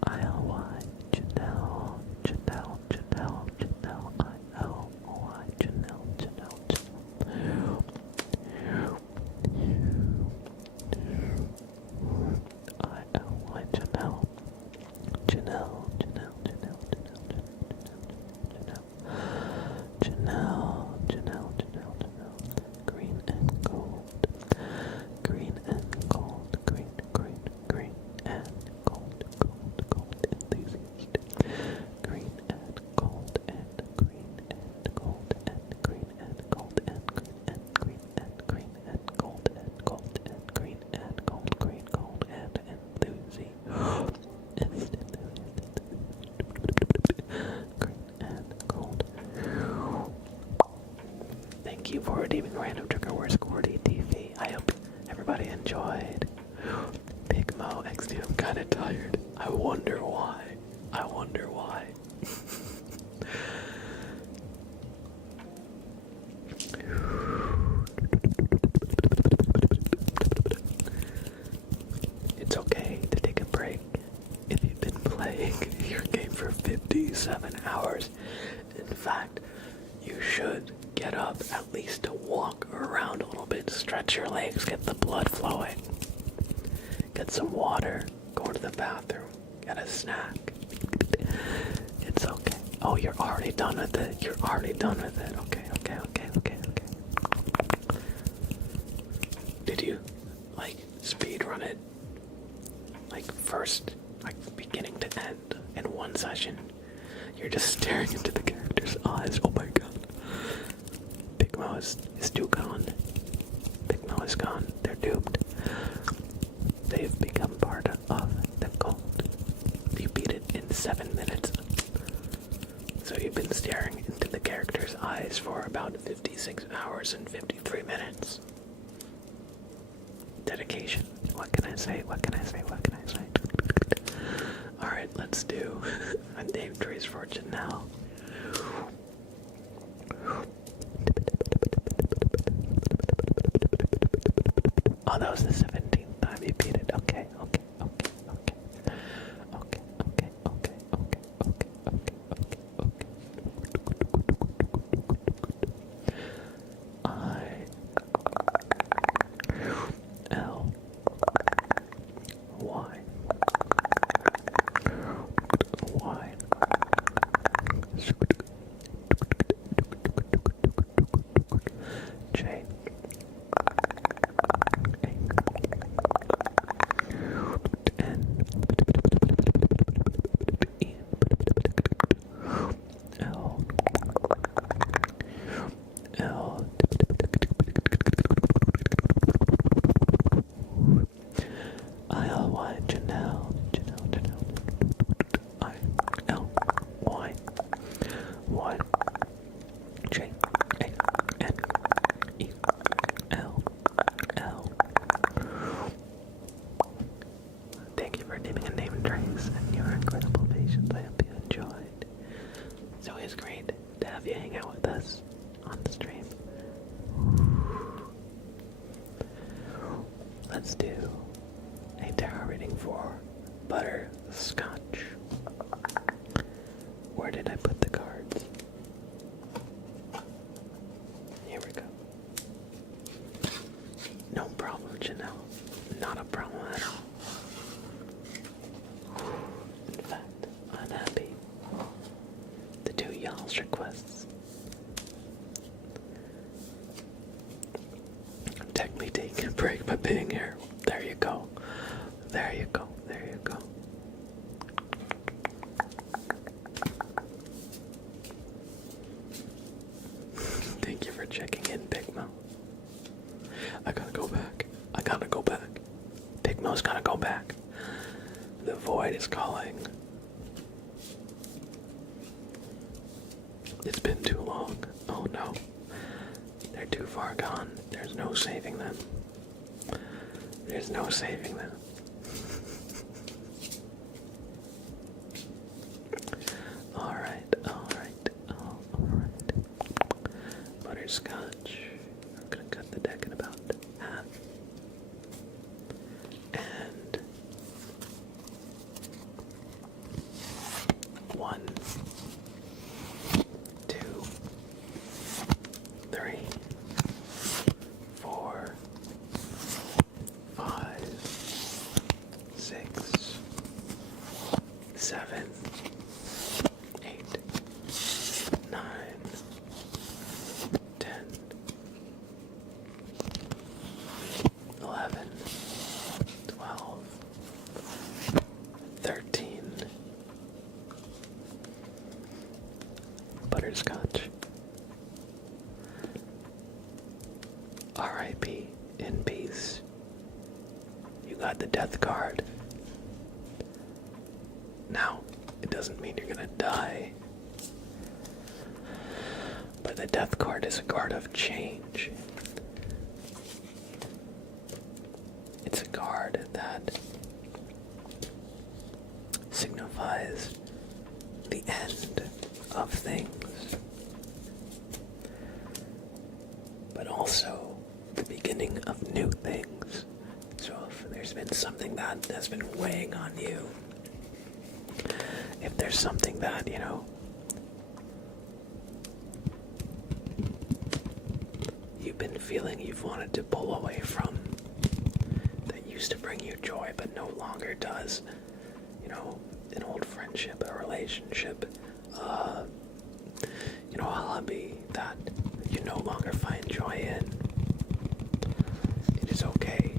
I-L-Y, Janelle, I-L-Y, Janelle. I-L-Y, Janelle. Green and gold. Green and gold. Green and gold. Gold enthusiast. Green and gold and green and gold and green and gold and green and green and gold and gold and green and gold, green, gold and enthusiast. Green and gold. Thank you for redeeming random trigger words, QWERTY TV. I hope everybody enjoyed. Big Mo XD, I'm kinda tired. I wonder why. It's okay to take a break. 57 hours. In fact, you should get up at least to walk around a little bit, stretch your legs, get the blood flowing, get some water, go to the bathroom, get a snack. It's okay. Oh, you're already done with it. You're already done with it. Okay. Did you, speed run it? First, beginning to end in one session? You're just staring into the character's eyes. Oh my god. Big Mo is too gone. Big Mo is gone. They're doomed. They've become part of the cult. You beat it in 7 minutes. So you've been staring into the character's eyes for about 56 hours and 53 minutes. Dedication. What can I say? Alright, let's do a name trace fortune now. Oh, that was the 17th time you beat it. Okay. Let's do a tarot reading for butterscotch. Where did I put the cards? Here we go. No problem, Janelle. Not a problem at all. In fact, unhappy. The two y'all's requests. Technically taking a break by being here. There you go. There you go. There you go. Thank you for checking in, Big Mo. I gotta go back. Big Mo's gotta go back. The void is calling. It's been too long. Oh no. They're too far gone. There's no saving them. There's no saving them. Alright. Butterscotch. I'm gonna cut the deck in about half. And 1, 2, 3, 4, 5, 6, 7, 8, 9, 10, 11, 12, 13. Butterscotch. R.I.P. in peace. You got the death card. Now, it doesn't mean you're gonna die. But the death card is a card of change. It's a card that signifies the end of things, but also the beginning of new things. So if there's been something that has been weighing on you, if there's something that, you've been feeling you've wanted to pull away from, that used to bring you joy but no longer does, an old friendship, a relationship, a hobby that you no longer find joy in, it is okay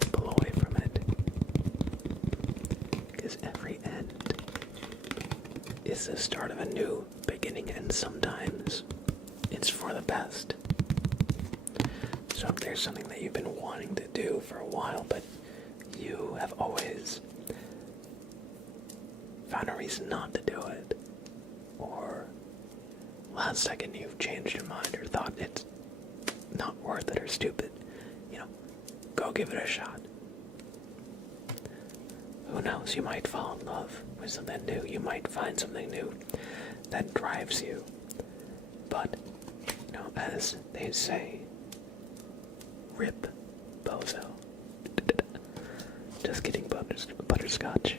to pull away from it, because every end is the start of a new beginning, and sometimes it's for the best. So if there's something that you've been wanting to do for a while, but you have always found a reason not to do it, or last second you've changed your mind or thought it's not worth it or stupid, go give it a shot. Who knows, you might fall in love with something new, you might find something new that drives you. But, as they say, rip bozo. Just kidding, butterscotch.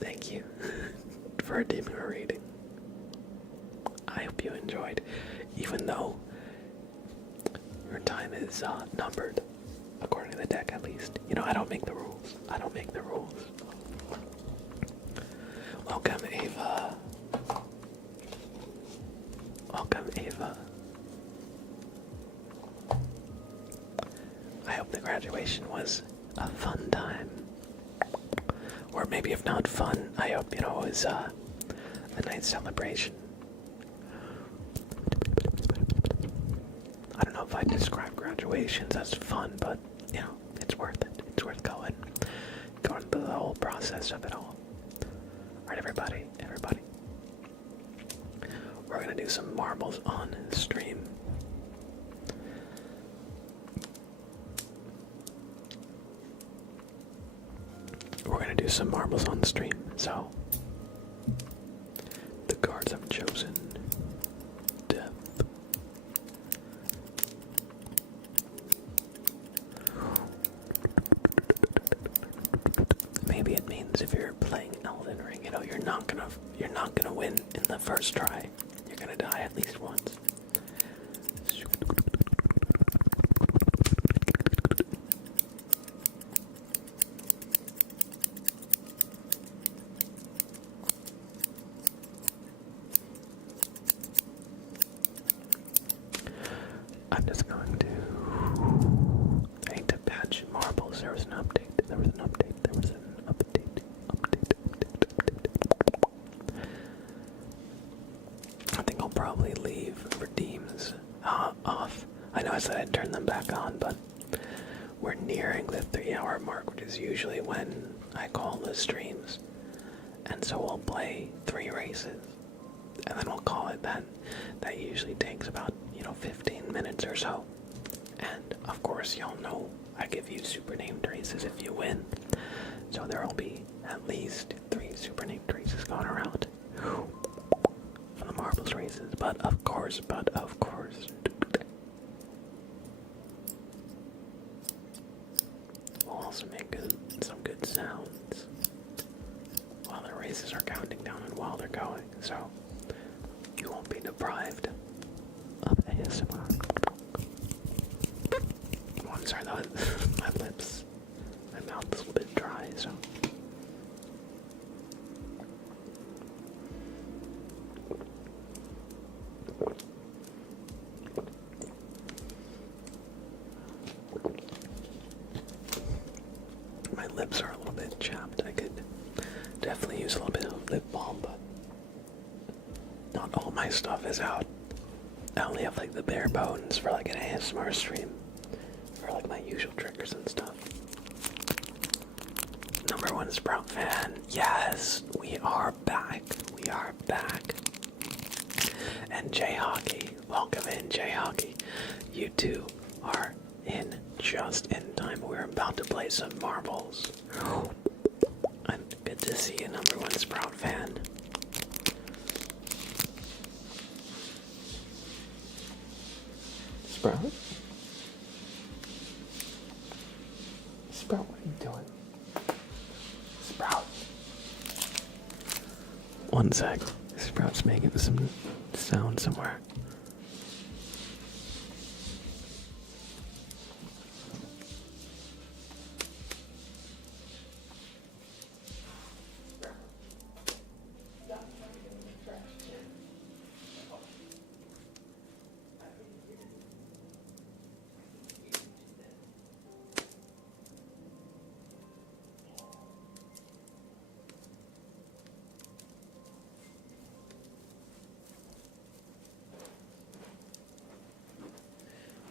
Thank you for redeeming a rating. I hope you enjoyed, even though your time is numbered, according to the deck at least. I don't make the rules. Welcome, Ava. I hope the graduation was a fun time. Or maybe if not fun, I hope, it was a nice celebration. I don't know if I describe graduations as fun, but, it's worth it. It's worth going through the whole process of it all. Alright, everybody. We're gonna do some marbles on stream. So the cards I've chosen: death, maybe it means if you're playing Elden Ring, you're not gonna win in the first try. You're gonna die at least once. I'm just going to... I need to patch marbles. There was an update. I think I'll probably leave redeems off. I know I said I'd turn them back on, but we're nearing the 3-hour mark, which is usually when I call the streams. And so we'll play 3 races, and then we'll call it then. That usually takes about 15 minutes or so. And of course, y'all know I give you super named races if you win. So there will be at least 3 super named races going around for the marbles races. But of course, we'll also make some good sounds while the races are counting down and while they're going. So you won't be deprived of ASMR. Oh, I'm sorry, my mouth is a little bit dry, so. My lips are a little bit chapped. I could definitely use a little bit of lip balm, but not all my stuff is out. I only have the bare bones for an ASMR stream, for my usual triggers and stuff. Number 1 Sprout fan. Yes, we are back. And J Hockey, welcome in, J Hockey. You two are in just in time. We're about to play some marbles. And good to see you, number 1 Sprout fan. Sprout? doing? Sprout. One sec. Sprout's making some sound somewhere.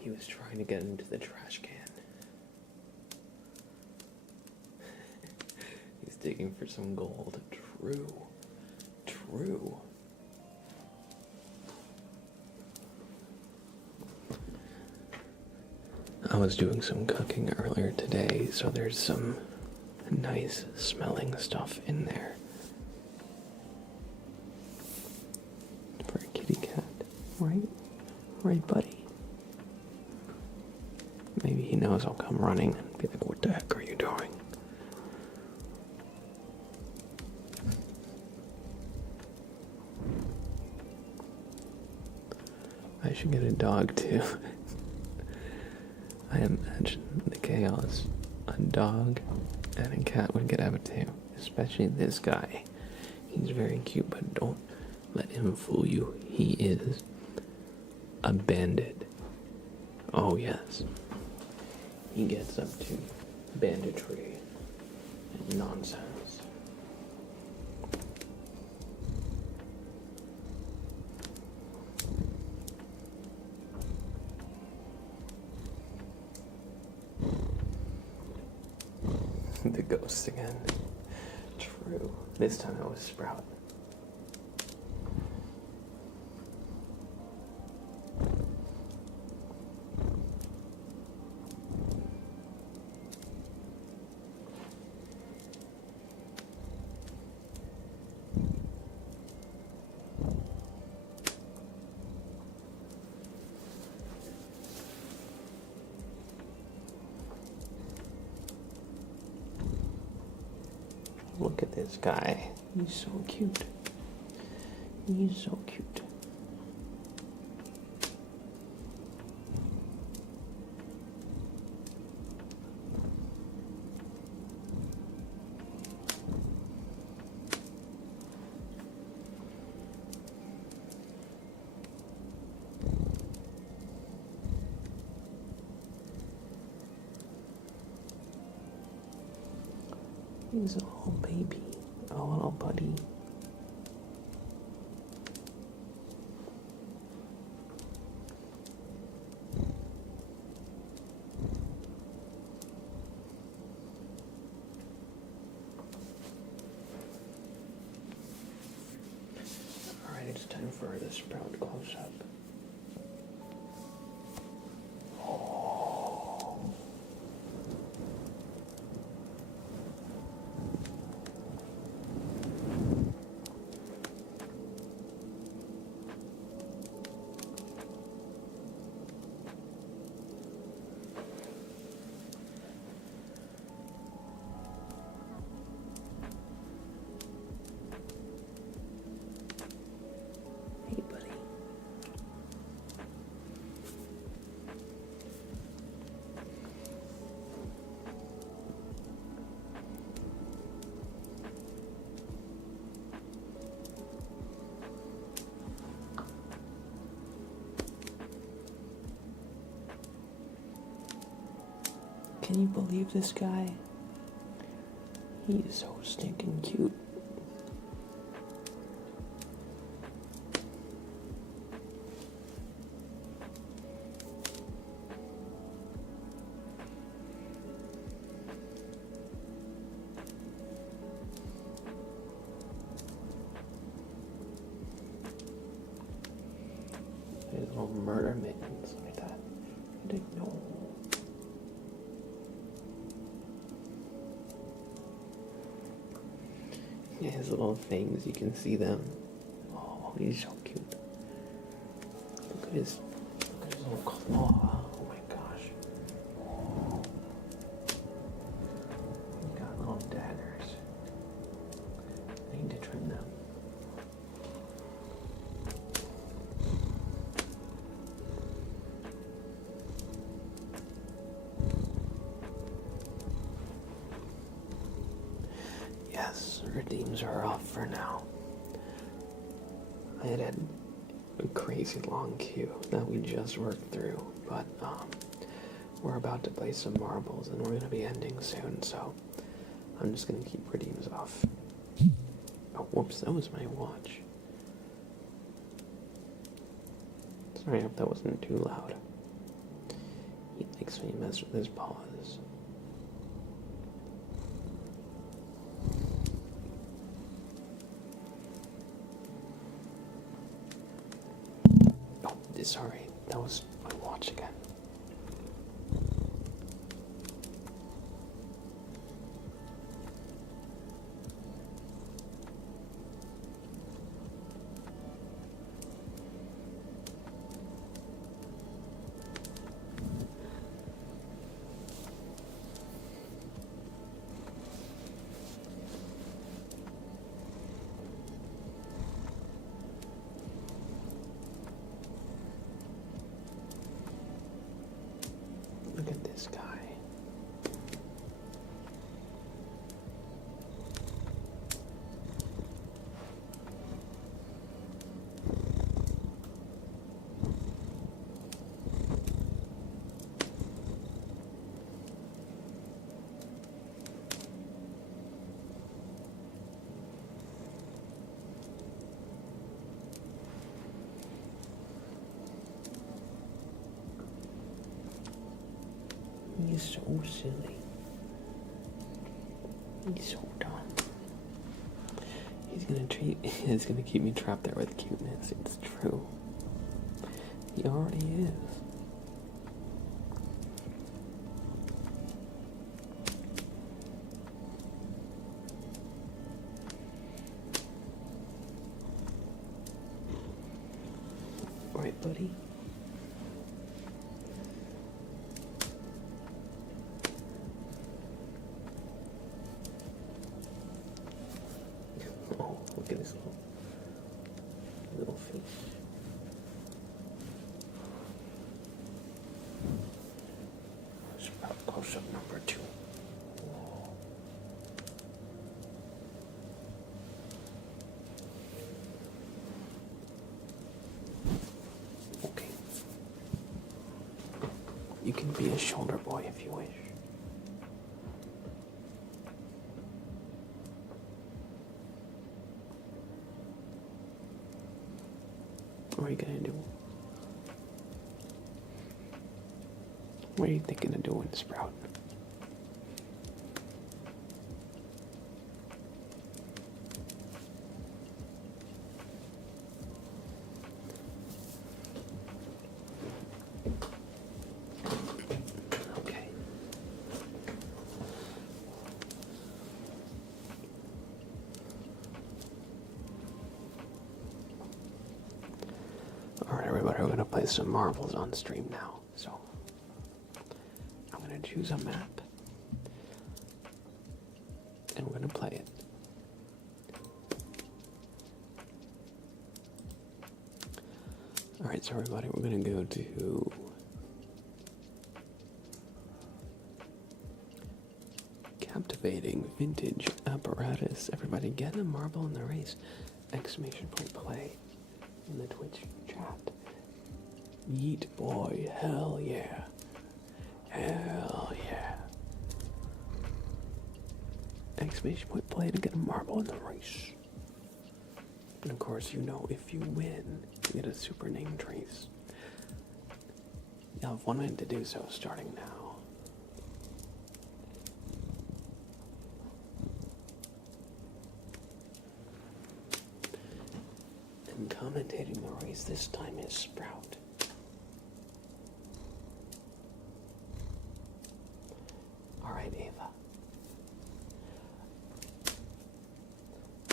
He was trying to get into the trash can. He's digging for some gold. True. True. I was doing some cooking earlier today, so there's some nice smelling stuff in there. For a kitty cat, right? Right, buddy? Maybe he knows I'll come running and be like, what the heck are you doing? I should get a dog too. I imagine the chaos a dog and a cat would get out too. Especially this guy. He's very cute, but don't let him fool you. He is a bandit. Oh yes. He gets up to banditry and nonsense. The ghost again. True. This time it was Sprout. Look at this guy. He's so cute. He's so cute. He's a little baby, a little buddy. Alright, it's time for the Sprout close-up. Hey, buddy. Can you believe this guy? He is so stinking cute. His little murder mittens like that. I didn't know. Yeah, his little things, you can see them. Oh, he's so cute. Look at his little claw. Oh my gosh. themes are off for now. I had a crazy long queue that we just worked through, but we're about to play some marbles and we're going to be ending soon, so I'm just going to keep redeems off. Oh, whoops, that was my watch. Sorry, I hope that wasn't too loud. He likes when you mess with his paws. Oh, sorry, that was my watch again. Look at this guy. He's so silly. He's so dumb. He's gonna keep me trapped there with cuteness. It's true. He already is. Right, buddy? Oh, look at this little fish. Sprout close-up number 2. Whoa. Okay. You can be a shoulder boy if you wish. What are you gonna do? What are you thinking of doing, Sprout? Okay. Alright, everybody, we're gonna play some marbles on stream now. So, I'm gonna choose a map, and we're gonna play it. Alright, so everybody, we're gonna go to captivating vintage apparatus. Everybody get a marble in the race! Exclamation point play in the Twitch chat. Yeet boy, hell yeah. Hell yeah. Exclamation point play to get a marble in the race. And of course, you know, if you win, you get a super name trace. You'll have 1 minute to do so, starting now. And commentating the race this time is Sprout. Alright, Ava.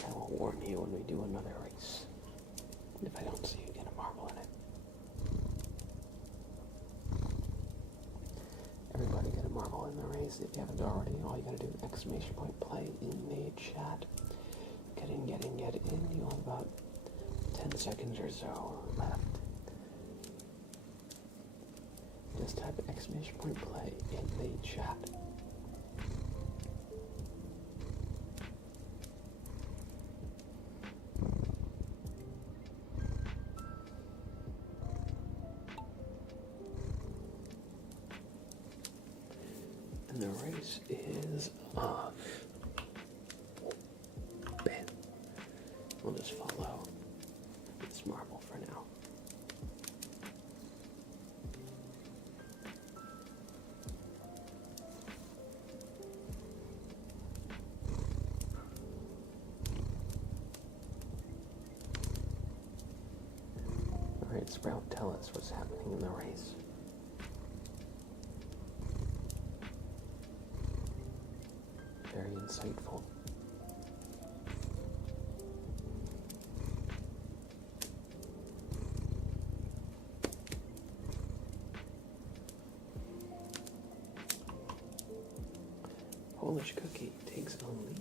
I will warn you when we do another race. If I don't see you get a marble in it. Everybody get a marble in the race. If you haven't already, all you gotta do is exclamation point play in the chat. Get in, get in, get in. You'll have about 10 seconds or so left. Just type exclamation point play in the chat. the race is off. Bam. We'll just follow this marble for now. Alright, Sprout, tell us what's happening in the race. Very insightful. Polish Cookie takes the lead.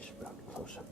Sprout close up.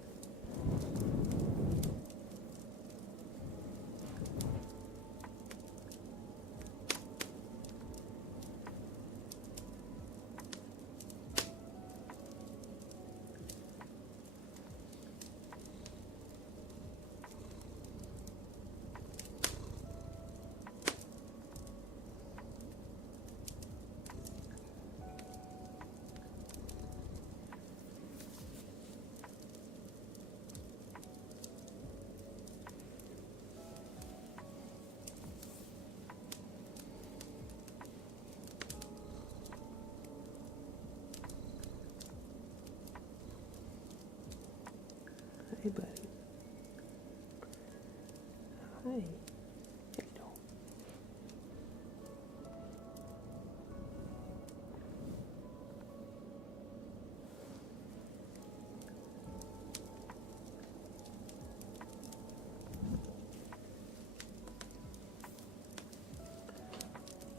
Hey, buddy. Hi. How you doing?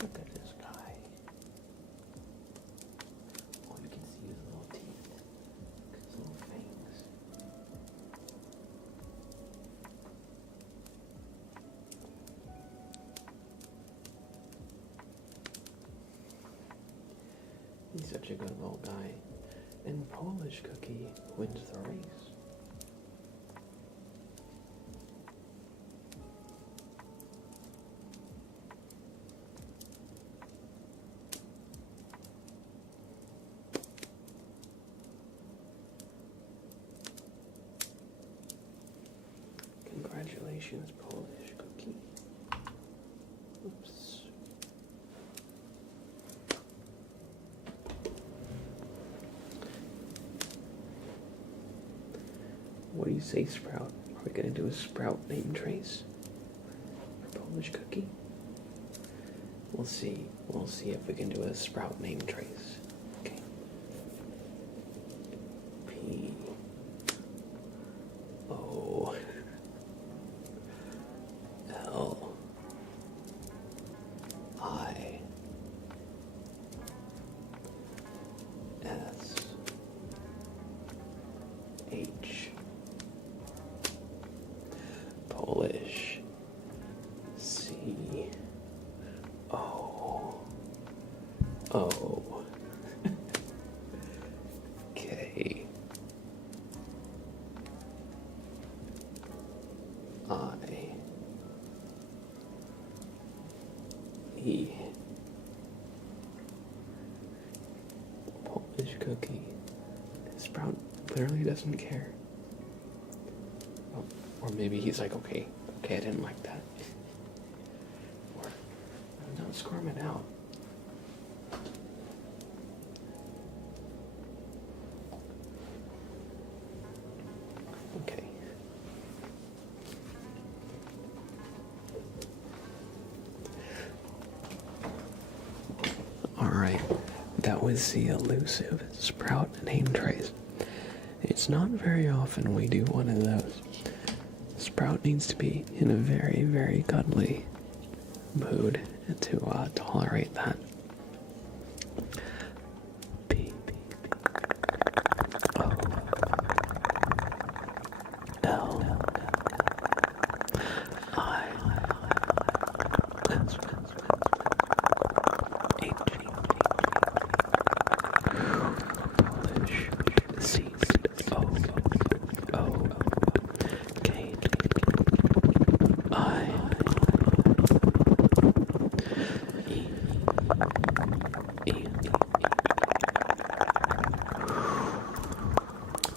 Look at this guy. All you can see is little teeth. His little fangs. He's such a good little guy. And Polish Cookie wins the race. Congratulations, Polish Cookie. Oops. What do you say, Sprout? Are we going to do a Sprout name trace for Polish Cookie? We'll see. We'll see if we can do a Sprout name trace. Okay. P O L I S H Polish C O O K I E Polish Cookie. Sprout literally doesn't care. Oh, or maybe he's like, okay, I didn't like that. Or, no, squirm it out. Okay. Alright, that was the elusive Sprout name trace. It's not very often we do one of those. Sprout needs to be in a very, very cuddly mood to tolerate that. P, P,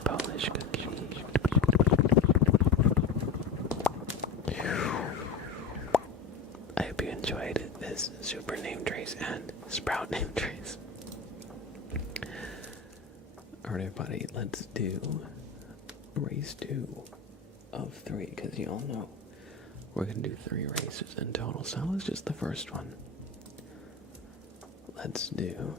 Polish cookie. I hope you enjoyed this super name trace and sprout name trace. Alright everybody, let's do race 2 of 3, because you all know we're going to do 3 races in total, so that was just the first one. Let's do...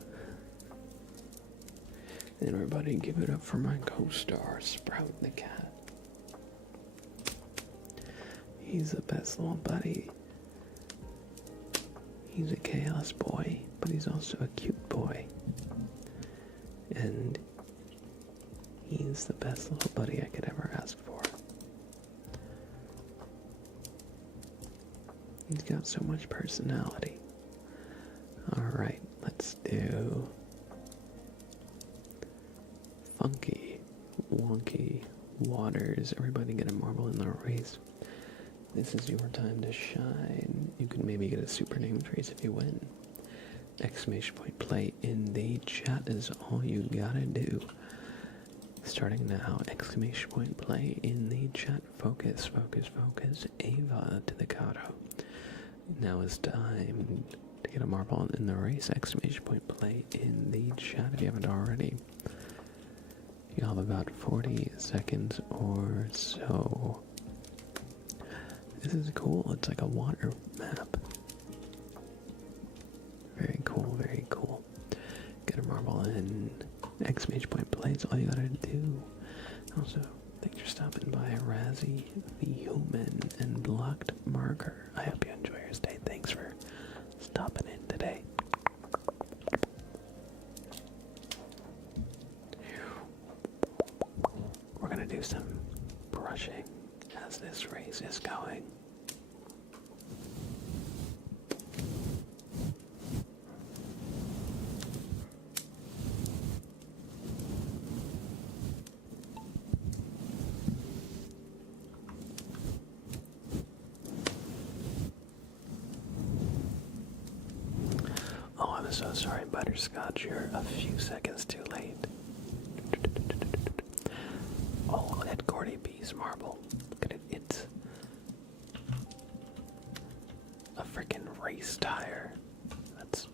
And everybody give it up for my co-star, Sprout the cat. He's the best little buddy. He's a chaos boy, but he's also a cute boy. And he's the best little buddy I could ever ask for. He's got so much personality. Alright, let's do Funky, Wonky, Waters. Everybody get a marble in the race. This is your time to shine. You can maybe get a super name trace if you win. Exclamation point play in the chat is all you gotta do. Starting now, exclamation point play in the chat. Focus, focus, focus. Ava to the Kato. Now is time to get a marble in the race. Exclamation point play in the chat if you haven't already. You have about 40 seconds or so. This is cool. It's like a water map. Very cool, very cool. Get a marble in. Exclamation point play is all you gotta do. Also, thanks for stopping by, Razzie, the Human, and Blocked Marker. I hope you enjoy your stay. Thanks for stopping in today. We're gonna do some brushing as this race is going. Oh, I'm so sorry, Butterscotch. You're a few seconds too late. Oh, look at Gordy B's marble. Look at it. It's a freaking race tire. That's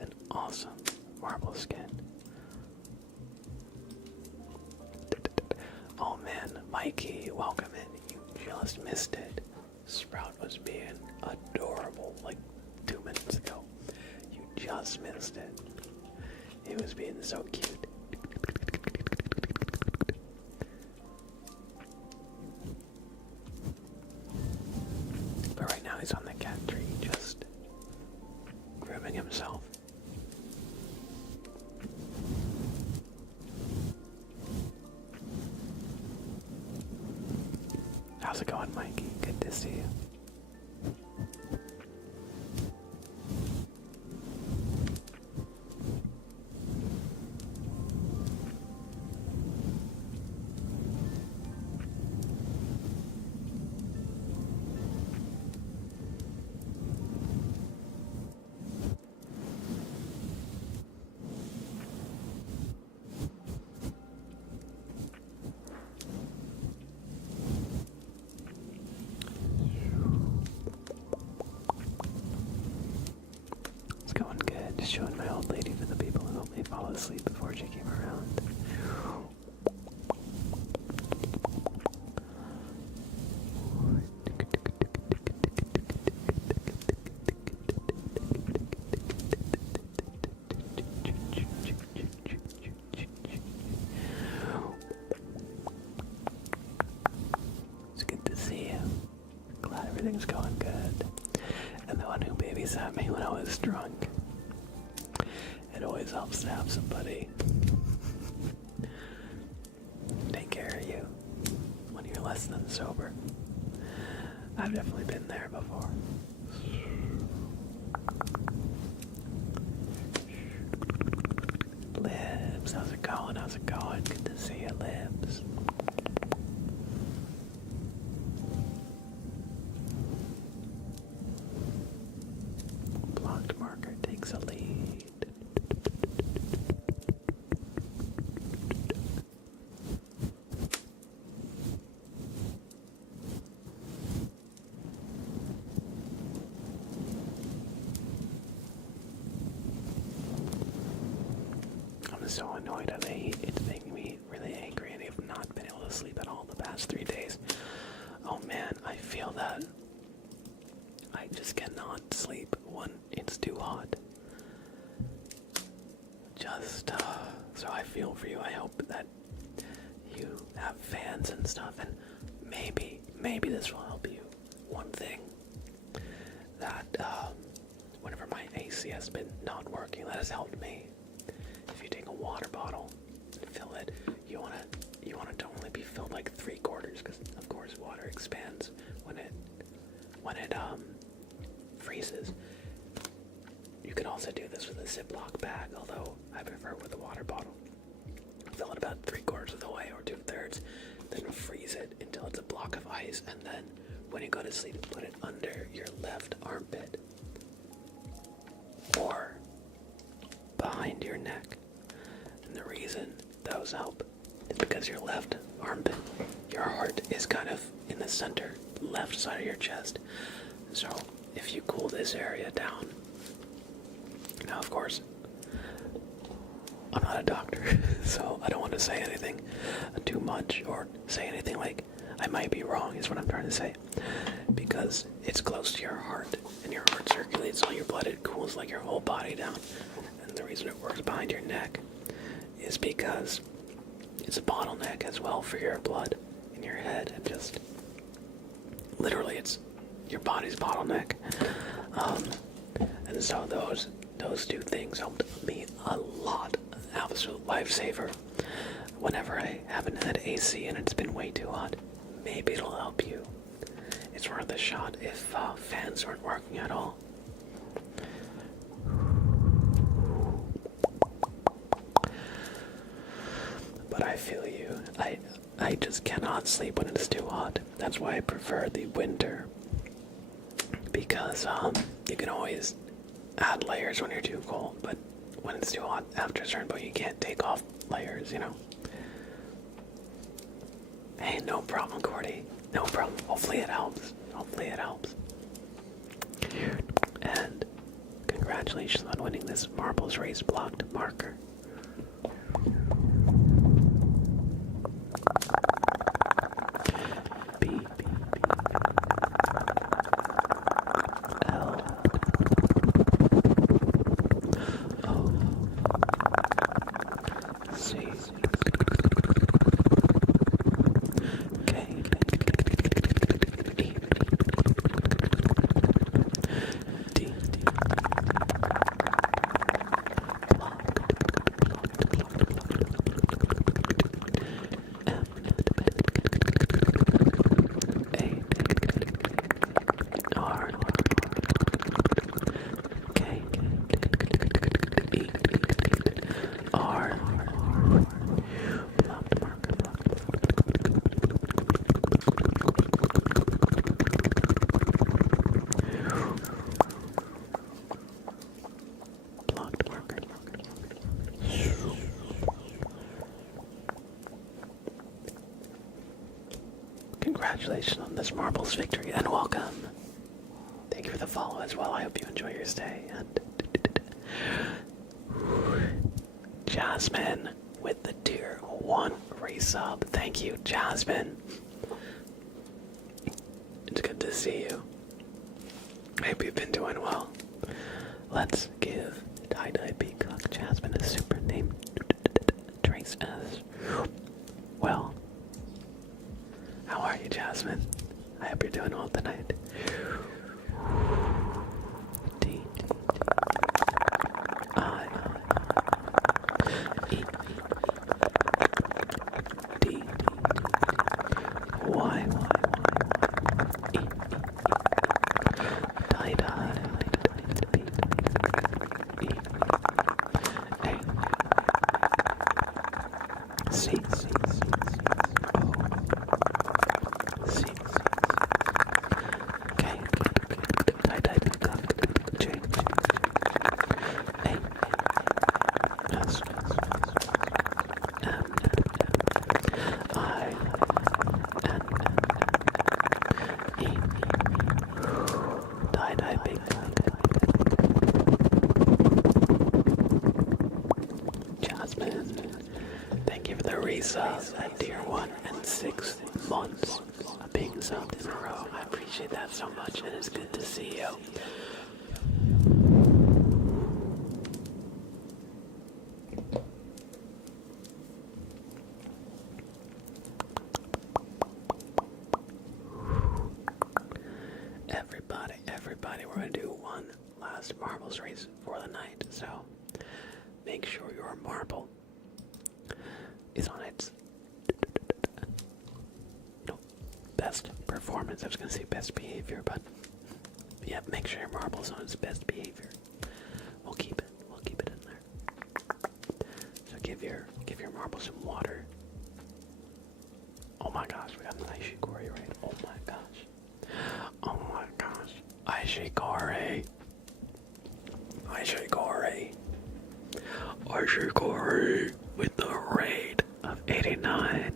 an awesome marble skin. Oh man, Mikey, welcome in. You just missed it. Sprout was being adorable like 2 minutes ago. You just missed it. He was being so cute. But right now he's on the cat tree, just grooming himself. How's it going, Mikey? Good to see you. Showing my old lady for the people who helped me fall asleep before she came around. It's good to see you. Glad everything's going good. And the one who babysat me when I was drunk. It always helps to have somebody take care of you when you're less than sober. I've definitely been there before. Libs, how's it going? How's it going? Good to see you, Libs. Blocked marker takes pixelate. I'm so annoyed at the heat. It's making me really angry, and I've not been able to sleep at all the past 3 days. Oh man, I feel that. I just cannot sleep when it's too hot. So I feel for you. I hope that you have fans and stuff, and maybe this will help you. One thing that, whenever my AC has been not working, that has helped me. If you take a water bottle and fill it, you want it to only be filled like 3/4, because of course water expands when it freezes. You can also do this with a Ziploc bag, although I prefer with a water bottle. Fill it about 3/4 of the way or 2/3, then freeze it until it's a block of ice, and then when you go to sleep, put it under your left armpit or behind your neck. And the reason those help is because your left armpit, your heart is kind of in the center left side of your chest. So if you cool this area down, now of course, I'm not a doctor, so I don't want to say anything too much or say anything like I might be wrong is what I'm trying to say, because it's close to your heart, and your heart circulates all your blood. It cools like your whole body down, and the reason it works behind your neck is because it's a bottleneck as well for your blood in your head, and just literally it's your body's bottleneck. And so those two things helped me a lot. Absolute lifesaver. Whenever I haven't had AC and it's been way too hot, maybe it'll help you. It's worth a shot if fans aren't working at all. But I feel you. I just cannot sleep when it's too hot. That's why I prefer the winter. Because you can always add layers when you're too cold, but when it's too hot after a certain point, you can't take off layers, you know. Hey, no problem, Cordy. No problem. Hopefully it helps. Hopefully it helps. And congratulations on winning this Marbles Race blocked marker. B, B, B, L, O, C, K, E, D, Congratulations on this Marbles victory, and welcome. Thank you for the follow as well. I hope you enjoy your stay. And Jasmine with the tier 1 resub. Thank you, Jasmine. It's good to see you. I hope you've been doing well. Let's give Tie-Dye Peacock Jasmine a super name. Trace as well. How are you, Jasmine? I hope you're doing well tonight. D I E D Y E tie-dye B E A C O C K resub at tier 1 and 6 months of being subbed in a row. I appreciate that so much, and it's good to see you. Everybody, we're going to do one last marbles race for the night, so make sure your marble is on its best performance. I was going to say best behavior, but yeah, make sure your marble's on its best behavior. We'll keep it in there. So give your marble some water. Oh my gosh, we got an Aishikori, right? Oh my gosh. Oh my gosh. Aishikori. With the rate of 89.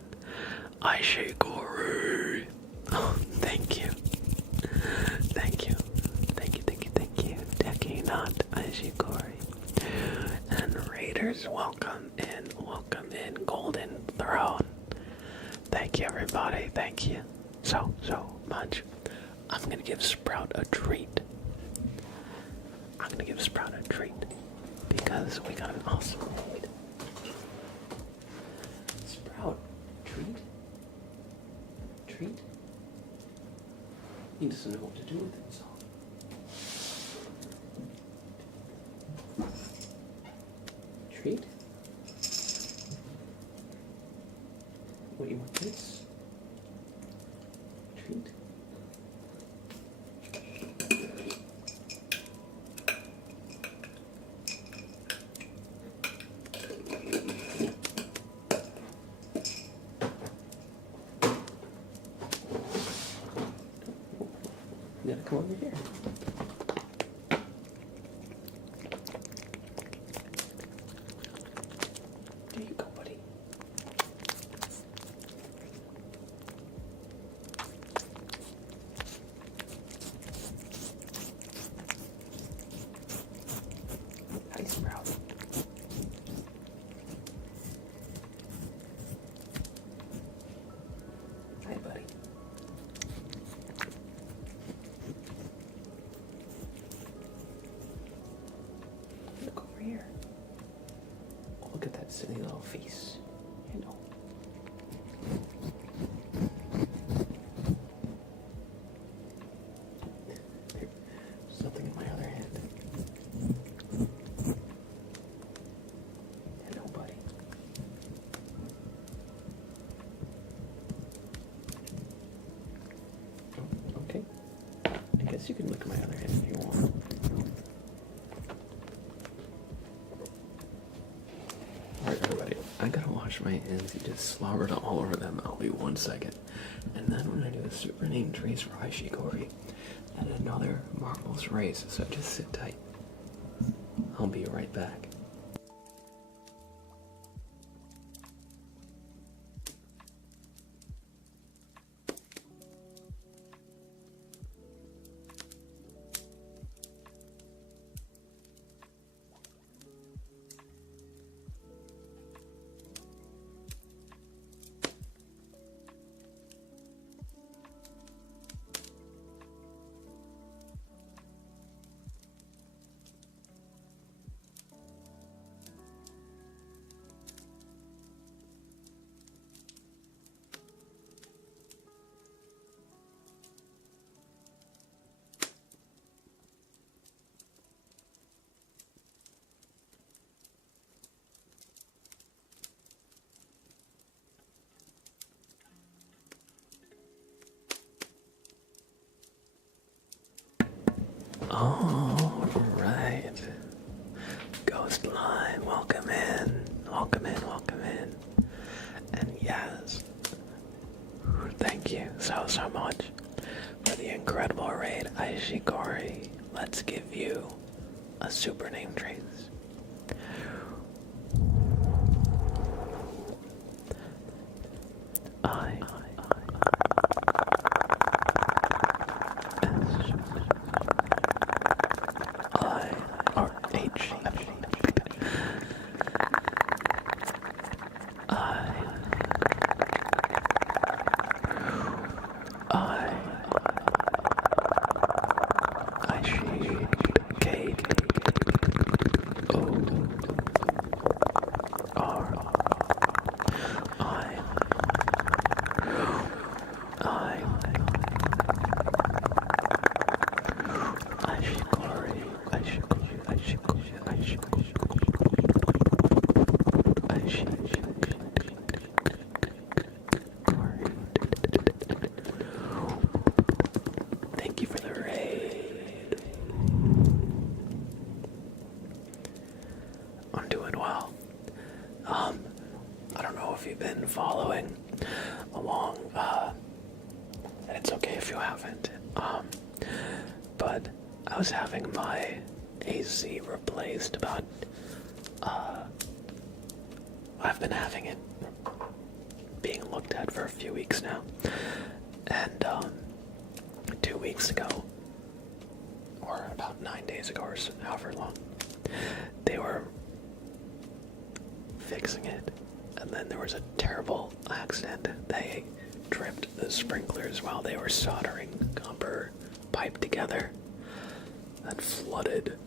Aishikori. Oh, thank you. Deki not Aishikori. And Raiders, welcome in, Golden Throne. Thank you, everybody. Thank you so much. I'm gonna give Sprout a treat. Because we got an awesome raid. Sprout, treat? He doesn't know what to do with himself. Treat? What, you want this? Treat? You gotta come over here. There you go, buddy. Hi, Sprout. Hi, buddy. Look over here. Oh, look at that silly little face. You know. There's something in my other hand. Hello, buddy. Oh, okay. I guess you can look at my other hand if you want. Alright, everybody, I gotta wash my hands. You just slobbered all over them. I'll be 1 second. And then we're gonna do a super name trace for Aishikori and another marbles race. So just sit tight. I'll be right back. All right. Ghost Line, welcome in. And yes, thank you so much for the incredible raid, Aishikori. Let's give you a super name trace. Thank you for the raid. I'm doing well. I don't know if you've been following along, and it's okay if you haven't. But I was having my AC replaced about, I've been having it being looked at for a few weeks now. And, 2 weeks ago, or about 9 days ago, or so, however long, they were fixing it, and then there was a terrible accident. They tripped the sprinklers while they were soldering copper pipe together. That flooded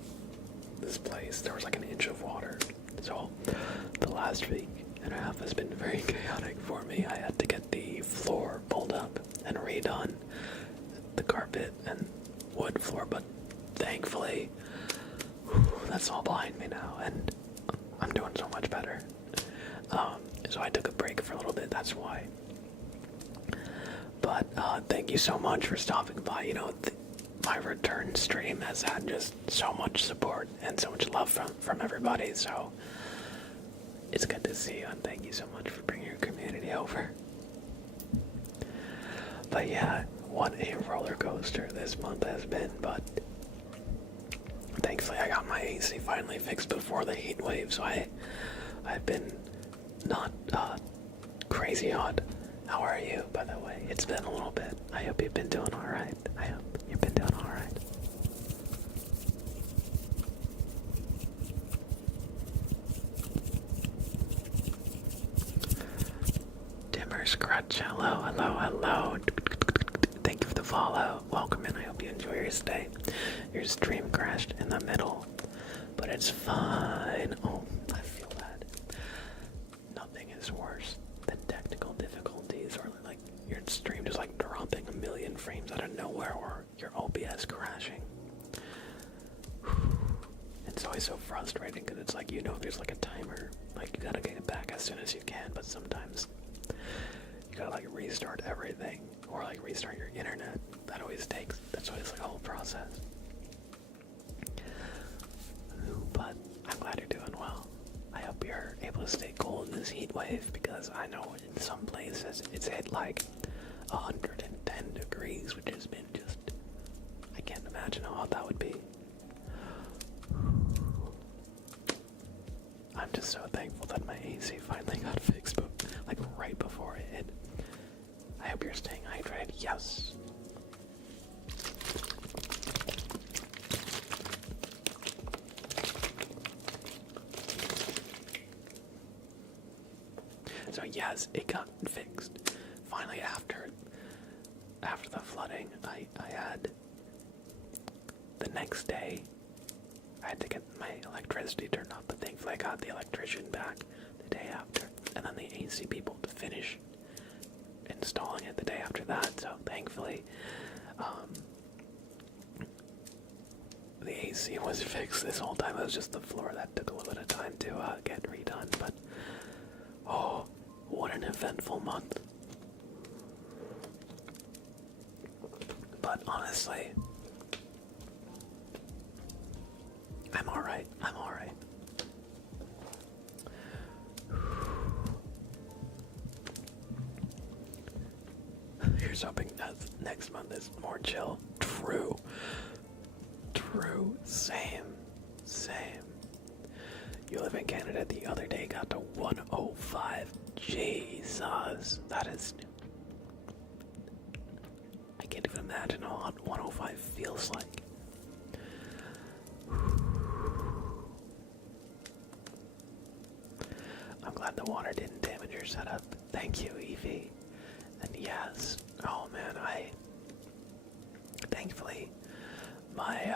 this place. There was like an inch of water. So the last week and a half has been very chaotic for me. I had to get the floor pulled up and redone, the carpet and wood floor, but thankfully that's all behind me now, and I'm doing so much better. So I took a break for a little bit, that's why. But thank you so much for stopping by. You know, my return stream has had just so much support and so much love from everybody, so it's good to see you, and thank you so much for bringing your community over. But yeah, what a roller coaster this month has been, but thankfully I got my AC finally fixed before the heat wave, so I've been not crazy hot. How are you, by the way? It's been a little bit. I hope you've been doing alright. I hope you've been doing alright. Dimmer Scratch, hello, hello, hello. Thank you for the follow. Welcome in. I hope you enjoy your stay. Your stream crashed in the middle, but it's fine. Oh, I feel that. Nothing is worse than technical difficulties, or like your stream just like dropping a million frames out of nowhere, or your OBS crashing. It's always so frustrating because it's like, you know, there's like a timer, like you gotta get it back as soon as you can, but sometimes you gotta like restart everything, or like restart your internet. That's always like a whole process. But I'm glad you're doing well. I hope you're able to stay cool in this heat wave, because I know in some places it's hit like 110 degrees, which has been just, I can't imagine how hot that would be. I'm just so thankful that my AC finally got fixed, but like right before it hit. I hope you're staying hydrated. Yes. So yes, it got fixed. Finally, after the flooding, I had, the next day, I had to get my electricity turned off, but thankfully I got the electrician back the day after, and then the AC people to finish installing it the day after that. So thankfully, the AC was fixed this whole time. It was just the floor that took a little bit of time to get redone, but oh, what an eventful month. But honestly, I'm alright. I'm alright. Here's hoping that next month is more chill. True. True. Same. You live in Canada. The other day got to 105. Jesus. That is... I can't even imagine how hot 105 feels like. I'm glad the water didn't damage your setup. Thank you, Evie. And yes, oh man, thankfully, my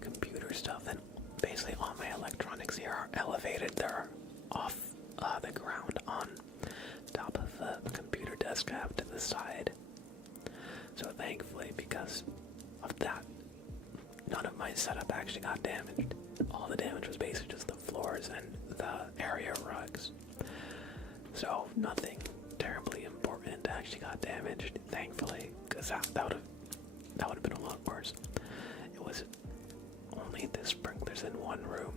computer stuff and basically all my electronics here are elevated. They're off the ground on top of the computer desk I have to the side. So thankfully, because of that, my setup actually got damaged. All the damage was basically just the floors and the area rugs. So nothing terribly important actually got damaged, thankfully, because that would have been a lot worse. It was only the sprinklers in one room,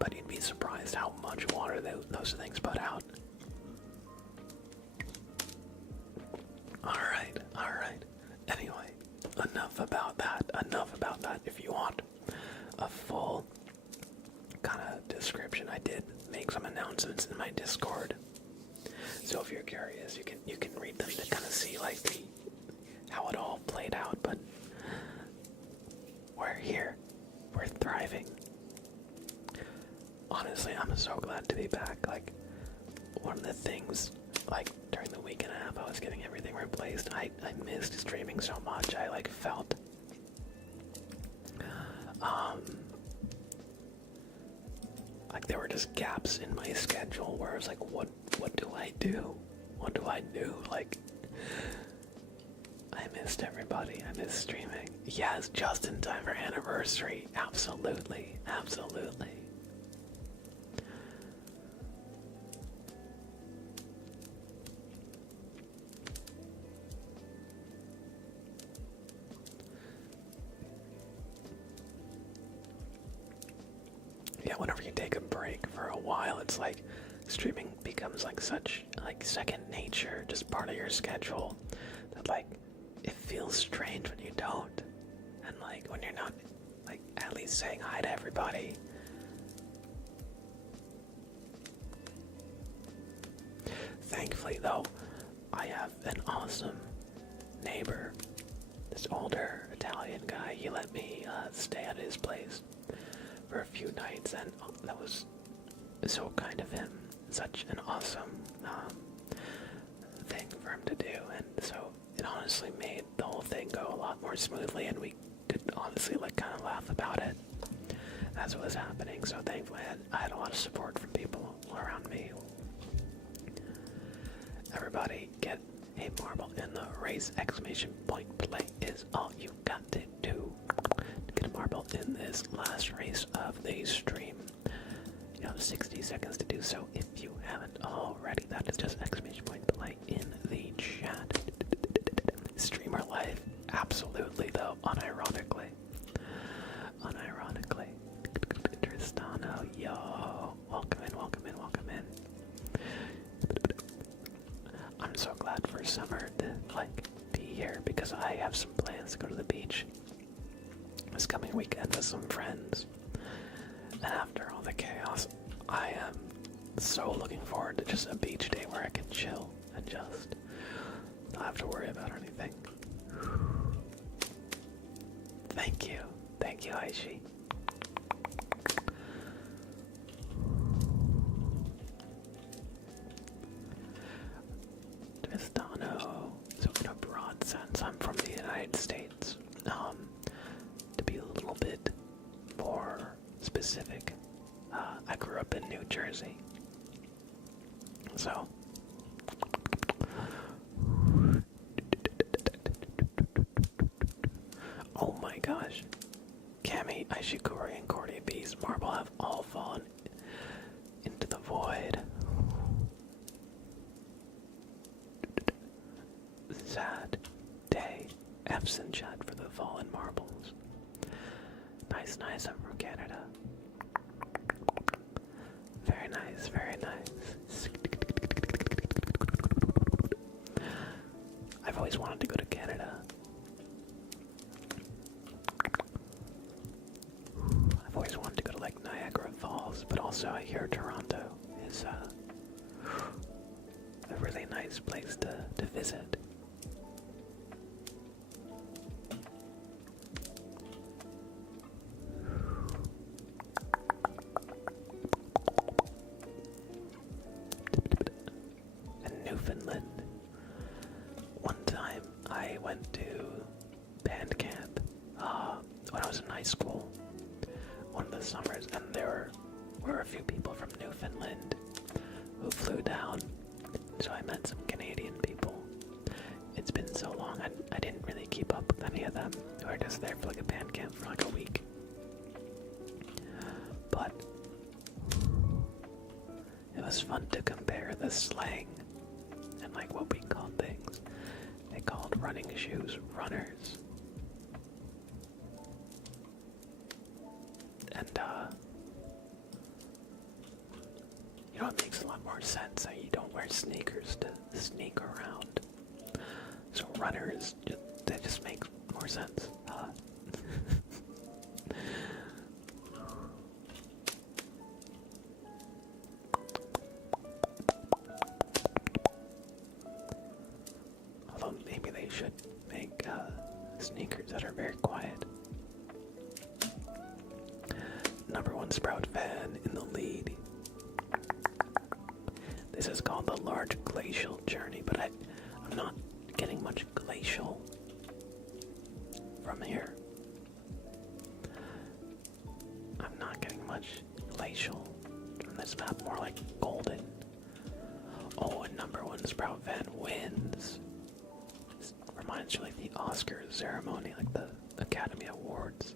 but you'd be surprised how much water those things put out. Alright. Anyway, enough about that. If you want a full kind of description, I did make some announcements in my Discord. So if you're curious, you can read them to kind of see like how it all played out. But we're here, we're thriving. Honestly, I'm so glad to be back. Like, one of the things, like during the week and a half I was getting everything replaced, I missed streaming so much. I like felt like there were just gaps in my schedule where I was like, what do I do? What do I do? Like, I missed everybody. I missed streaming. Yes, just in time for anniversary. Absolutely. Yeah, whenever you take a break for a while, it's like streaming becomes like such like second nature, just part of your schedule, that like it feels strange when you don't. And like when you're not like at least saying hi to everybody. Thankfully though, I have an awesome neighbor, this older Italian guy. He let me stay at his place for a few nights, and that was so kind of him. Such an awesome thing for him to do, and so it honestly made the whole thing go a lot more smoothly, and we could honestly like kind of laugh about it as it was happening. So thankfully I had a lot of support from people around me. Everybody get a marble in the race! Exclamation point play is all you got to do to get a marble in this last race of the stream. You have 60 seconds to do so if you haven't already. That is just exclamation point play in the chat. Streamer life, absolutely though, unironically. Tristano, yo, welcome in. I'm so glad for summer to like be here because I have some plans to go to the beach this coming weekend with some friends. And after all the chaos, I am so looking forward to just a beach day where I can chill and just not have to worry about anything. Thank you, Aishi. Tristano. So in a broad sense, I'm from the United States. To be a little bit more specific, I grew up in New Jersey. So oh my gosh. Cammy, Aishikuri, and Cordy B's marble have all fallen into the void. Sad day. F's in chat for the fallen marbles. Nice, I'm from Canada. Very nice. I've always wanted to go to Canada. I've always wanted to go to like Niagara Falls, but also I hear Toronto is a really nice place to visit. In Newfoundland, one time I went to band camp when I was in high school, one of the summers, and there were a few people from Newfoundland who flew down, so I met some Canadian people. It's been so long, I didn't really keep up with any of them. We were just there for like a band camp for like a week. And, you know, it makes a lot more sense that you don't wear sneakers to sneak around. So runners, that just makes more sense. Although maybe they should make sneakers that are very quiet. #1 Sprout fan in the lead. This is called the Large Glacial Journey, but I'm not getting much glacial from here. I'm not getting much glacial from this map, more like golden. Oh, and #1 Sprout fan wins. This reminds you like the Oscars ceremony, like the Academy Awards.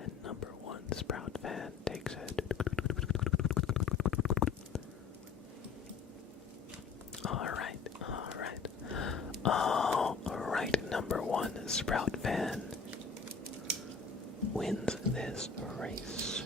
And #1 Sprout fan takes it. Alright. Alright, #1 Sprout fan wins this race.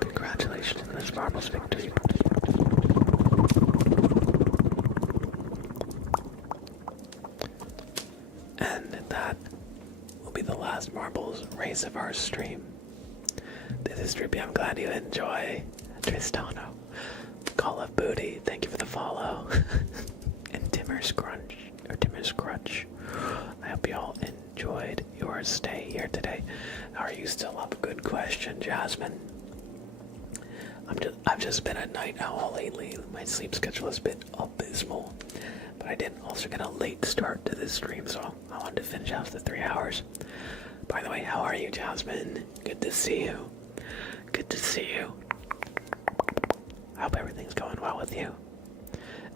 Congratulations on this marvelous victory. And that will be the last marbles race of our stream. This is Drippy. I'm glad you enjoy. Tristano, Call of Booty, thank you for the follow. And Timmer's Crutch. I hope you all enjoyed your stay here today. Are you still up? Good question, Jasmine. I've just been a night owl lately. My sleep schedule has been abysmal. But I did also get a late start to this stream, so I wanted to finish off the 3 hours. By the way, how are you, Jasmine? Good to see you. Good to see you. I hope everything's going well with you.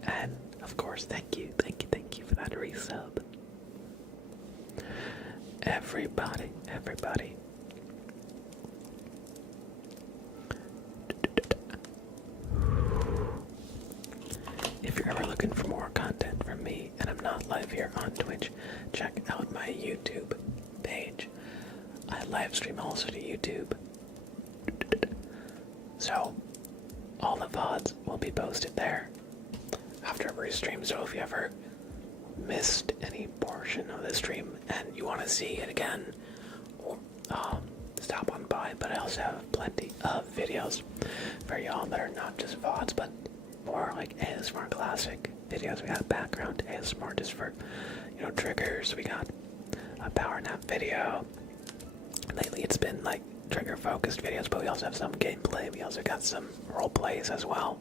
And, of course, thank you for that resub. Everybody. If you're ever looking for more content from me, and I'm not live here on Twitch, check out my YouTube page. I live stream also to YouTube. So, all the VODs will be posted there after every stream. So if you ever missed any portion of the stream and you want to see it again, stop on by. But I also have plenty of videos for y'all that are not just VODs, but more like ASMR classic videos. We got background ASMR just for, triggers. We got a power nap video. Lately it's been like trigger focused videos, but we also have some gameplay. We also got some role plays as well.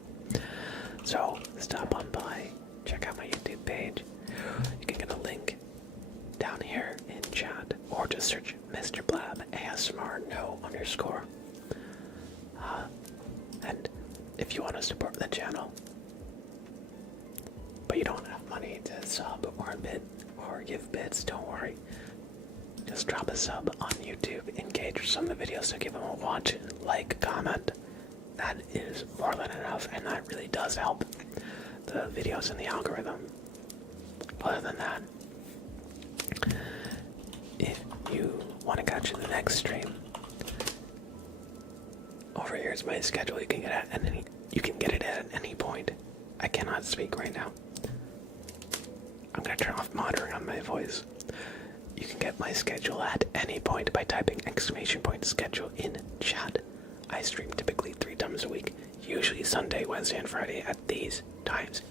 So stop on by, check out my YouTube page. You can get a link down here in chat, or just search Mr. Blab ASMR no _ and if you want to support the channel, but you don't have money to sub or bid or give bits, don't worry. Just drop a sub on YouTube, engage with some of the videos, so give them a watch, like, comment. That is more than enough, and that really does help the videos in the algorithm. Other than that, if you want to catch the next stream, over here is my schedule. You can get it at any point. I cannot speak right now. I'm gonna turn off monitoring on my voice. You can get my schedule at any point by typing !schedule in chat. I stream typically 3 times a week, usually Sunday, Wednesday, and Friday at these times.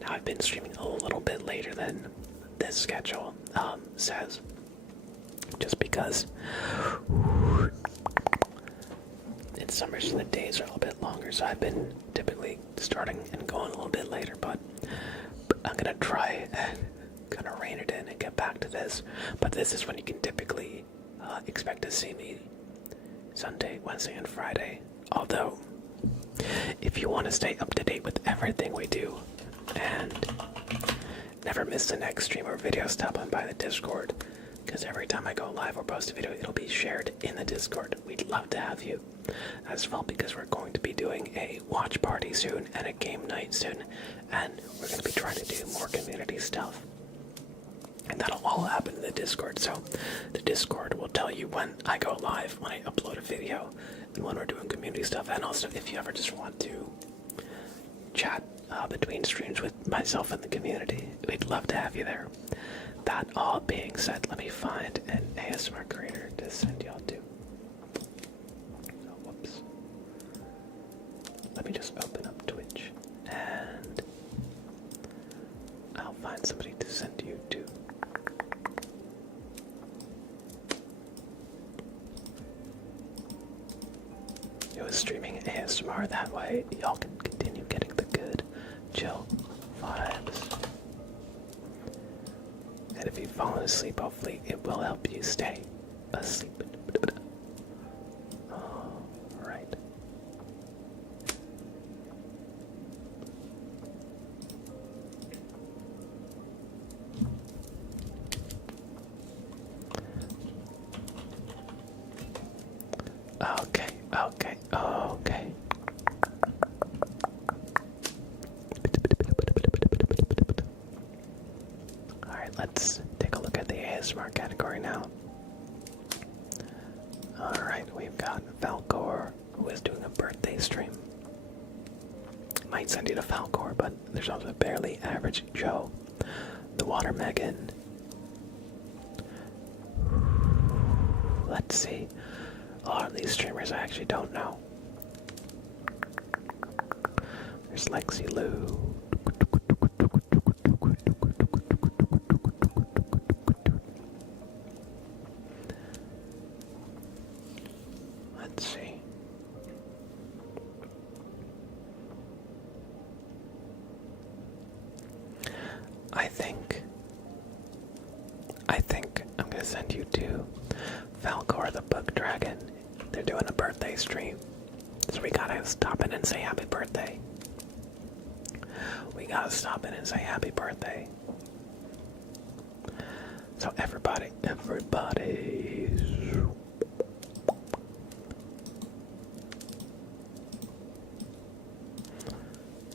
Now I've been streaming a little bit later than this schedule says, just because in summer the days are a little bit longer, so I've been typically starting and going a little bit later, but I'm gonna try and gonna rein it in and get back to this. But this is when you can typically expect to see me Sunday, Wednesday, and Friday. Although, if you want to stay up to date with everything we do and never miss the next stream or video, stop on by the Discord, because every time I go live or post a video, it'll be shared in the Discord. We'd love to have you as well, because we're going to be doing a watch party soon and a game night soon, and we're going to be trying to do more community stuff. And that'll all happen in the Discord. So the Discord will tell you when I go live, when I upload a video, and when we're doing community stuff. And also, if you ever just want to chat between streams with myself and the community, we'd love to have you there. That all being said, let me find an ASMR creator to send y'all to. Oh, whoops. Let me just open up Twitch, and I'll find somebody to send you to. It was streaming ASMR, that way y'all can continue getting the good, chill vibes. And if you've fallen asleep, hopefully it will help you stay asleep. Alright. Okay. Alright, let's take a look at the ASMR category now. Alright, we've got Falcor, who is doing a birthday stream. Might send you to Falcor, but there's also Barely Average Joe, the Water Megan. Let's see. A lot of these streamers I actually don't know. There's Lexi Lou. Let's see. I think I'm gonna send you to Falcor the Book Dragon. They're doing a birthday stream, so we gotta stop in and say happy birthday. So everybody.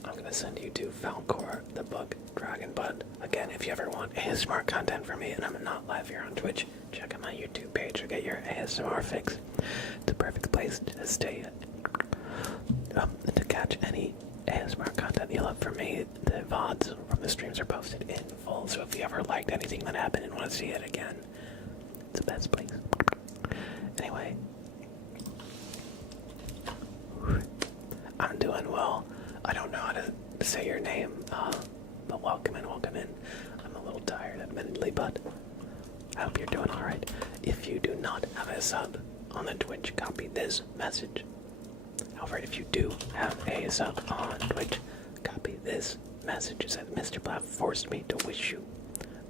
I'm gonna send you to Falcor the Book Dragon, but again, if you ever want ASMR content from me and I'm not live here on Twitch, check out my YouTube page to get your ASMR fix. It's a perfect place to stay to catch any ASMR content you love from me. The VODs from the streams are posted in full, so if you ever liked anything that happened and want to see it again, it's the best place. Anyway, I'm doing well. I don't know how to say your name, but welcome in. I'm a little tired, admittedly, but I hope you're doing alright. If you do not have a sub on the Twitch, copy this message. However, if you do have a sub on Twitch, copy this message. It says, Mr. Blatt forced me to wish you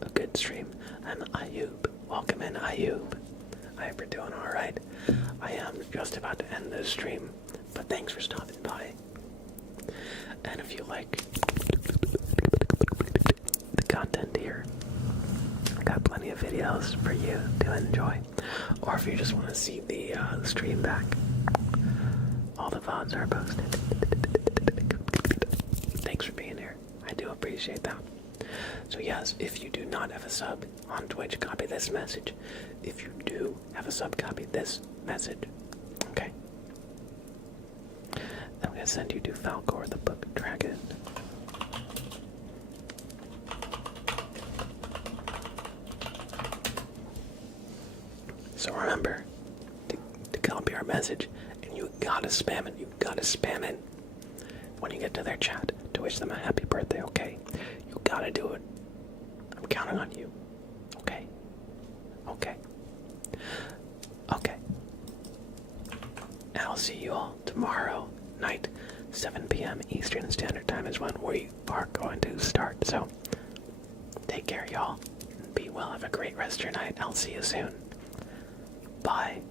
a good stream. I'm Ayub. Welcome in, Ayub. I hope you're doing alright. I am just about to end this stream, but thanks for stopping by. And if you like the content here, I got plenty of videos for you to enjoy. Or if you just want to see the stream back, all the VODs are posted. Thanks for being here. I do appreciate that. So yes, if you do not have a sub on Twitch, copy this message. If you do have a sub, copy this message. Okay? gonna send you to Falcor the Book Dragon. So remember to copy our message, and you gotta spam it. You gotta spam it when you get to their chat to wish them a happy birthday. Okay? You gotta do it. I'm counting on you. Okay? Okay. Okay. And I'll see you all tomorrow night, 7 p.m. Eastern Standard Time is when we are going to start. So, take care, y'all. Be well. Have a great rest of your night. I'll see you soon. Bye.